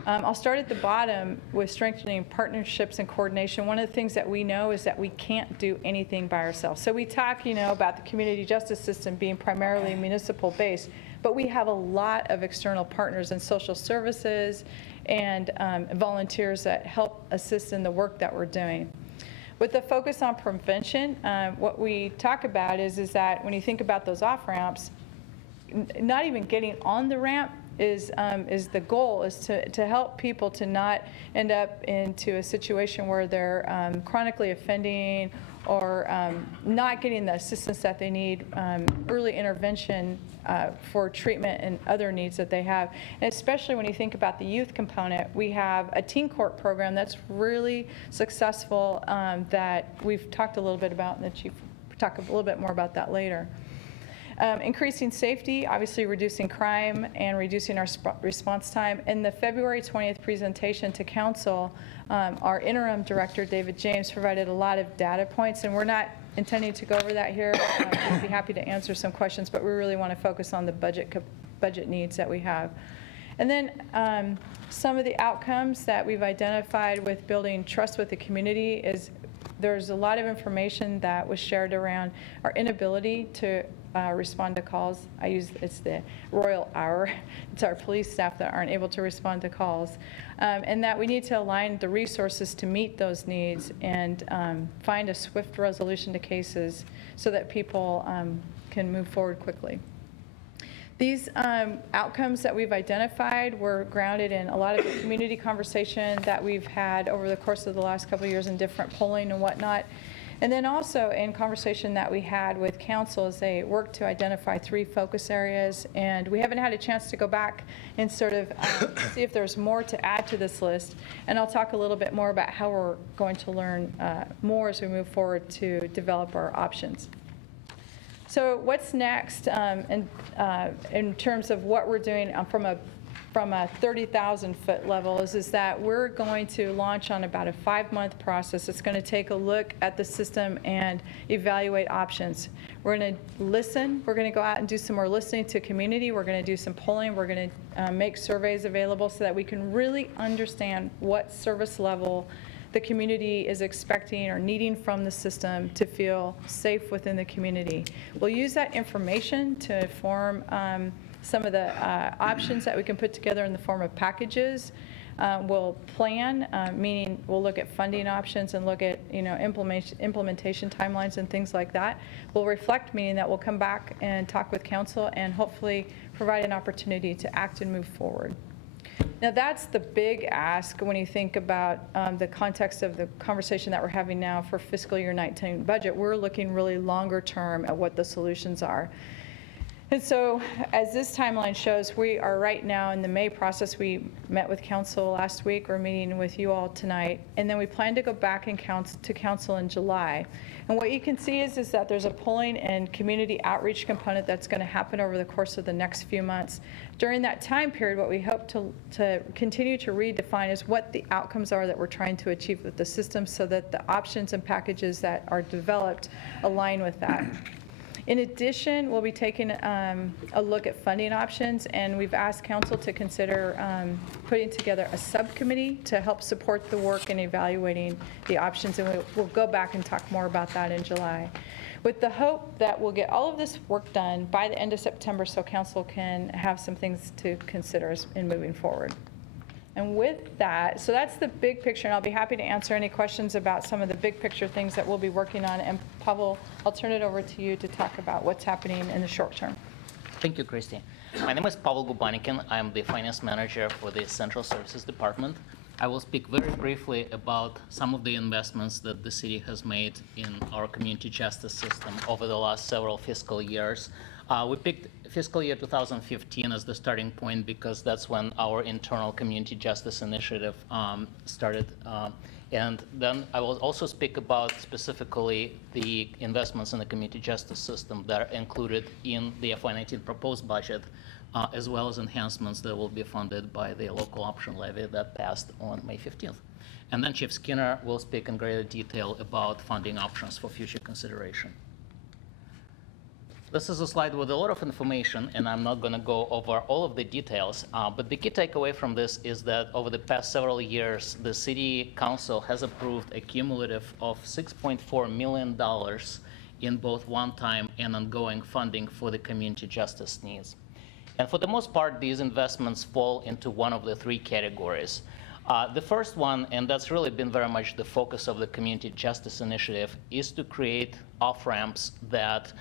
I'll start at the bottom with strengthening partnerships and coordination. One of the things that we know is that we can't do anything by ourselves. So we talk, about the community justice system being primarily municipal based, but we have a lot of external partners in social services and volunteers that help assist in the work that we're doing. With the focus on prevention, what we talk about is that when you think about those off-ramps, not even getting on the ramp is the goal, is to help people to not end up into a situation where they're chronically offending or not getting the assistance that they need, early intervention for treatment and other needs that they have. And especially when you think about the youth component, we have a teen court program that's really successful that we've talked a little bit about, and the chief will talk a little bit more about that later. Increasing safety, obviously reducing crime and reducing our response time. In the February 20th presentation to council, our interim director, David James, provided a lot of data points, and we're not intending to go over that here. We'd be happy to answer some questions, but we really want to focus on the budget needs that we have. And then some of the outcomes that we've identified with building trust with the community is there's a lot of information that was shared around our inability to respond to calls. It's the Royal Hour. It's our police staff that aren't able to respond to calls. And that we need to align the resources to meet those needs and find a swift resolution to cases so that people can move forward quickly. These outcomes that we've identified were grounded in a lot of the community conversation that we've had over the course of the last couple of years in different polling and whatnot. And then also in conversation that we had with council as they worked to identify 3 focus areas. And we haven't had a chance to go back and sort of see if there's more to add to this list. And I'll talk a little bit more about how we're going to learn more as we move forward to develop our options. So what's next in terms of what we're doing from a 30,000-foot level is that we're going to launch on about a 5-month process. It's going to take a look at the system and evaluate options. We're going to listen. We're going to go out and do some more listening to community. We're going to do some polling. We're going to make surveys available so that we can really understand what service level the community is expecting or needing from the system to feel safe within the community. We'll use that information to inform some of the options that we can put together in the form of packages. We'll plan, meaning we'll look at funding options and look at implementation timelines and things like that. We'll reflect, meaning that we'll come back and talk with council and hopefully provide an opportunity to act and move forward. Now that's the big ask when you think about the context of the conversation that we're having now for fiscal year 19 budget. We're looking really longer term at what the solutions are. And so as this timeline shows, we are right now in the May process. We met with council last week. We're meeting with you all tonight. And then we plan to go back to council in July. And what you can see is that there's a polling and community outreach component that's going to happen over the course of the next few months. During that time period, what we hope to continue to redefine is what the outcomes are that we're trying to achieve with the system so that the options and packages that are developed align with that. In addition, we'll be taking a look at funding options, and we've asked council to consider putting together a subcommittee to help support the work in evaluating the options, and we'll go back and talk more about that in July. With the hope that we'll get all of this work done by the end of September so council can have some things to consider in moving forward. And with that, so that's the big picture, and I'll be happy to answer any questions about some of the big picture things that we'll be working on. And Pavel, I'll turn it over to you to talk about what's happening in the short term. Thank you, Christy. My name is Pavel Gubanikin. I'm the finance manager for the Central Services Department. I will speak very briefly about some of the investments that the city has made in our community justice system over the last several fiscal years. We picked fiscal year 2015 as the starting point because that's when our internal community justice initiative started. And then I will also speak about specifically the investments in the community justice system that are included in the FY19 proposed budget, as well as enhancements that will be funded by the local option levy that passed on May 15th. And then Chief Skinner will speak in greater detail about funding options for future consideration. This is a slide with a lot of information, and I'm not going to go over all of the details, but the key takeaway from this is that over the past several years, the City Council has approved a cumulative of $6.4 million in both one-time and ongoing funding for the community justice needs. And for the most part, these investments fall into one of the 3 categories. The first one, and that's really been very much the focus of the Community Justice Initiative, is to create off-ramps that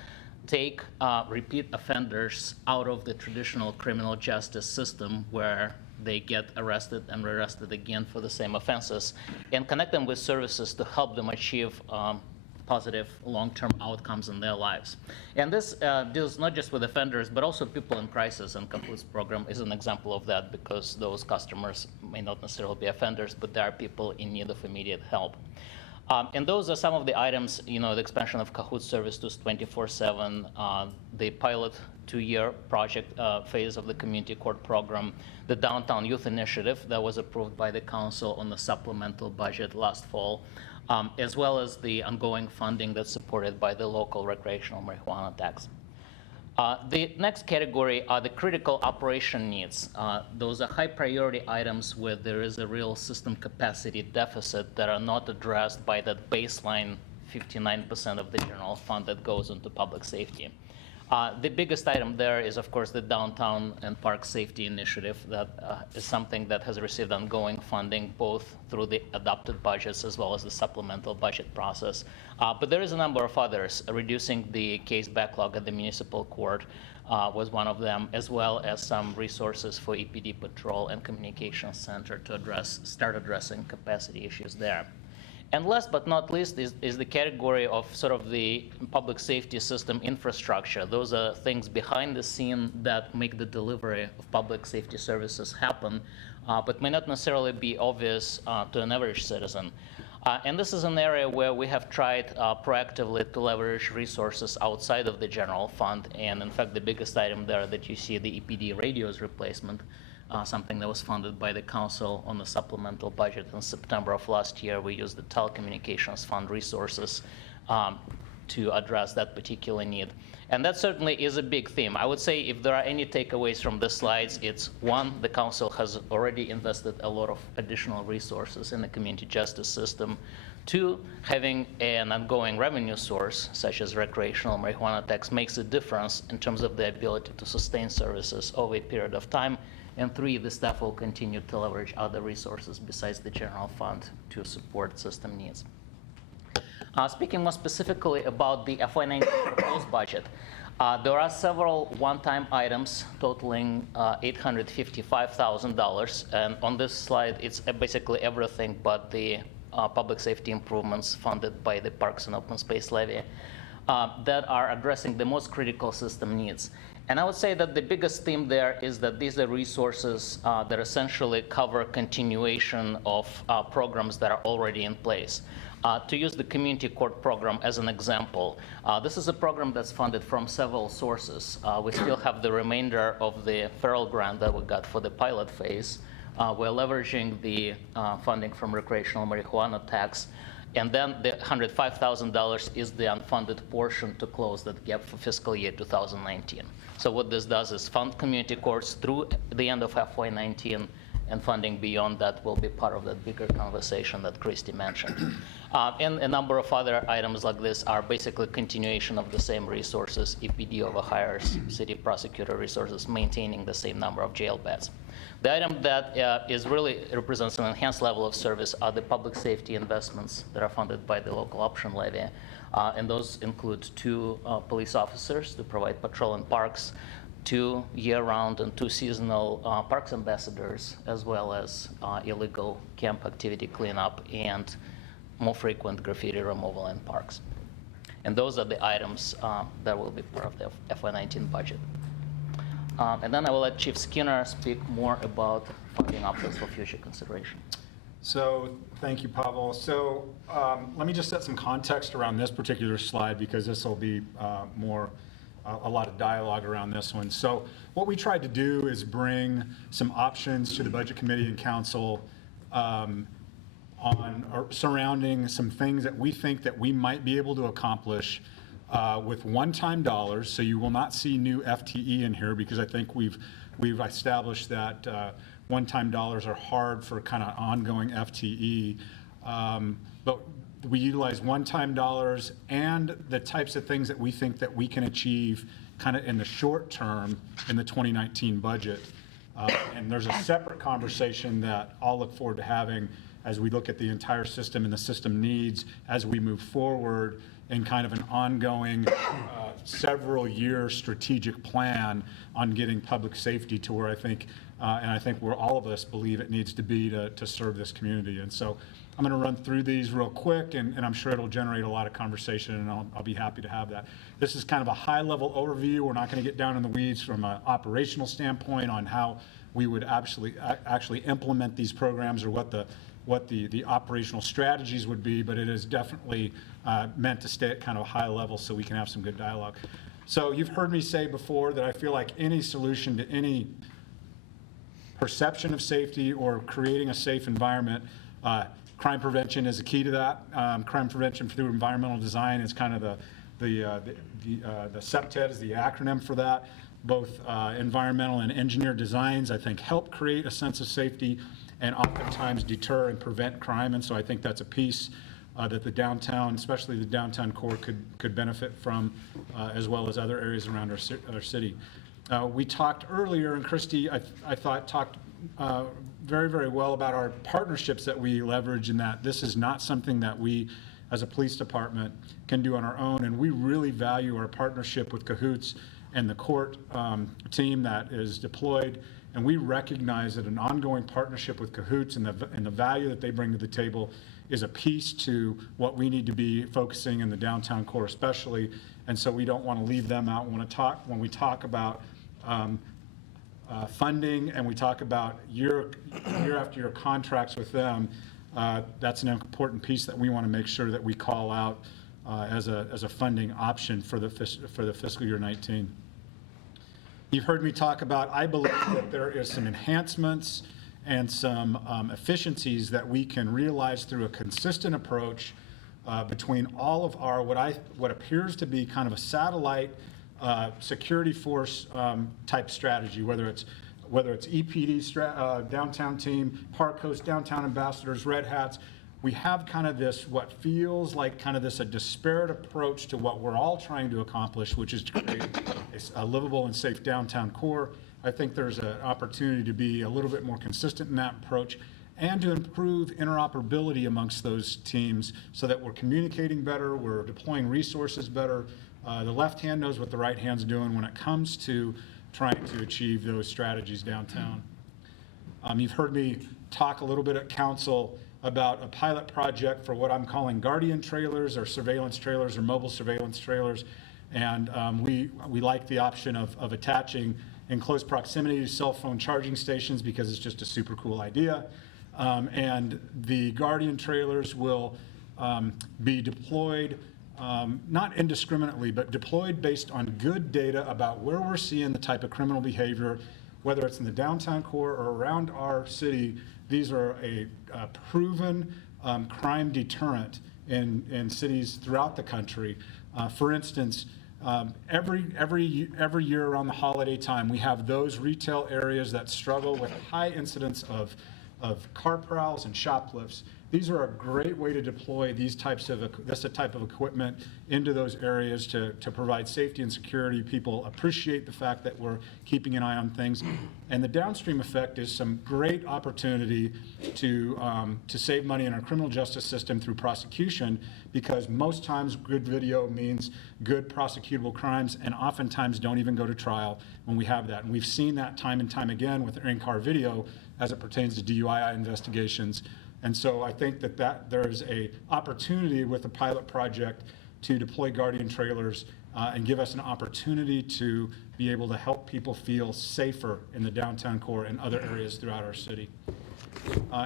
take repeat offenders out of the traditional criminal justice system where they get arrested and rearrested again for the same offenses, and connect them with services to help them achieve positive long-term outcomes in their lives. And this deals not just with offenders, but also people in crisis, and Kahoot's program is an example of that because those customers may not necessarily be offenders, but they are people in need of immediate help. And those are some of the items, the expansion of Kahoot service to 24/7, the pilot 2-year project phase of the community court program, the Downtown Youth Initiative that was approved by the council on the supplemental budget last fall, as well as the ongoing funding that's supported by the local recreational marijuana tax. The next category are the critical operation needs. Those are high priority items where there is a real system capacity deficit that are not addressed by that baseline 59% of the general fund that goes into public safety. The biggest item there is, of course, the Downtown and Park Safety Initiative. That is something that has received ongoing funding, both through the adopted budgets as well as the supplemental budget process. But there is a number of others. Reducing the case backlog at the municipal court was one of them, as well as some resources for EPD Patrol and Communications Center to start addressing capacity issues there. And last but not least is the category of sort of the public safety system infrastructure. Those are things behind the scene that make the delivery of public safety services happen, but may not necessarily be obvious to an average citizen. And this is an area where we have tried proactively to leverage resources outside of the general fund. And in fact, the biggest item there that you see, the EPD radios replacement, something that was funded by the council on the supplemental budget in September of last year. We used the telecommunications fund resources to address that particular need. And that certainly is a big theme. I would say if there are any takeaways from the slides, it's one, the council has already invested a lot of additional resources in the community justice system. Two, having an ongoing revenue source, such as recreational marijuana tax, makes a difference in terms of the ability to sustain services over a period of time. And three, the staff will continue to leverage other resources besides the general fund to support system needs. Speaking more specifically about the FY19 proposed budget, there are several one-time items totaling $855,000. And on this slide, it's basically everything but the public safety improvements funded by the Parks and Open Space Levy that are addressing the most critical system needs. And I would say that the biggest theme there is that these are resources that essentially cover continuation of programs that are already in place. To use the community court program as an example, this is a program that's funded from several sources. We still have the remainder of the federal grant that we got for the pilot phase. We're leveraging the funding from recreational marijuana tax. And then the $105,000 is the unfunded portion to close that gap for fiscal year 2019. So what this does is fund community courts through the end of FY19, and funding beyond that will be part of that bigger conversation that Christy mentioned. And a number of other items like this are basically continuation of the same resources, EPD overhires, city prosecutor resources, maintaining the same number of jail beds. The item that is really represents an enhanced level of service are the public safety investments that are funded by the local option levy. And those include 2 police officers to provide patrol in parks, 2 year-round and 2 seasonal parks ambassadors, as well as illegal camp activity cleanup and more frequent graffiti removal in parks. And those are the items that will be part of the FY19 budget. And then I will let Chief Skinner speak more about funding options for future consideration. So thank you, Pavel. So let me just set some context around this particular slide, because this will be a lot of dialogue around this one. So what we tried to do is bring some options to the Budget Committee and Council surrounding some things that we think that we might be able to accomplish with one-time dollars. So you will not see new FTE in here, because I think we've established that one-time dollars are hard for kind of ongoing FTE. But we utilize one-time dollars and the types of things that we think that we can achieve kind of in the short term in the 2019 budget. And there's a separate conversation that I'll look forward to having as we look at the entire system and the system needs as we move forward in kind of an ongoing several-year strategic plan on getting public safety to where I think, and I think where all of us believe it needs to be to serve this community. And so I'm going to run through these real quick, and I'm sure it'll generate a lot of conversation, and I'll be happy to have that. This is kind of a high-level overview. We're not going to get down in the weeds from an operational standpoint on how we would actually implement these programs or what the operational strategies would be, but it is definitely meant to stay at kind of a high level so we can have some good dialogue. So you've heard me say before that I feel like any solution to any perception of safety or creating a safe environment Crime prevention is a key to that. Crime prevention through environmental design is kind of the SEPTED is the acronym for that. Both environmental and engineer designs, I think, help create a sense of safety and oftentimes deter and prevent crime. And so I think that's a piece that the downtown, especially the downtown core, could benefit from, as well as other areas around our city. We talked earlier, and Christy, I thought, talked very, very well about our partnerships that we leverage, in that this is not something that we, as a police department, can do on our own. And we really value our partnership with Cahoots and the court team that is deployed. And we recognize that an ongoing partnership with Cahoots and the value that they bring to the table is a piece to what we need to be focusing in the downtown core especially. And so we don't want to leave them out. When we talk about funding and we talk about year after year contracts with them, that's an important piece that we want to make sure that we call out as a funding option for the fiscal year 19. You've heard me talk about, I believe that there is some enhancements and some efficiencies that we can realize through a consistent approach between all of our, what appears to be kind of a satellite security force type strategy, whether it's EPD downtown team, Park Coast downtown ambassadors, Red Hats. We have kind of this, what feels like kind of this a disparate approach to what we're all trying to accomplish, which is to create a livable and safe downtown core. I think there's an opportunity to be a little bit more consistent in that approach and to improve interoperability amongst those teams so that we're communicating better, we're deploying resources better. The left hand knows what the right hand's doing when it comes to trying to achieve those strategies downtown. You've heard me talk a little bit at council about a pilot project for what I'm calling guardian trailers or surveillance trailers or mobile surveillance trailers. And we like the option of attaching in close proximity to cell phone charging stations because it's just a super cool idea. And the guardian trailers will be deployed not indiscriminately, but deployed based on good data about where we're seeing the type of criminal behavior, whether it's in the downtown core or around our city. These are a proven crime deterrent in cities throughout the country. For instance, every year around the holiday time, we have those retail areas that struggle with high incidence of car prowls and shoplifts. These are a great way to deploy this type of equipment into those areas to provide safety and security. People appreciate the fact that we're keeping an eye on things. And the downstream effect is some great opportunity to save money in our criminal justice system through prosecution, because most times good video means good prosecutable crimes and oftentimes don't even go to trial when we have that. And we've seen that time and time again with in-car video as it pertains to DUI investigations. And so I think that there's a opportunity with the pilot project to deploy guardian trailers and give us an opportunity to be able to help people feel safer in the downtown core and other areas throughout our city.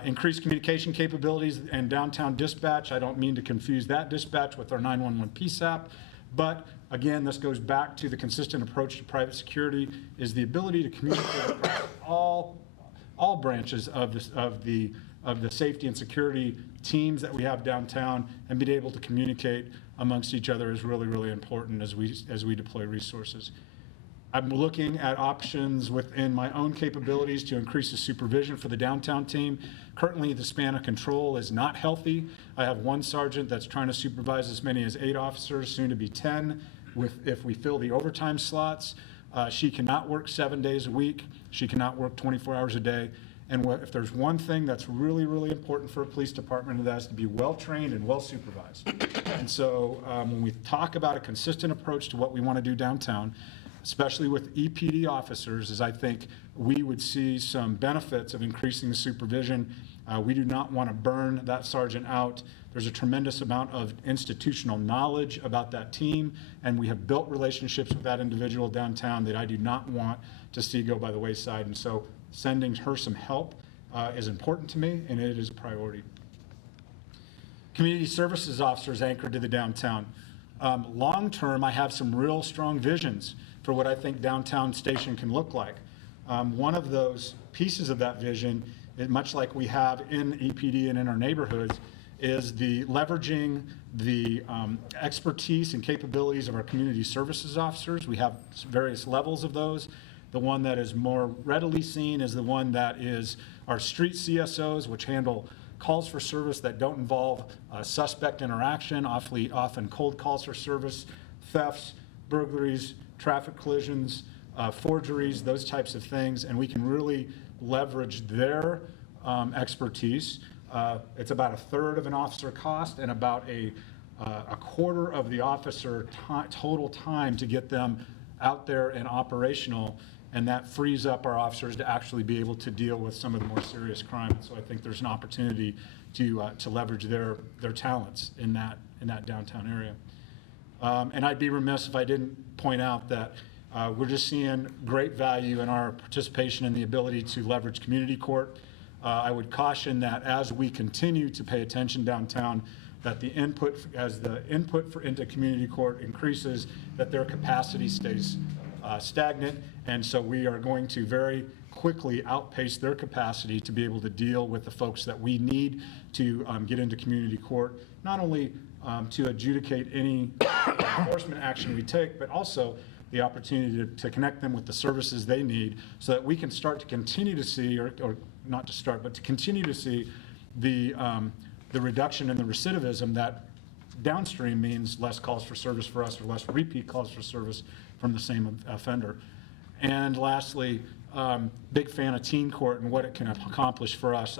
Increased communication capabilities and downtown dispatch. I don't mean to confuse that dispatch with our 911 PSAP, but again, this goes back to the consistent approach to private security, is the ability to communicate across all branches of the safety and security teams that we have downtown, and being able to communicate amongst each other is really, really important as we deploy resources. I'm looking at options within my own capabilities to increase the supervision for the downtown team. Currently, the span of control is not healthy. I have one sergeant that's trying to supervise as many as 8 officers, soon to be 10, if we fill the overtime slots. She cannot work 7 days a week. She cannot work 24 hours a day. And if there's one thing that's really, really important for a police department, that is to be well-trained and well-supervised. And so when we talk about a consistent approach to what we want to do downtown, especially with EPD officers, is I think we would see some benefits of increasing the supervision. We do not want to burn that sergeant out. There's a tremendous amount of institutional knowledge about that team, and we have built relationships with that individual downtown that I do not want to see go by the wayside. And so sending her some help is important to me, and it is a priority. Community services officers anchored to the downtown. Long term, I have some real strong visions for what I think downtown station can look like. One of those pieces of that vision much like we have in EPD and in our neighborhoods, is the leveraging the expertise and capabilities of our community services officers. We have various levels of those. The one that is more readily seen is the one that is our street CSOs, which handle calls for service that don't involve suspect interaction, often cold calls for service, thefts, burglaries, traffic collisions, forgeries, those types of things, and we can really leverage their expertise. It's about a third of an officer cost and about a quarter of the officer total time to get them out there and operational, and that frees up our officers to actually be able to deal with some of the more serious crime. So I think there's an opportunity to leverage their talents in that downtown area. And I'd be remiss if I didn't point out that we're just seeing great value in our participation in the ability to leverage community court. I would caution that as we continue to pay attention downtown, that as the input into community court increases, that their capacity stays stagnant. And so we are going to very quickly outpace their capacity to be able to deal with the folks that we need to get into community court, not only to adjudicate any enforcement action we take, but also the opportunity to connect them with the services they need so that we can start to continue to see, or not to start, but to continue to see the reduction in the recidivism that downstream means less calls for service for us or less repeat calls for service from the same offender. And lastly, big fan of teen court and what it can accomplish for us.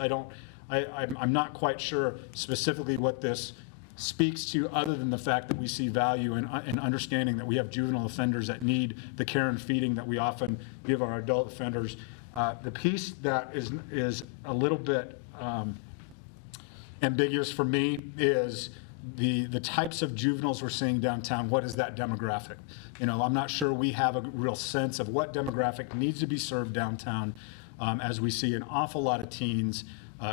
I'm not quite sure specifically what this speaks to, other than the fact that we see value in understanding that we have juvenile offenders that need the care and feeding that we often give our adult offenders. The piece that is a little bit ambiguous for me is the types of juveniles we're seeing downtown. What is that demographic? I'm not sure we have a real sense of what demographic needs to be served downtown, as we see an awful lot of teens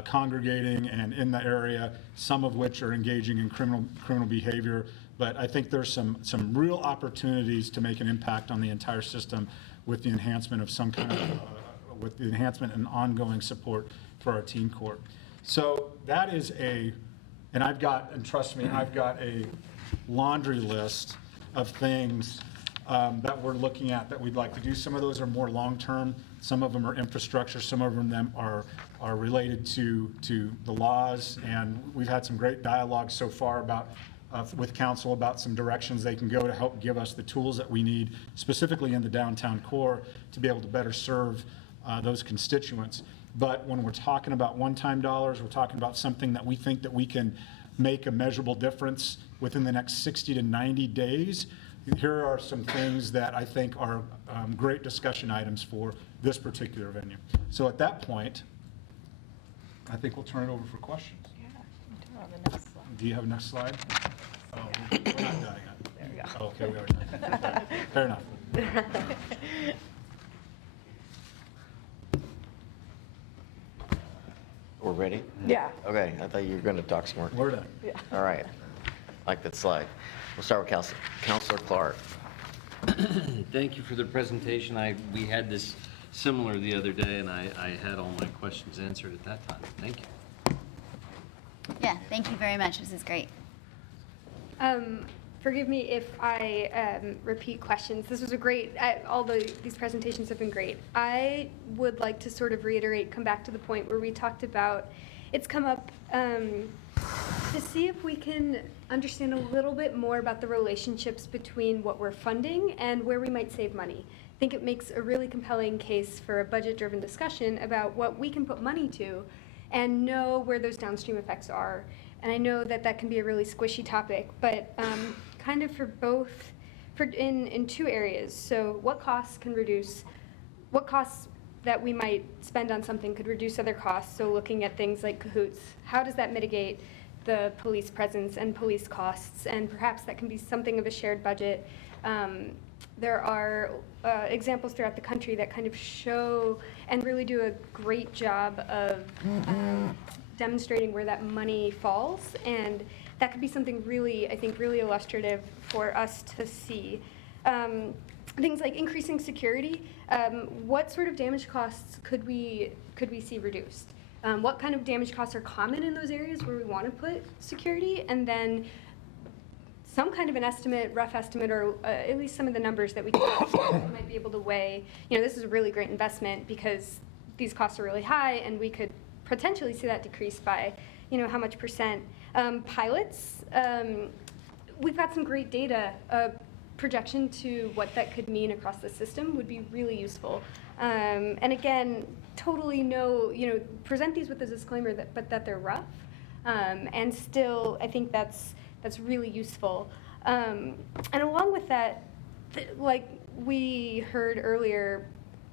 congregating and in the area, some of which are engaging in criminal behavior. But I think there's some real opportunities to make an impact on the entire system with the enhancement of some kind of, with the enhancement and ongoing support for our teen court. So that is and trust me, I've got a laundry list of things that we're looking at that we'd like to do. Some of those are more long-term. Some of them are infrastructure. Some of them are related to the laws. And we've had some great dialogue so far with council about some directions they can go to help give us the tools that we need, specifically in the downtown core, to be able to better serve those constituents. But when we're talking about one-time dollars, we're talking about something that we think that we can make a measurable difference within the next 60 to 90 days. Here are some things that I think are great discussion items for this particular venue. So at that point, I think we'll turn it over for questions. Yeah, on the next slide. Do you have a next slide? Oh, we're not done yet. There we go. Oh, okay, we are done. Fair enough. We're ready? Yeah. Okay, I thought you were going to talk some more. We're done. Yeah. All right, like that slide. We'll start with Councilor Clark. Thank you for the presentation. We had this similar the other day, and I had all my questions answered at that time. Thank you. Yeah, thank you very much. This is great. Forgive me if I repeat questions. This was a great, these presentations have been great. I would like to sort of come back to the point where we talked about, it's come up to see if we can understand a little bit more about the relationships between what we're funding and where we might save money. I think it makes a really compelling case for a budget-driven discussion about what we can put money to and know where those downstream effects are. And I know that that can be a really squishy topic, but kind of for both, in two areas. So what costs that we might spend on something could reduce other costs? So looking at things like cahoots, how does that mitigate the police presence and police costs? And perhaps that can be something of a shared budget. There are examples throughout the country that kind of show and really do a great job of demonstrating where that money falls, and that could be something really, I think, really illustrative for us to see. Things like increasing security. What sort of damage costs could we see reduced? what kind of damage costs are common in those areas where we want to put security, and then some kind of an estimate, rough estimate, or at least some of the numbers that we might be able to weigh. This is a really great investment because these costs are really high, and we could potentially see that decrease by, how much percent. Pilots, we've got some great data. Projection to what that could mean across the system would be really useful. And again, totally present these with a disclaimer but that they're rough. And still, I think that's really useful. And along with that, like we heard earlier,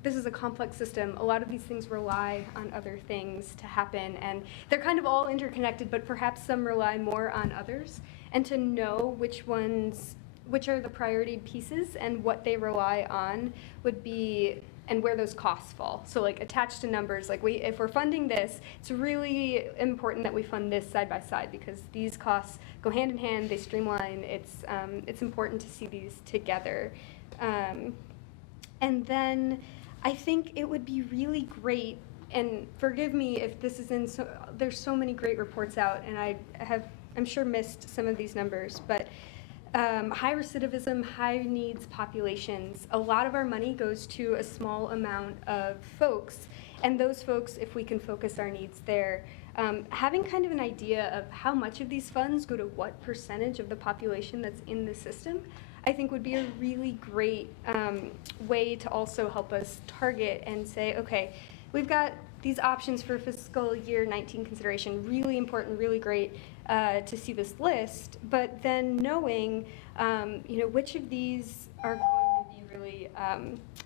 this is a complex system. A lot of these things rely on other things to happen, and they're kind of all interconnected, but perhaps some rely more on others. And to know which are the priority pieces and what they rely on would be, and where those costs fall. So like attached to numbers, like if we're funding this, it's really important that we fund this side by side because these costs go hand in hand, they streamline. It's important to see these together. And then I think it would be really great, and forgive me if this is there's so many great reports out, and I'm sure missed some of these numbers, but high recidivism, high needs populations, a lot of our money goes to a small amount of folks, and those folks, if we can focus our needs there, having kind of an idea of how much of these funds go to what percentage of the population that's in the system, I think would be a really great way to also help us target and say, okay, we've got these options for fiscal year 19 consideration, really important, really great to see this list, but then knowing, which of these are going to be really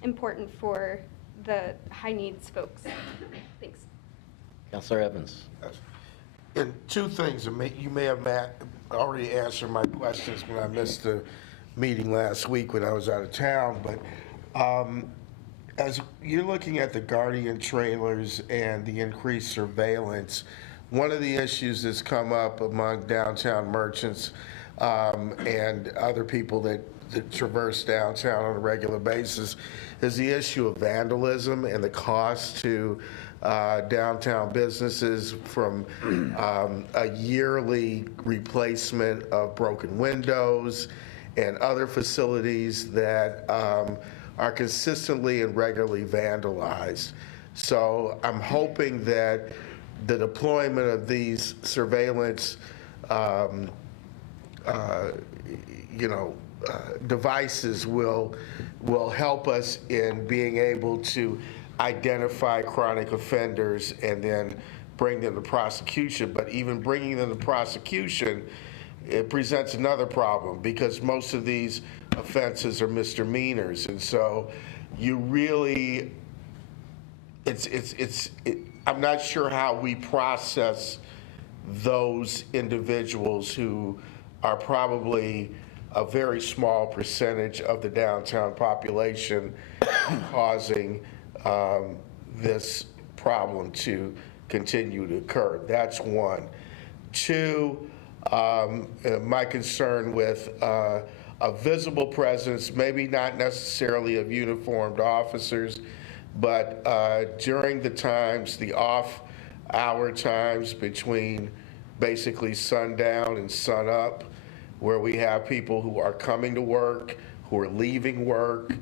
important for the high needs folks. Thanks. Councilor Evans. And two things, you may have already answered my questions when I missed the meeting last week when I was out of town, but as you're looking at the Guardian trailers and the increased surveillance, one of the issues that's come up among downtown merchants and other people that traverse downtown on a regular basis is the issue of vandalism and the cost to downtown businesses from a yearly replacement of broken windows and other facilities that are consistently and regularly vandalized. So I'm hoping that the deployment of these surveillance devices will help us in being able to identify chronic offenders and then bring them to prosecution. But even bringing them to prosecution, it presents another problem because most of these offenses are misdemeanors, and so you really, I'm not sure how we process those individuals who are probably a very small percentage of the downtown population causing this problem to continue to occur. That's one. Two, my concern with a visible presence, maybe not necessarily of uniformed officers, but during the times, the off-hour times between basically sundown and sunup, where we have people who are coming to work, who are leaving work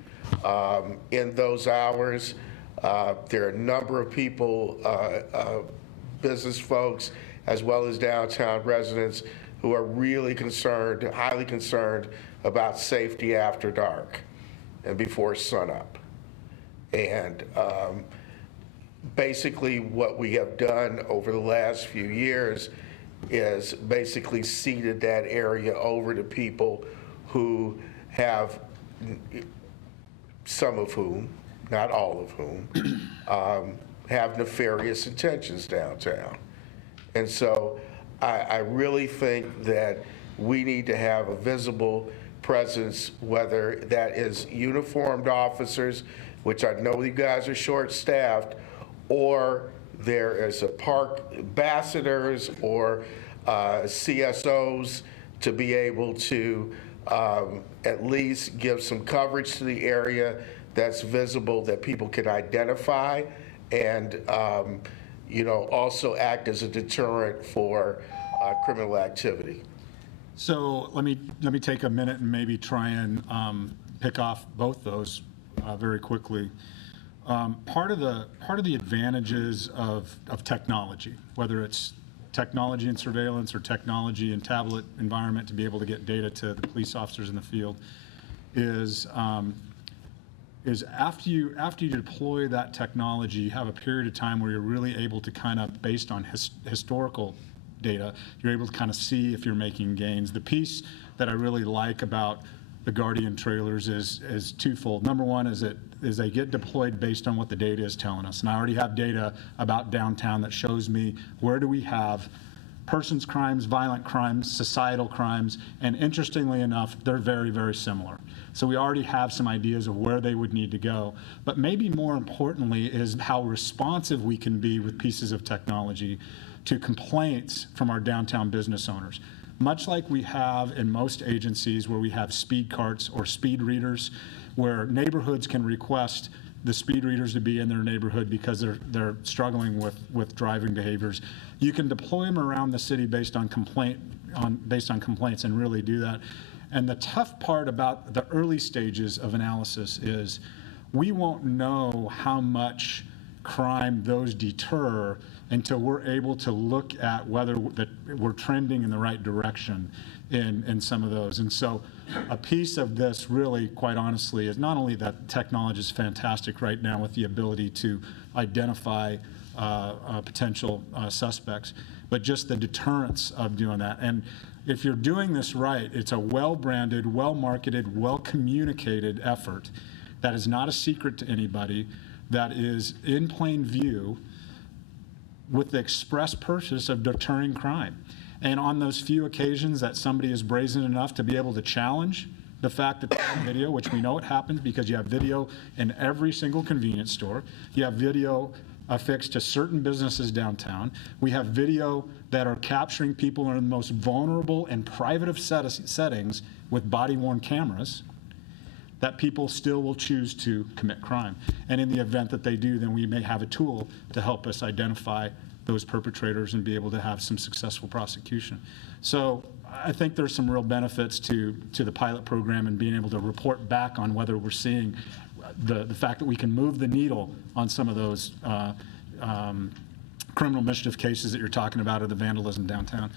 in those hours. There are a number of people, business folks, as well as downtown residents, who are really concerned, highly concerned about safety after dark and before sunup. And basically what we have done over the last few years is basically ceded that area over to people who have, some of whom, not all of whom, have nefarious intentions downtown. And so I really think that we need to have a visible presence, whether that is uniformed officers, which I know you guys are short-staffed, or there is a park ambassadors or CSOs to be able to at least give some coverage to the area that's visible, that people can identify, and also act as a deterrent for criminal activity? So let me take a minute and maybe try and pick off both those very quickly. Part of the advantages of technology, whether it's technology and surveillance or technology and tablet environment to be able to get data to the police officers in the field, is after you deploy that technology, you have a period of time where you're really able to kind of, based on historical data, you're able to kind of see if you're making gains. The piece that I really like about the Guardian trailers is twofold. Number one is they get deployed based on what the data is telling us. And I already have data about downtown that shows me where do we have persons crimes, violent crimes, societal crimes, and interestingly enough, they're very, very similar. So we already have some ideas of where they would need to go. But maybe more importantly is how responsive we can be with pieces of technology to complaints from our downtown business owners. Much like we have in most agencies where we have speed carts or speed readers, where neighborhoods can request the speed readers to be in their neighborhood because they're struggling with driving behaviors. You can deploy them around the city based on complaints and really do that. And the tough part about the early stages of analysis is we won't know how much crime those deter until we're able to look at whether that we're trending in the right direction in some of those. And so a piece of this really, quite honestly, is not only that technology is fantastic right now with the ability to identify potential suspects, but just the deterrence of doing that. And if you're doing this right, it's a well-branded, well-marketed, well-communicated effort that is not a secret to anybody, that is in plain view with the express purpose of deterring crime. And on those few occasions that somebody is brazen enough to be able to challenge the fact that they have video, which we know it happens because you have video in every single convenience store, you have video affixed to certain businesses downtown, we have video that are capturing people in the most vulnerable and private of settings with body-worn cameras, that people still will choose to commit crime. And in the event that they do, then we may have a tool to help us identify those perpetrators and be able to have some successful prosecution. So I think there's some real benefits to the pilot program and being able to report back on whether we're seeing the fact that we can move the needle on some of those criminal mischief cases that you're talking about, or the vandalism downtown.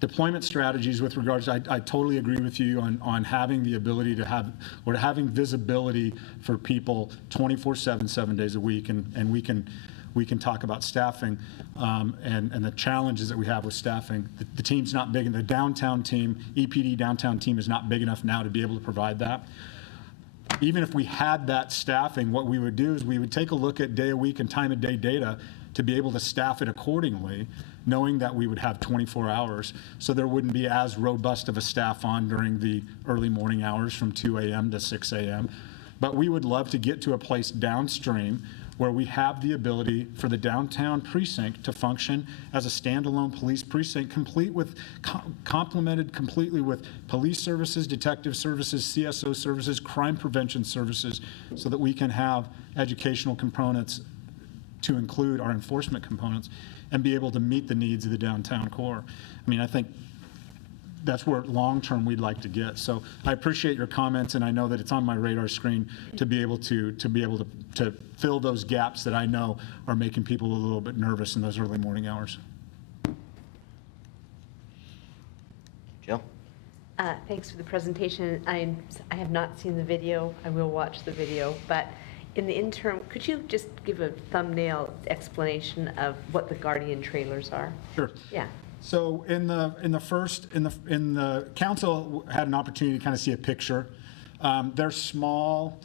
Deployment strategies with regards, I totally agree with you on having the ability to have, or having visibility for people 24/7, 7 days a week, and we can talk about staffing and the challenges that we have with staffing. The team's not big, and the downtown team, EPD downtown team, is not big enough now to be able to provide that. Even if we had that staffing, what we would do is we would take a look at day of week and time of day data to be able to staff it accordingly, knowing that we would have 24 hours, so there wouldn't be as robust of a staff on during the early morning hours from 2 a.m. to 6 a.m. But we would love to get to a place downstream where we have the ability for the downtown precinct to function as a standalone police precinct, complete with, complemented completely with police services, detective services, CSO services, crime prevention services, so that we can have educational components to include our enforcement components and be able to meet the needs of the downtown core. I mean, I think that's where long-term we'd like to get. So I appreciate your comments, and I know that it's on my radar screen to be able to fill those gaps that I know are making people a little bit nervous in those early morning hours. Jill? Thanks for the presentation. I have not seen the video. I will watch the video, but in the interim, could you just give a thumbnail explanation of what the Guardian trailers are? Sure. Yeah. So in the council had an opportunity to kind of see a picture. They're small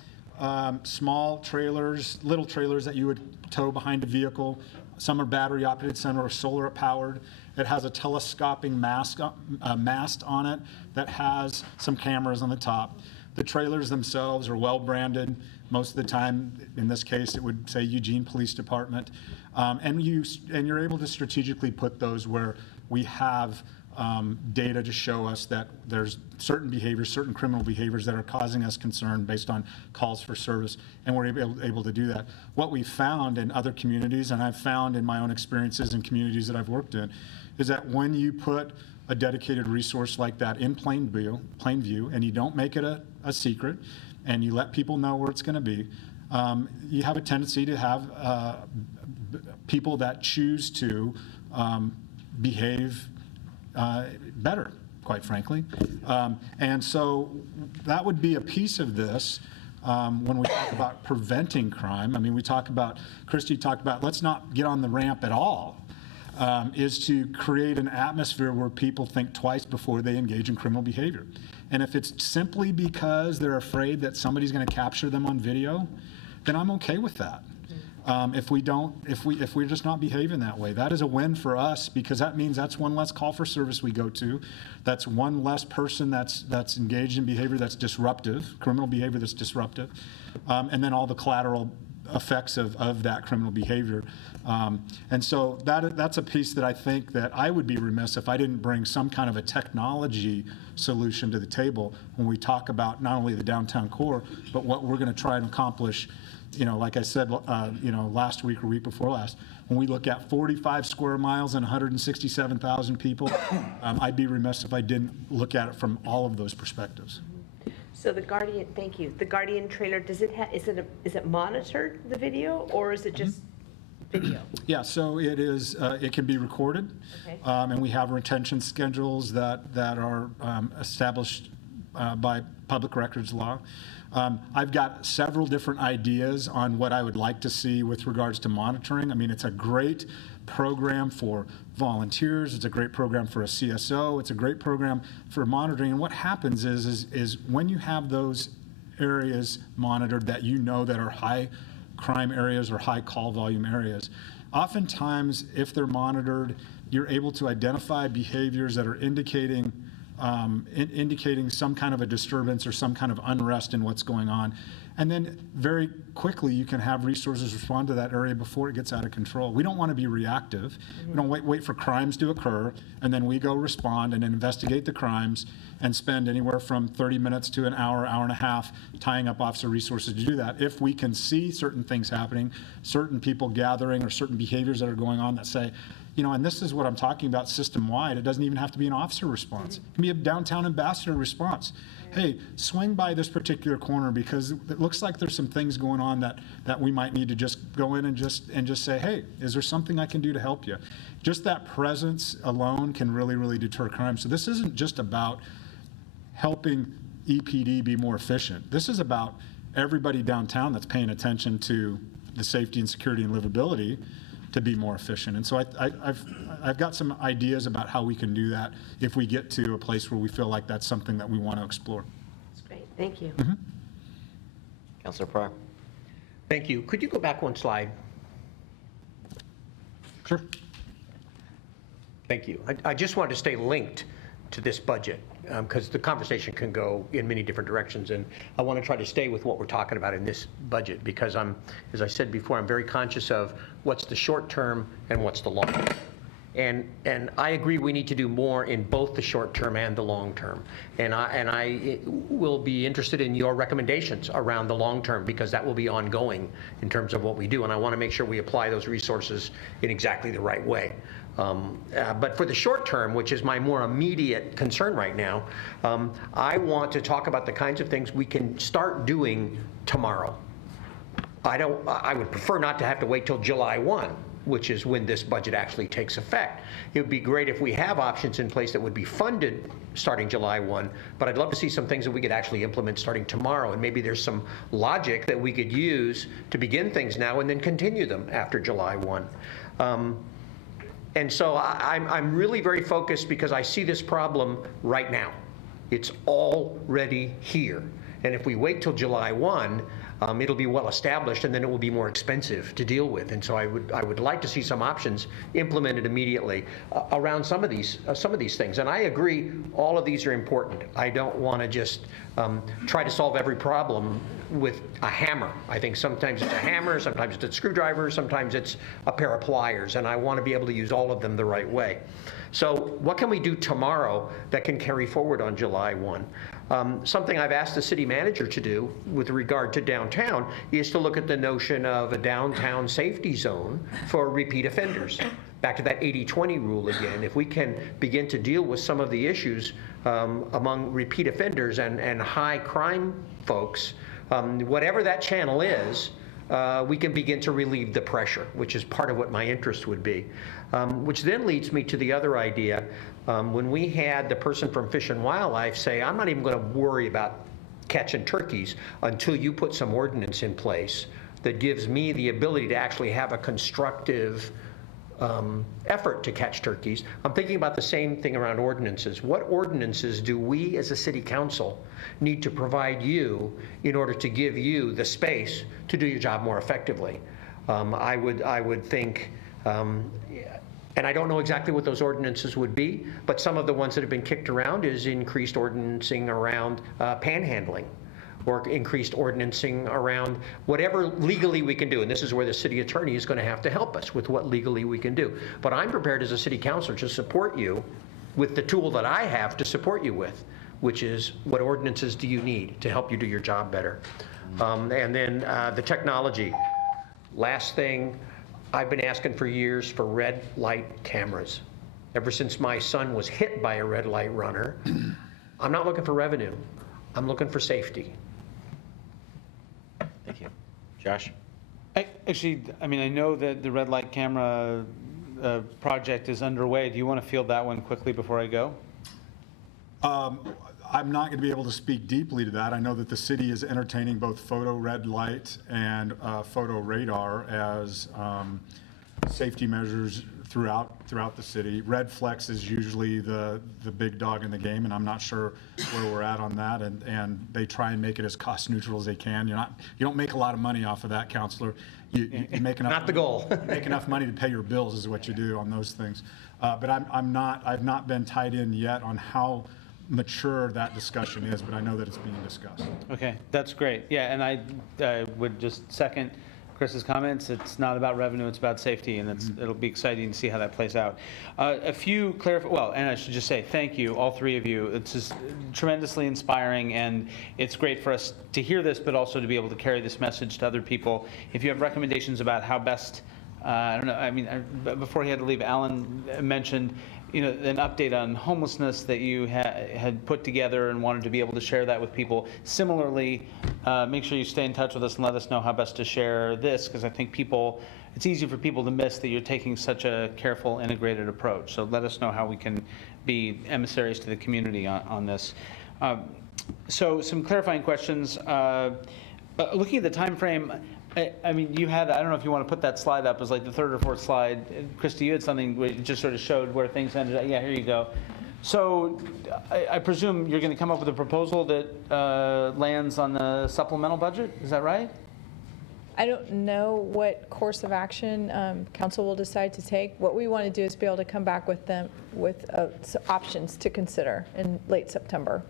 trailers, little trailers that you would tow behind a vehicle. Some are battery operated, some are solar powered. It has a telescoping mast on it that has some cameras on the top. The trailers themselves are well branded. Most of the time, in this case, it would say Eugene Police Department. And you're able to strategically put those where we have data to show us that there's certain behaviors, certain criminal behaviors that are causing us concern based on calls for service, and we're able to do that. What we found in other communities, and I've found in my own experiences in communities that I've worked in, is that when you put a dedicated resource like that in plain view, and you don't make it a secret, and you let people know where it's going to be, you have a tendency to have people that choose to behave better, quite frankly. And so that would be a piece of this when we talk about preventing crime. I mean, Christy talked about, let's not get on the ramp at all, is to create an atmosphere where people think twice before they engage in criminal behavior. And if it's simply because they're afraid that somebody's going to capture them on video, then I'm okay with that. If we're just not behaving that way, that is a win for us, because that means that's one less call for service we go to. That's one less person that's engaged in behavior that's disruptive, criminal behavior that's disruptive, and then all the collateral effects of that criminal behavior. And so that's a piece that I think that I would be remiss if I didn't bring some kind of a technology solution to the table when we talk about not only the downtown core, but what we're going to try and accomplish. Like I said, last week or week before last, when we look at 45 square miles and 167,000 people, I'd be remiss if I didn't look at it from all of those perspectives. So the Guardian, thank you. The Guardian trailer, is it monitored, the video, or is it just video? Yeah, so it is. It can be recorded, Okay. And we have retention schedules that are established by public records law. I've got several different ideas on what I would like to see with regards to monitoring. I mean, it's a great program for volunteers. It's a great program for a CSO. It's a great program for monitoring. And what happens is when you have those areas monitored that that are high crime areas or high call volume areas, oftentimes if they're monitored, you're able to identify behaviors that are indicating some kind of a disturbance or some kind of unrest in what's going on. And then very quickly you can have resources respond to that area before it gets out of control. We don't want to be reactive. We don't wait for crimes to occur, and then we go respond and investigate the crimes and spend anywhere from 30 minutes to an hour, hour and a half tying up officer resources to do that. If we can see certain things happening, certain people gathering, or certain behaviors that are going on that say, and this is what I'm talking about system-wide. It doesn't even have to be an officer response. It can be a downtown ambassador response. Hey, swing by this particular corner because it looks like there's some things going on that we might need to just go in and just say, hey, is there something I can do to help you? Just that presence alone can really, really deter crime. So this isn't just about helping EPD be more efficient. This is about everybody downtown that's paying attention to the safety and security and livability to be more efficient. And so I've got some ideas about how we can do that if we get to a place where we feel like that's something that we want to explore. That's great. Thank you. Councilor Pryor. Thank you. Could you go back one slide? Sure. Thank you. I just wanted to stay linked to this budget because the conversation can go in many different directions, and I want to try to stay with what we're talking about in this budget because as I said before, I'm very conscious of what's the short term and what's the long term. And I agree we need to do more in both the short term and the long term. And I will be interested in your recommendations around the long term because that will be ongoing in terms of what we do. And I want to make sure we apply those resources in exactly the right way. But for the short term, which is my more immediate concern right now, I want to talk about the kinds of things we can start doing tomorrow. I would prefer not to have to wait till July 1, which is when this budget actually takes effect. It would be great if we have options in place that would be funded starting July 1, but I'd love to see some things that we could actually implement starting tomorrow, and maybe there's some logic that we could use to begin things now and then continue them after July 1. And so I'm really very focused because I see this problem right now. It's already here. And if we wait till July 1, it'll be well established, and then it will be more expensive to deal with. And so I would like to see some options implemented immediately around some of these things. And I agree, all of these are important. I don't want to just try to solve every problem with a hammer. I think sometimes it's a hammer, sometimes it's a screwdriver, sometimes it's a pair of pliers, and I want to be able to use all of them the right way. So what can we do tomorrow that can carry forward on July 1? Something I've asked the city manager to do with regard to downtown is to look at the notion of a downtown safety zone for repeat offenders. Back to that 80-20 rule again. If we can begin to deal with some of the issues among repeat offenders and high crime folks, whatever that channel is, we can begin to relieve the pressure, which is part of what my interest would be. Which then leads me to the other idea. When we had the person from Fish and Wildlife say, I'm not even going to worry about catching turkeys until you put some ordinance in place that gives me the ability to actually have a constructive effort to catch turkeys. I'm thinking about the same thing around ordinances. What ordinances do we as a city council need to provide you in order to give you the space to do your job more effectively? I would think, and I don't know exactly what those ordinances would be, but some of the ones that have been kicked around is increased ordinancing around panhandling, or increased ordinancing around whatever legally we can do. And this is where the city attorney is going to have to help us with what legally we can do. But I'm prepared as a city councilor to support you with the tool that I have to support you with, which is what ordinances do you need to help you do your job better. And then the technology. Last thing, I've been asking for years for red light cameras. Ever since my son was hit by a red light runner, I'm not looking for revenue. I'm looking for safety. Thank you. Josh? Actually, I mean, I know that the red light camera project is underway. Do you want to field that one quickly before I go? I'm not going to be able to speak deeply to that. I know that the city is entertaining both photo red light and photo radar as safety measures throughout the city. Red flex is usually the big dog in the game, and I'm not sure where we're at on that. And they try and make it as cost neutral as they can. You don't make a lot of money off of that, Counselor. You make enough. Not the goal. You make enough money to pay your bills is what you do on those things. But I've not been tied in yet on how mature that discussion is, but I know that it's being discussed. Okay, that's great. Yeah, and I would just second Chris's comments. It's not about revenue, it's about safety, and it'll be exciting to see how that plays out. A few and I should just say thank you, all three of you. It's just tremendously inspiring, and it's great for us to hear this, but also to be able to carry this message to other people. If you have recommendations about how best, I don't know, I mean, before he had to leave, Alan mentioned an update on homelessness that you had put together and wanted to be able to share that with people. Similarly, make sure you stay in touch with us and let us know how best to share this, because I think it's easy for people to miss that you're taking such a careful, integrated approach. So let us know how we can be emissaries to the community on this. So some clarifying questions. Looking at the time frame, I mean, you had, I don't know if you want to put that slide up as like the third or fourth slide. Christy, you had something where it just sort of showed where things ended up. Yeah, here you go. So I presume you're going to come up with a proposal that lands on the supplemental budget. Is that right? I don't know what course of action council will decide to take. What we want to do is be able to come back with them with options to consider in late September.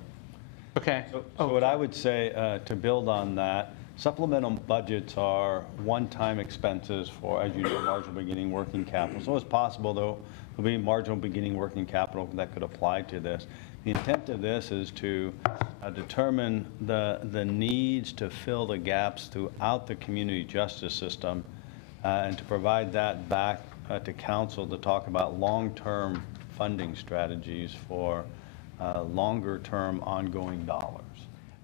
Okay. So what I would say to build on that, supplemental budgets are one-time expenses for, as you know, marginal beginning working capital. So it's possible, though, there'll be marginal beginning working capital that could apply to this. The intent of this is to determine the needs to fill the gaps throughout the community justice system and to provide that back to council to talk about long-term funding strategies for longer-term ongoing dollars.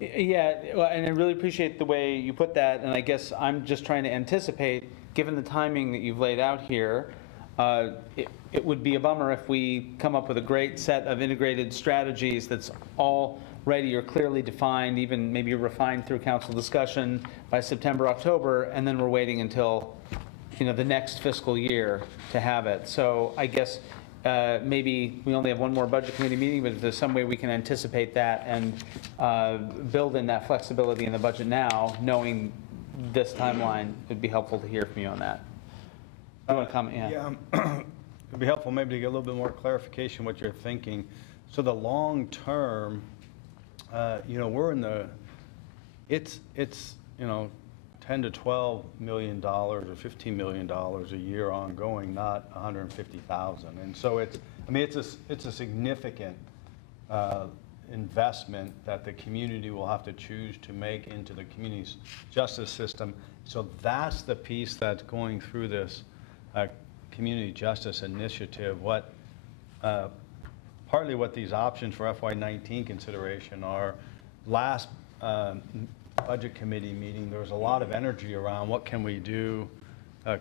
Yeah, well, and I really appreciate the way you put that, and I guess I'm just trying to anticipate, given the timing that you've laid out here, it would be a bummer if we come up with a great set of integrated strategies that's all ready or clearly defined, even maybe refined through council discussion by September, October, and then we're waiting until the next fiscal year to have it. So I guess maybe we only have one more budget committee meeting, but if there's some way we can anticipate that and build in that flexibility in the budget now, knowing this timeline, it'd be helpful to hear from you on that. You want to comment? Yeah. It'd be helpful maybe to get a little bit more clarification what you're thinking. So the long term, we're in the, it's 10 to 12 million dollars or 15 million dollars a year ongoing, not 150,000. And so it's a significant investment that the community will have to choose to make into the community's justice system. So that's the piece that's going through this community justice initiative. Partly what these options for FY19 consideration are. Last budget committee meeting, there was a lot of energy around what can we do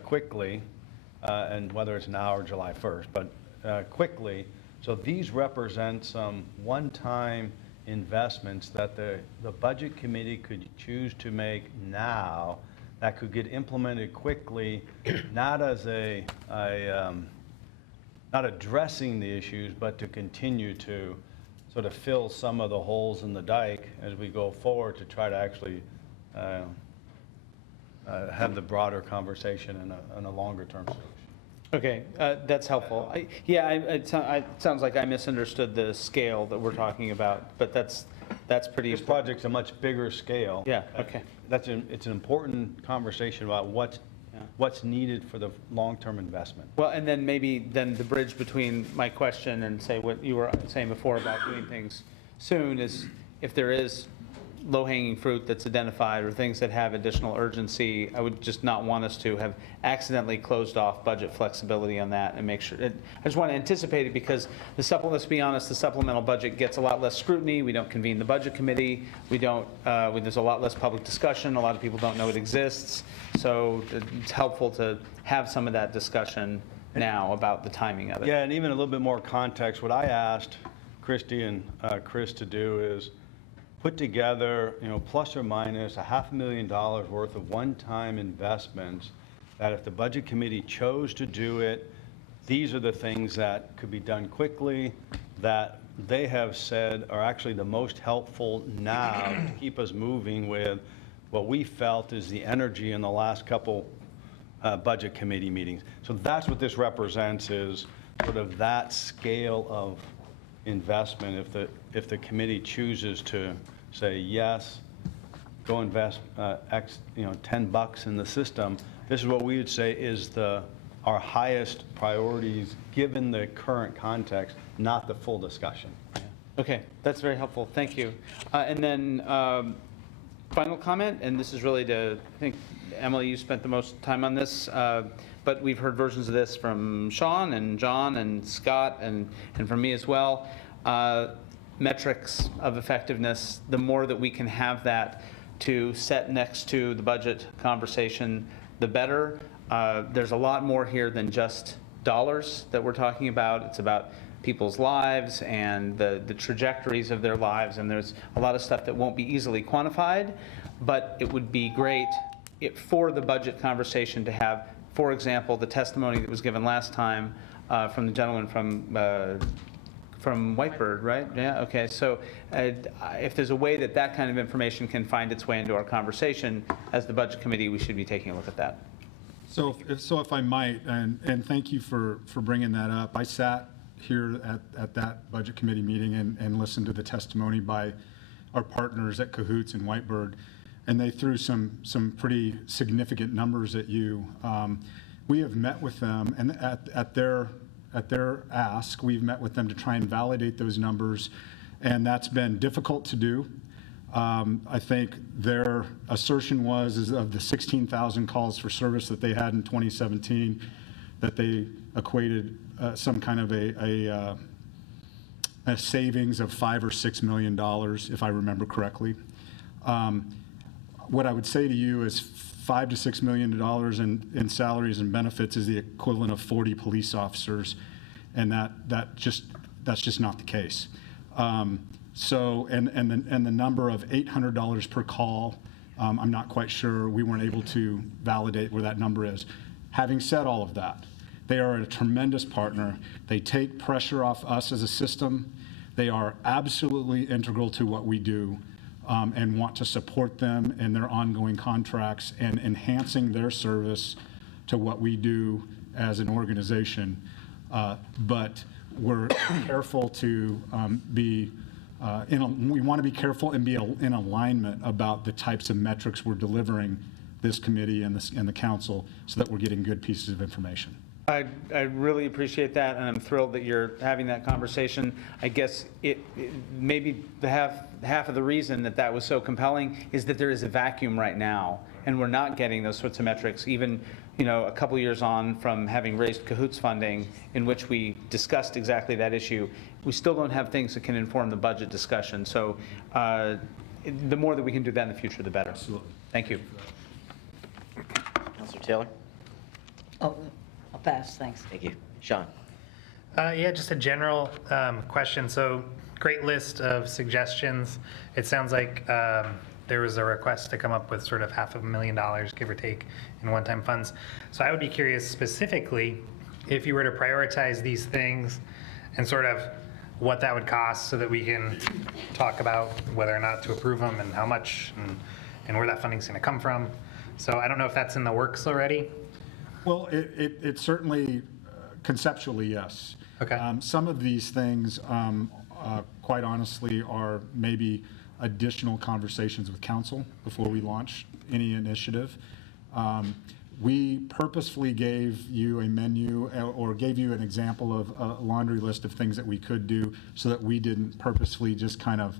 quickly, and whether it's now or July 1st, but quickly. So these represent some one-time investments that the budget committee could choose to make now that could get implemented quickly, not as not addressing the issues, but to continue to sort of fill some of the holes in the dike as we go forward to try to actually have the broader conversation and a longer term solution. Okay, that's helpful. It sounds like I misunderstood the scale that we're talking about, but that's pretty. This project's a much bigger scale. Yeah. Okay. It's an important conversation about what's needed for the long-term investment. Well, and then maybe the bridge between my question and say what you were saying before about doing things soon is if there is low-hanging fruit that's identified or things that have additional urgency, I would just not want us to have accidentally closed off budget flexibility on that and make sure. I just want to anticipate it because let's be honest, the supplemental budget gets a lot less scrutiny. We don't convene the budget committee. We don't. There's a lot less public discussion. A lot of people don't know it exists. So it's helpful to have some of that discussion now about the timing of it. Yeah, and even a little bit more context. What I asked Christy and Chris to do is put together, plus or minus $500,000 worth of one-time investments that if the budget committee chose to do it, these are the things that could be done quickly that they have said are actually the most helpful now to keep us moving with what we felt is the energy in the last couple budget committee meetings. So that's what this represents, is sort of that scale of investment. If the committee chooses to say yes, go invest $10 in the system, this is what we would say is our highest priorities given the current context, not the full discussion. Okay, that's very helpful. Thank you. And then final comment, and this is really I think, Emily, you spent the most time on this, but we've heard versions of this from Sean and John and Scott and from me as well. Metrics of effectiveness, the more that we can have that to set next to the budget conversation, the better. There's a lot more here than just dollars that we're talking about. It's about people's lives and the trajectories of their lives, and there's a lot of stuff that won't be easily quantified, but it would be great for the budget conversation to have, for example, the testimony that was given last time from the gentleman from Whitebird, right? Yeah, okay. So if there's a way that kind of information can find its way into our conversation as the budget committee, we should be taking a look at that. So if I might, and thank you for bringing that up. I sat here at that budget committee meeting and listened to the testimony by our partners at Cahoots and Whitebird, and they threw some pretty significant numbers at you. We have met with them, and at their ask, we've met with them to try and validate those numbers, and that's been difficult to do. I think their assertion is of the 16,000 calls for service that they had in 2017, that they equated some kind of a savings of $5 or $6 million, if I remember correctly. What I would say to you is $5 to $6 million in salaries and benefits is the equivalent of 40 police officers, and that's just not the case. So the number of $800 per call, I'm not quite sure. We weren't able to validate where that number is. Having said all of that, they are a tremendous partner. They take pressure off us as a system. They are absolutely integral to what we do. and want to support them in their ongoing contracts and enhancing their service to what we do as an organization. But we're careful to we want to be careful and be in alignment about the types of metrics we're delivering this committee and the council so that we're getting good pieces of information. I really appreciate that, and I'm thrilled that you're having that conversation. I guess maybe half of the reason that was so compelling is that there is a vacuum right now, and we're not getting those sorts of metrics, even a couple years on from having raised Cahoots funding, in which we discussed exactly that issue. We still don't have things that can inform the budget discussion. So the more that we can do that in the future, the better. Absolutely. Thank you. Councilor Taylor? Oh, I'll pass, thanks. Thank you. Sean? Yeah, just a general question. So great list of suggestions. It sounds like there was a request to come up with sort of $500,000, give or take, in one-time funds. So I would be curious specifically if you were to prioritize these things and sort of what that would cost so that we can talk about whether or not to approve them and how much and where that funding's going to come from. So I don't know if that's in the works already. Well, it certainly, conceptually, yes. Okay. Some of these things, quite honestly, are maybe additional conversations with council before we launch any initiative. We purposefully gave you a menu or gave you an example of a laundry list of things that we could do so that we didn't purposefully just kind of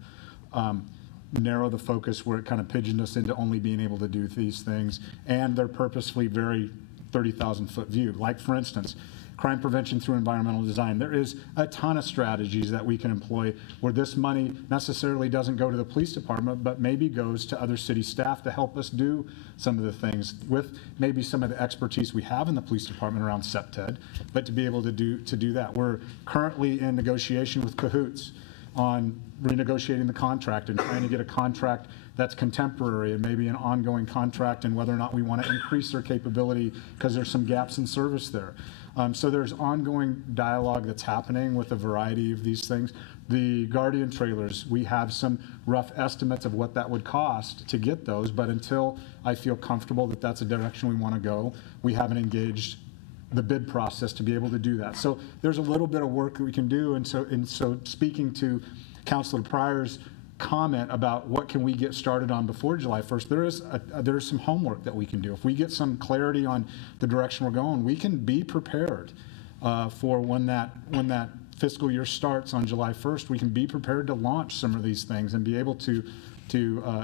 narrow the focus where it kind of pigeoned us into only being able to do these things. And they're purposefully very 30,000-foot view. Like, for instance, crime prevention through environmental design. There is a ton of strategies that we can employ where this money necessarily doesn't go to the police department, but maybe goes to other city staff to help us do some of the things with maybe some of the expertise we have in the police department around SEPTED, but to be able to do that. We're currently in negotiation with Cahoots on renegotiating the contract and trying to get a contract that's contemporary and maybe an ongoing contract, and whether or not we want to increase their capability because there's some gaps in service there. So there's ongoing dialogue that's happening with a variety of these things. The Guardian trailers, we have some rough estimates of what that would cost to get those, but until I feel comfortable that that's a direction we want to go, we haven't engaged the bid process to be able to do that. So there's a little bit of work that we can do, and so speaking to Councilor Pryor's comment about what can we get started on before July 1st, there is some homework that we can do. If we get some clarity on the direction we're going, we can be prepared for when that fiscal year starts on July 1st. We can be prepared to launch some of these things and be able to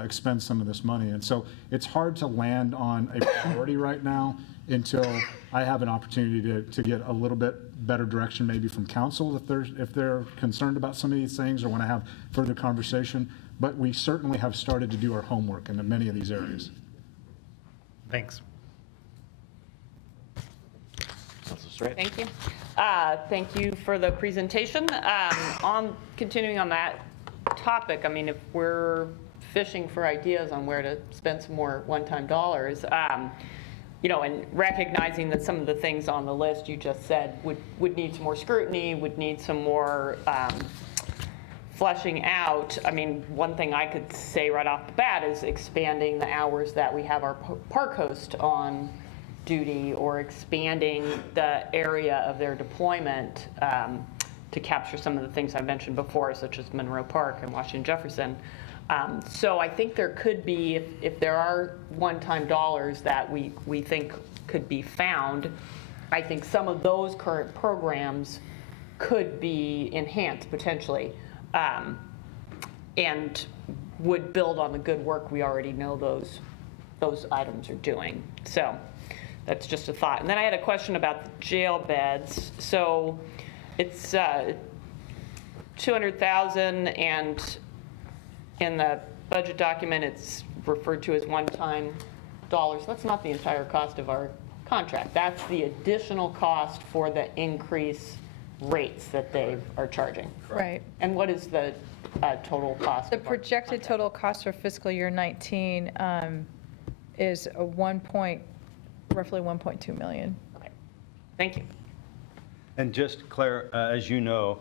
expend some of this money. And so it's hard to land on a priority right now until I have an opportunity to get a little bit better direction maybe from council if they're concerned about some of these things or want to have further conversation. But we certainly have started to do our homework in many of these areas. Thanks. Thank you. Thank you for the presentation. On continuing on that topic, I mean, if we're fishing for ideas on where to spend some more one-time dollars, and recognizing that some of the things on the list you just said would need some more scrutiny, would need some more fleshing out. I mean, one thing I could say right off the bat is expanding the hours that we have our park host on duty, or expanding the area of their deployment to capture some of the things I mentioned before, such as Monroe Park and Washington Jefferson. So I think there could be, if there are one-time dollars that we think could be found, I think some of those current programs could be enhanced potentially, and would build on the good work we already know those items are doing. So that's just a thought. And then I had a question about the jail beds. So it's 200,000, and in the budget document, it's referred to as one-time dollars. That's not the entire cost of our contract. That's the additional cost for the increase rates that they are charging. Right. And what is the total cost? The projected total cost for fiscal year 19 is roughly 1.2 million. Okay. Thank you. And just Claire, as you know,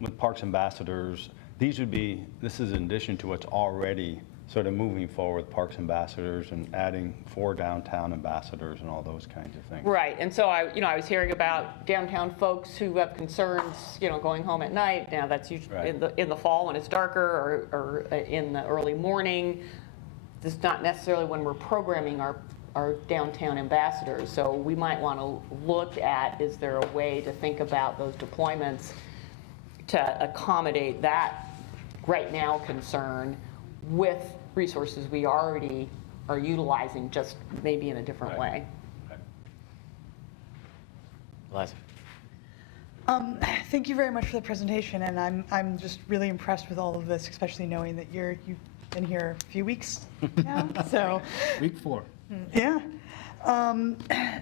with Parks Ambassadors, this is in addition to what's already sort of moving forward with Parks Ambassadors and adding 4 downtown ambassadors and all those kinds of things. Right, and so I was hearing about downtown folks who have concerns, going home at night. Now that's usually Right. in the fall when it's darker, or in the early morning. This is not necessarily when we're programming our downtown ambassadors. So we might want to look at, is there a way to think about those deployments to accommodate that right now concern with resources we already are utilizing, just maybe in a different way. Liza. Thank you very much for the presentation, and I'm just really impressed with all of this, especially knowing that you've been here a few weeks now. So Week 4. yeah.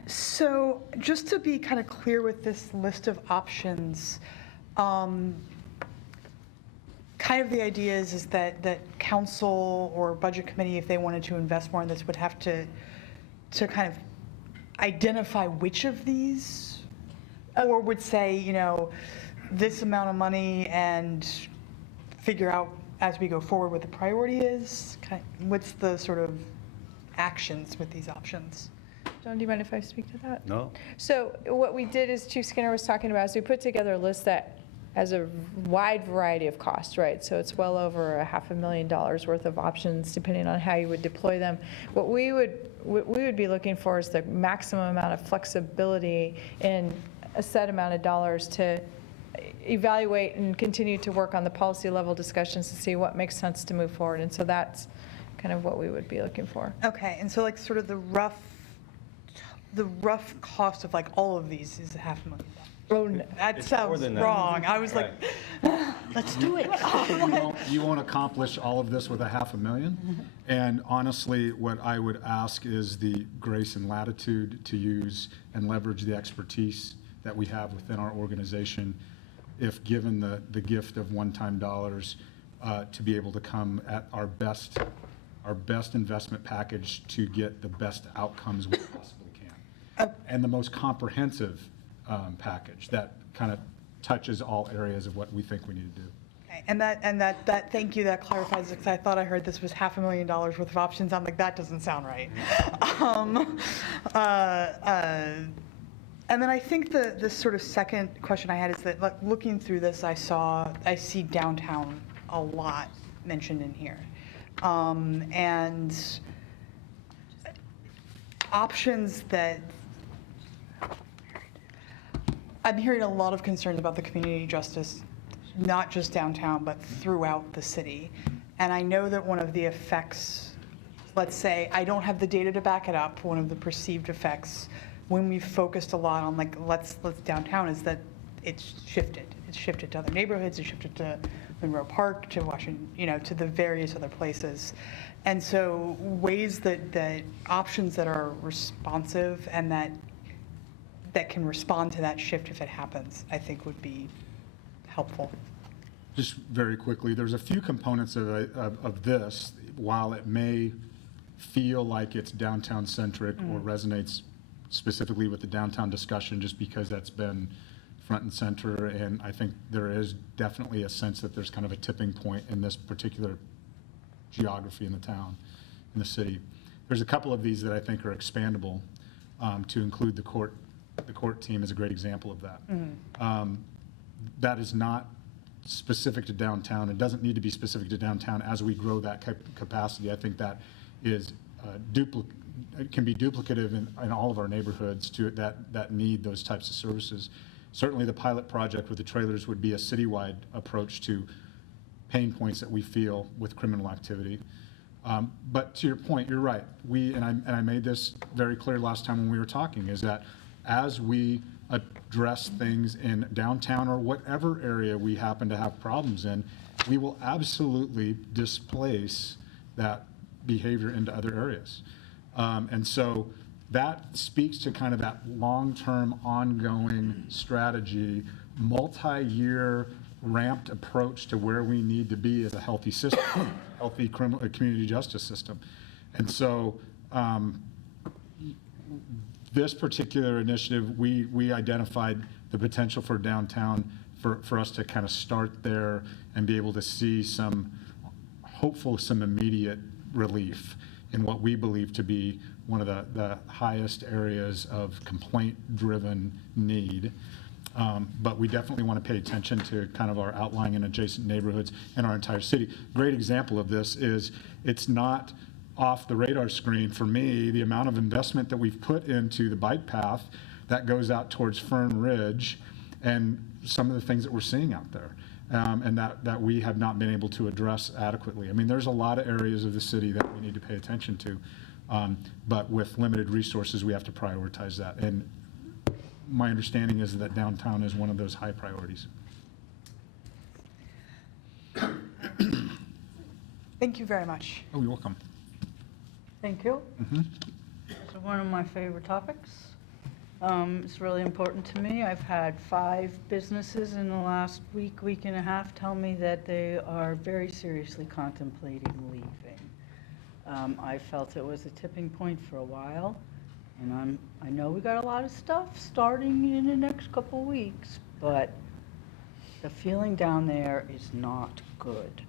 So just to be kind of clear with this list of options, kind of the idea is that council or budget committee, if they wanted to invest more in this, would have to kind of identify which of these, or would say, this amount of money and figure out as we go forward what the priority is. What's the sort of actions with these options? John, do you mind if I speak to that? No. So what we did, as Chief Skinner was talking about, is we put together a list that has a wide variety of costs, right? So it's well over $500,000 worth of options, depending on how you would deploy them. What we would be looking for is the maximum amount of flexibility in a set amount of dollars to evaluate and continue to work on the policy level discussions to see what makes sense to move forward. And so that's kind of what we would be looking for. Okay, and so like sort of the rough cost of like all of these is $500,000. Oh, that sounds wrong. I was like, let's do it. You won't accomplish all of this with $500,000. And honestly, what I would ask is the grace and latitude to use and leverage the expertise that we have within our organization, if given the gift of one-time dollars, to be able to come at our best investment package to get the best outcomes we possibly can. And the most comprehensive package that kind of touches all areas of what we think we need to do. Okay, and that thank you, that clarifies it, because I thought I heard this was $500,000 worth of options. I'm like, that doesn't sound right. And then I think the sort of second question I had is that, like, looking through this, I see downtown a lot mentioned in here. And options that I'm hearing a lot of concerns about the community justice, not just downtown, but throughout the city. And I know that one of the effects, let's say, I don't have the data to back it up, one of the perceived effects when we've focused a lot on like, let's downtown, is that it's shifted. It's shifted to other neighborhoods, it's shifted to Monroe Park, to Washington, to the various other places. And so ways that options that are responsive and that can respond to that shift if it happens, I think would be helpful. Just very quickly, there's a few components of this, while it may feel like it's downtown-centric or resonates specifically with the downtown discussion, just because that's been front and center, and I think there is definitely a sense that there's kind of a tipping point in this particular geography in the town, in the city. There's a couple of these that I think are expandable to include the court. The court team is a great example of that. That is not specific to downtown. It doesn't need to be specific to downtown. As we grow that capacity, I think that is it can be duplicative in all of our neighborhoods that need those types of services. Certainly the pilot project with the trailers would be a citywide approach to pain points that we feel with criminal activity. But to your point, you're right. I made this very clear last time when we were talking, is that as we address things in downtown or whatever area we happen to have problems in, we will absolutely displace that behavior into other areas. And so that speaks to kind of that long-term, ongoing strategy, multi-year ramped approach to where we need to be as a healthy system, healthy community justice system. And so this particular initiative, we identified the potential for downtown for us to kind of start there and be able to see some immediate relief in what we believe to be one of the highest areas of complaint-driven need. But we definitely want to pay attention to kind of our outlying and adjacent neighborhoods in our entire city. Great example of this is it's not off the radar screen for me, the amount of investment that we've put into the bike path that goes out towards Fern Ridge and some of the things that we're seeing out there. And that we have not been able to address adequately. I mean, there's a lot of areas of the city that we need to pay attention to, but with limited resources, we have to prioritize that. And my understanding is that downtown is one of those high priorities. Thank you very much. Oh, you're welcome. Thank you. Mm-hmm. It's one of my favorite topics. It's really important to me. I've had 5 businesses in the last week and a half tell me that they are very seriously contemplating leaving. I felt it was a tipping point for a while, and I know we got a lot of stuff starting in the next couple weeks, but the feeling down there is not good.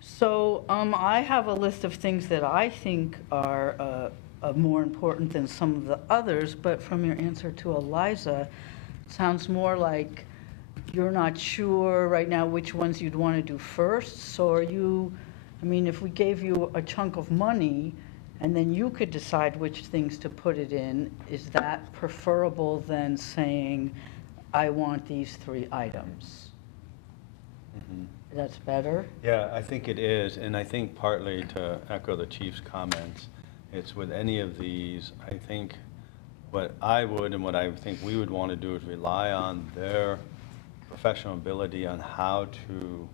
So I have a list of things that I think are more important than some of the others, but from your answer to Eliza, it sounds more like you're not sure right now which ones you'd want to do first. So are you, I mean, if we gave you a chunk of money and then you could decide which things to put it in, is that preferable than saying, I want these 3 items? Mm-hmm. That's better? Yeah, I think it is, and I think partly to echo the chief's comments, it's with any of these, I think what I would and what I think we would want to do is rely on their professional ability on how to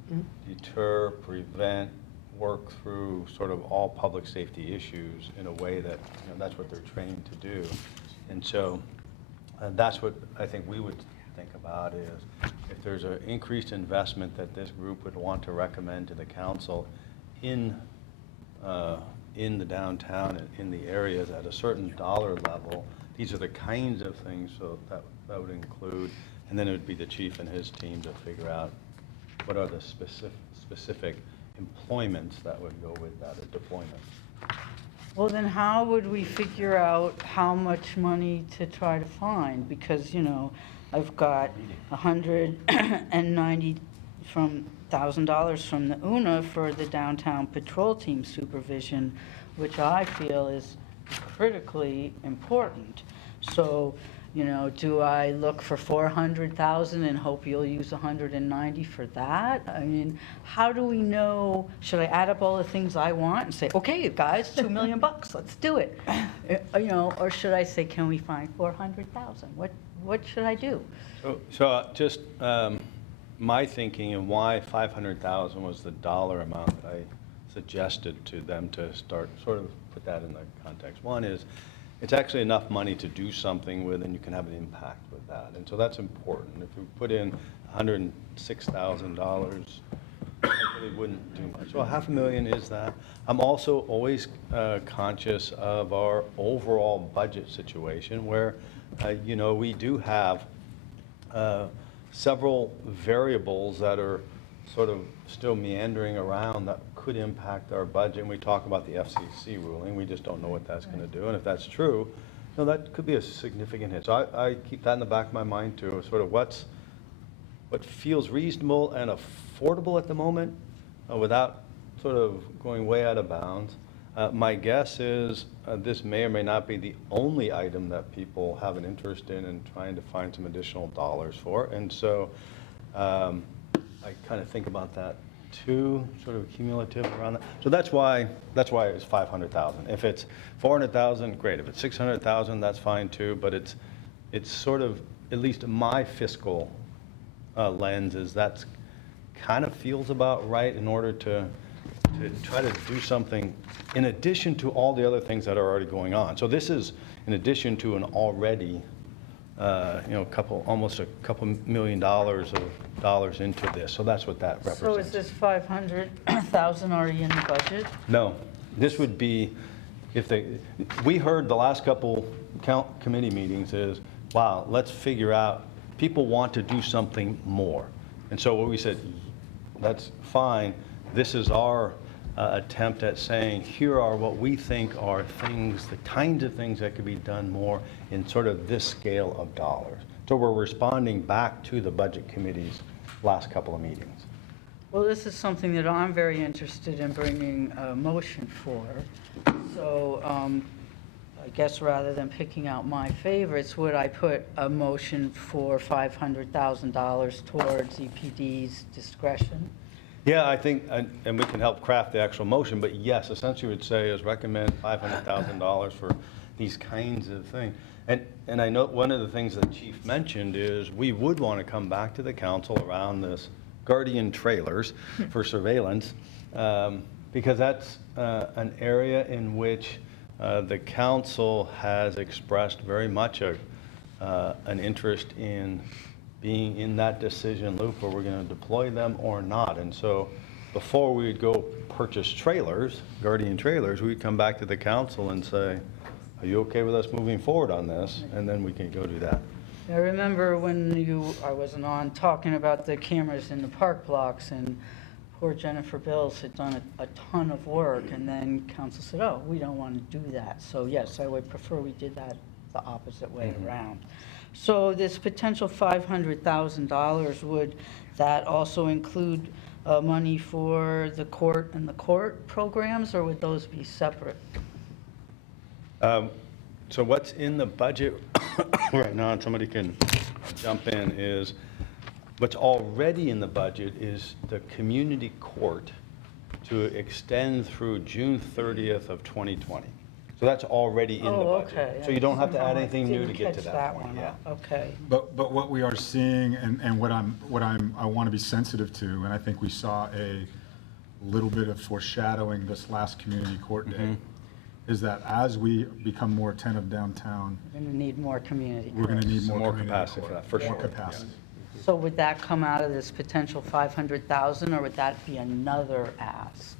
deter, prevent, work through sort of all public safety issues in a way that, you know, that's what they're trained to do. And so that's what I think we would think about is if there's an increased investment that this group would want to recommend to the council in the downtown and in the areas at a certain dollar level, these are the kinds of things so that would include, and then it would be the chief and his team to figure out what are the specific employments that would go with that, or deployments. Well, then how would we figure out how much money to try to find? Because, you know, I've got $190,000 from the UNA for the downtown patrol team supervision, which I feel is critically important. So, you know, do I look for 400,000 and hope you'll use 190 for that? I mean, how do we know? Should I add up all the things I want and say, okay, you guys, $2 million, let's do it? You know, or should I say, can we find 400,000? What should I do? So just my thinking and why 500,000 was the dollar amount that I suggested to them to start, sort of put that in the context. One is, it's actually enough money to do something with, and you can have an impact with that. And so that's important. If we put in $106,000, it really wouldn't do much. So $500,000 is that. I'm also always conscious of our overall budget situation where, you know, we do have several variables that are sort of still meandering around that could impact our budget. And we talk about the FCC ruling. We just don't know what that's going to do. And if that's true, you know, that could be a significant hit. So I keep that in the back of my mind too, sort of what feels reasonable and affordable at the moment without sort of going way out of bounds. My guess is this may or may not be the only item that people have an interest in and trying to find some additional dollars for. And so I kind of think about that too, sort of cumulative around that. So that's why it's 500,000. If it's 400,000, great. If it's 600,000, that's fine too. But it's sort of, at least my fiscal lens is that's kind of feels about right in order to try to do something in addition to all the other things that are already going on. So this is in addition to an already, you know, almost a couple $1 million of dollars into this. So that's what that represents. So is this 500,000 already in the budget? No, this would be, we heard the last couple committee meetings is, wow, let's figure out, people want to do something more. And so what we said, that's fine. This is our attempt at saying, here are what we think are things, the kinds of things that could be done more in sort of this scale of dollars. So we're responding back to the Budget Committee's last couple of meetings. Well, this is something that I'm very interested in bringing a motion for. So I guess rather than picking out my favorites, would I put a motion for $500,000 towards EPD's discretion? Yeah, I think, and we can help craft the actual motion, but yes, essentially would say is recommend $500,000 for these kinds of things. And I know one of the things that Chief mentioned is we would want to come back to the council around this guardian trailers for surveillance, because that's an area in which the council has expressed very much an interest in being in that decision loop where we're going to deploy them or not. And so before we would go purchase trailers, guardian trailers, we'd come back to the council and say, are you okay with us moving forward on this? And then we can go do that. I remember when I wasn't on, talking about the cameras in the park blocks, and poor Jennifer Bills had done a ton of work, and then council said, oh, we don't want to do that. So yes, I would prefer we did that the opposite way around. So this potential $500,000, would that also include money for the court and the court programs, or would those be separate? So what's in the budget right now, and somebody can jump in, is what's already in the budget is the community court to extend through June 30th of 2020. So that's already in the budget. Okay. So you don't have to add Somehow I anything new to didn't get to catch that point. one. Yeah. Okay. But what we are seeing, and what I want to be sensitive to, and I think we saw a little bit of foreshadowing this last community court day, is that as we become more attentive downtown, We're going to need more community. we're going to need Some more more community capacity for court, that, for more sure. capacity. So would that come out of this potential $500,000, or would that be another ask?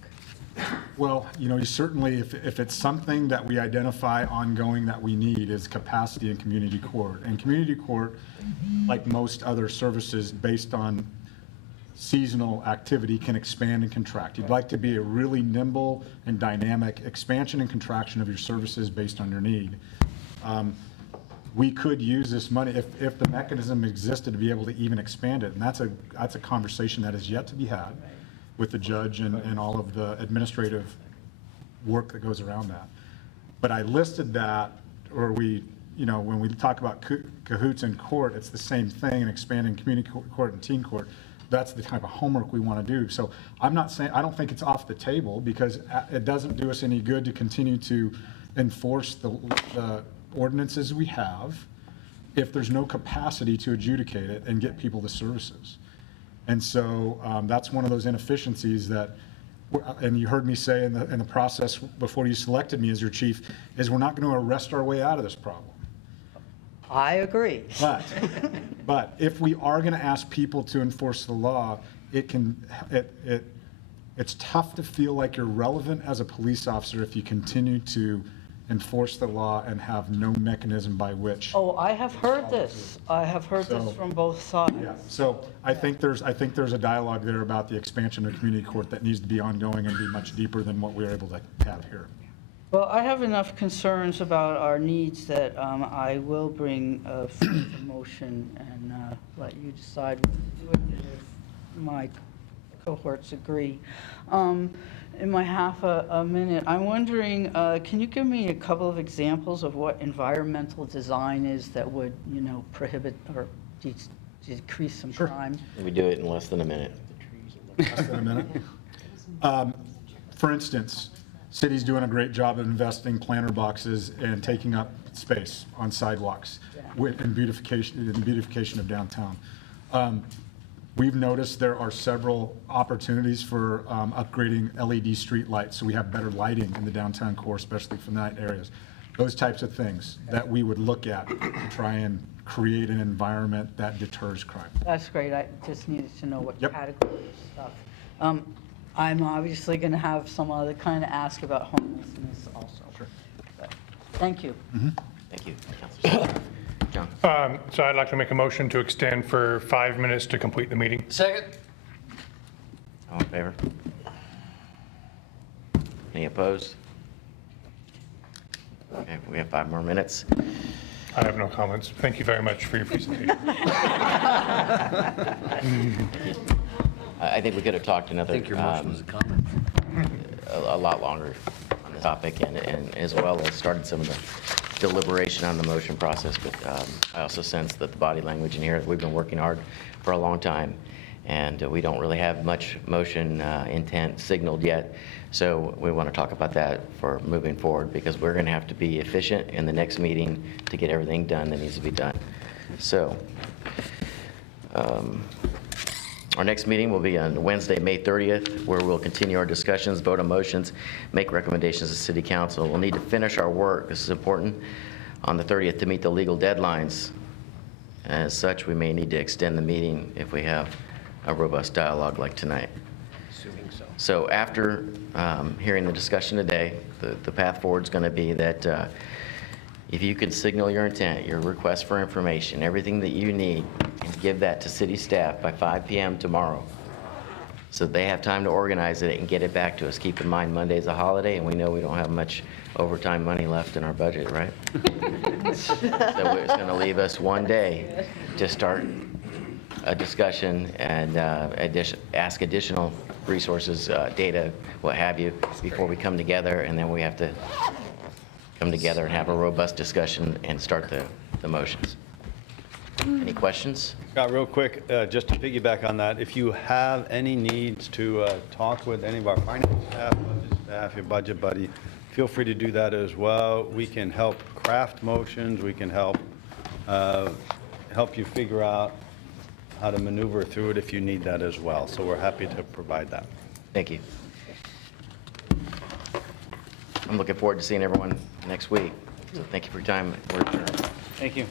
Well, you certainly, if it's something that we identify ongoing that we need, is capacity in community court. And community court, like most other services based on seasonal activity, can expand and contract. You'd like to be a really nimble and dynamic expansion and contraction of your services based on your need. We could use this money if the mechanism existed to be able to even expand it. And that's a conversation that is yet to be had with the judge and all of the administrative work that goes around that. But I listed that, or when we talk about cahoots in court, it's the same thing, and expanding community court and teen court. That's the type of homework we want to do. So I'm not saying, I don't think it's off the table, because it doesn't do us any good to continue to enforce the ordinances we have if there's no capacity to adjudicate it and get people the services. And so that's one of those inefficiencies that, and you heard me say in the process before you selected me as your chief, is we're not going to arrest our way out of this problem. I agree. But if we are going to ask people to enforce the law, it's tough to feel like you're relevant as a police officer if you continue to enforce the law and have no mechanism by which. Oh, I have heard this. I have heard this from both sides. Yeah, so I think there's a dialogue there about the expansion of community court that needs to be ongoing and be much deeper than what we're able to have here. Well, I have enough concerns about our needs that I will bring a motion and let you decide what to do with it if my cohorts agree. In my half a minute, I'm wondering, can you give me a couple of examples of what environmental design is that would, prohibit or decrease some crime? We do it in less than a minute. Less than a minute. For instance, city's doing a great job of investing planter boxes and taking up space on sidewalks in beautification of downtown. We've noticed there are several opportunities for upgrading LED street lights, so we have better lighting in the downtown core, especially for night areas. Those types of things that we would look at to try and create an environment that deters crime. That's great. I just needed to know what category of stuff. I'm obviously going to have some other kind of ask about homelessness also. Sure. Thank you. Thank you. Councilor. John? So I'd like to make a motion to extend for 5 minutes to complete the meeting. Second. All in favor? Any opposed? Okay, we have 5 more minutes. I have no comments. Thank you very much for your presentation. I think we could have talked another. I think your motion was a comment. A lot longer on the topic, and as well as started some of the deliberation on the motion process, but I also sense that the body language in here, we've been working hard for a long time, and we don't really have much motion intent signaled yet, so we want to talk about that for moving forward, because we're going to have to be efficient in the next meeting to get everything done that needs to be done. So, our next meeting will be on Wednesday, May 30th, where we'll continue our discussions, vote on motions, make recommendations to City Council. We'll need to finish our work, this is important, on the 30th to meet the legal deadlines. As such, we may need to extend the meeting if we have a robust dialogue like tonight. Assuming so. So after hearing the discussion today, the path forward is going to be that if you could signal your intent, your request for information, everything that you need, and give that to city staff by 5 p.m. tomorrow, so they have time to organize it and get it back to us. Keep in mind, Monday's a holiday, and we know we don't have much overtime money left in our budget, right? So it's going to leave us one day to start a discussion and ask additional resources, data, what have you, before we come together, and then we have to come together and have a robust discussion and start the motions. Any questions? Scott, real quick, just to piggyback on that, if you have any needs to talk with any of our finance staff, budget staff, your budget buddy, feel free to do that as well. We can help craft motions. We can help you figure out how to maneuver through it if you need that as well. So we're happy to provide that. Thank you. I'm looking forward to seeing everyone next week. So thank you for your time. We're adjourned. Thank you.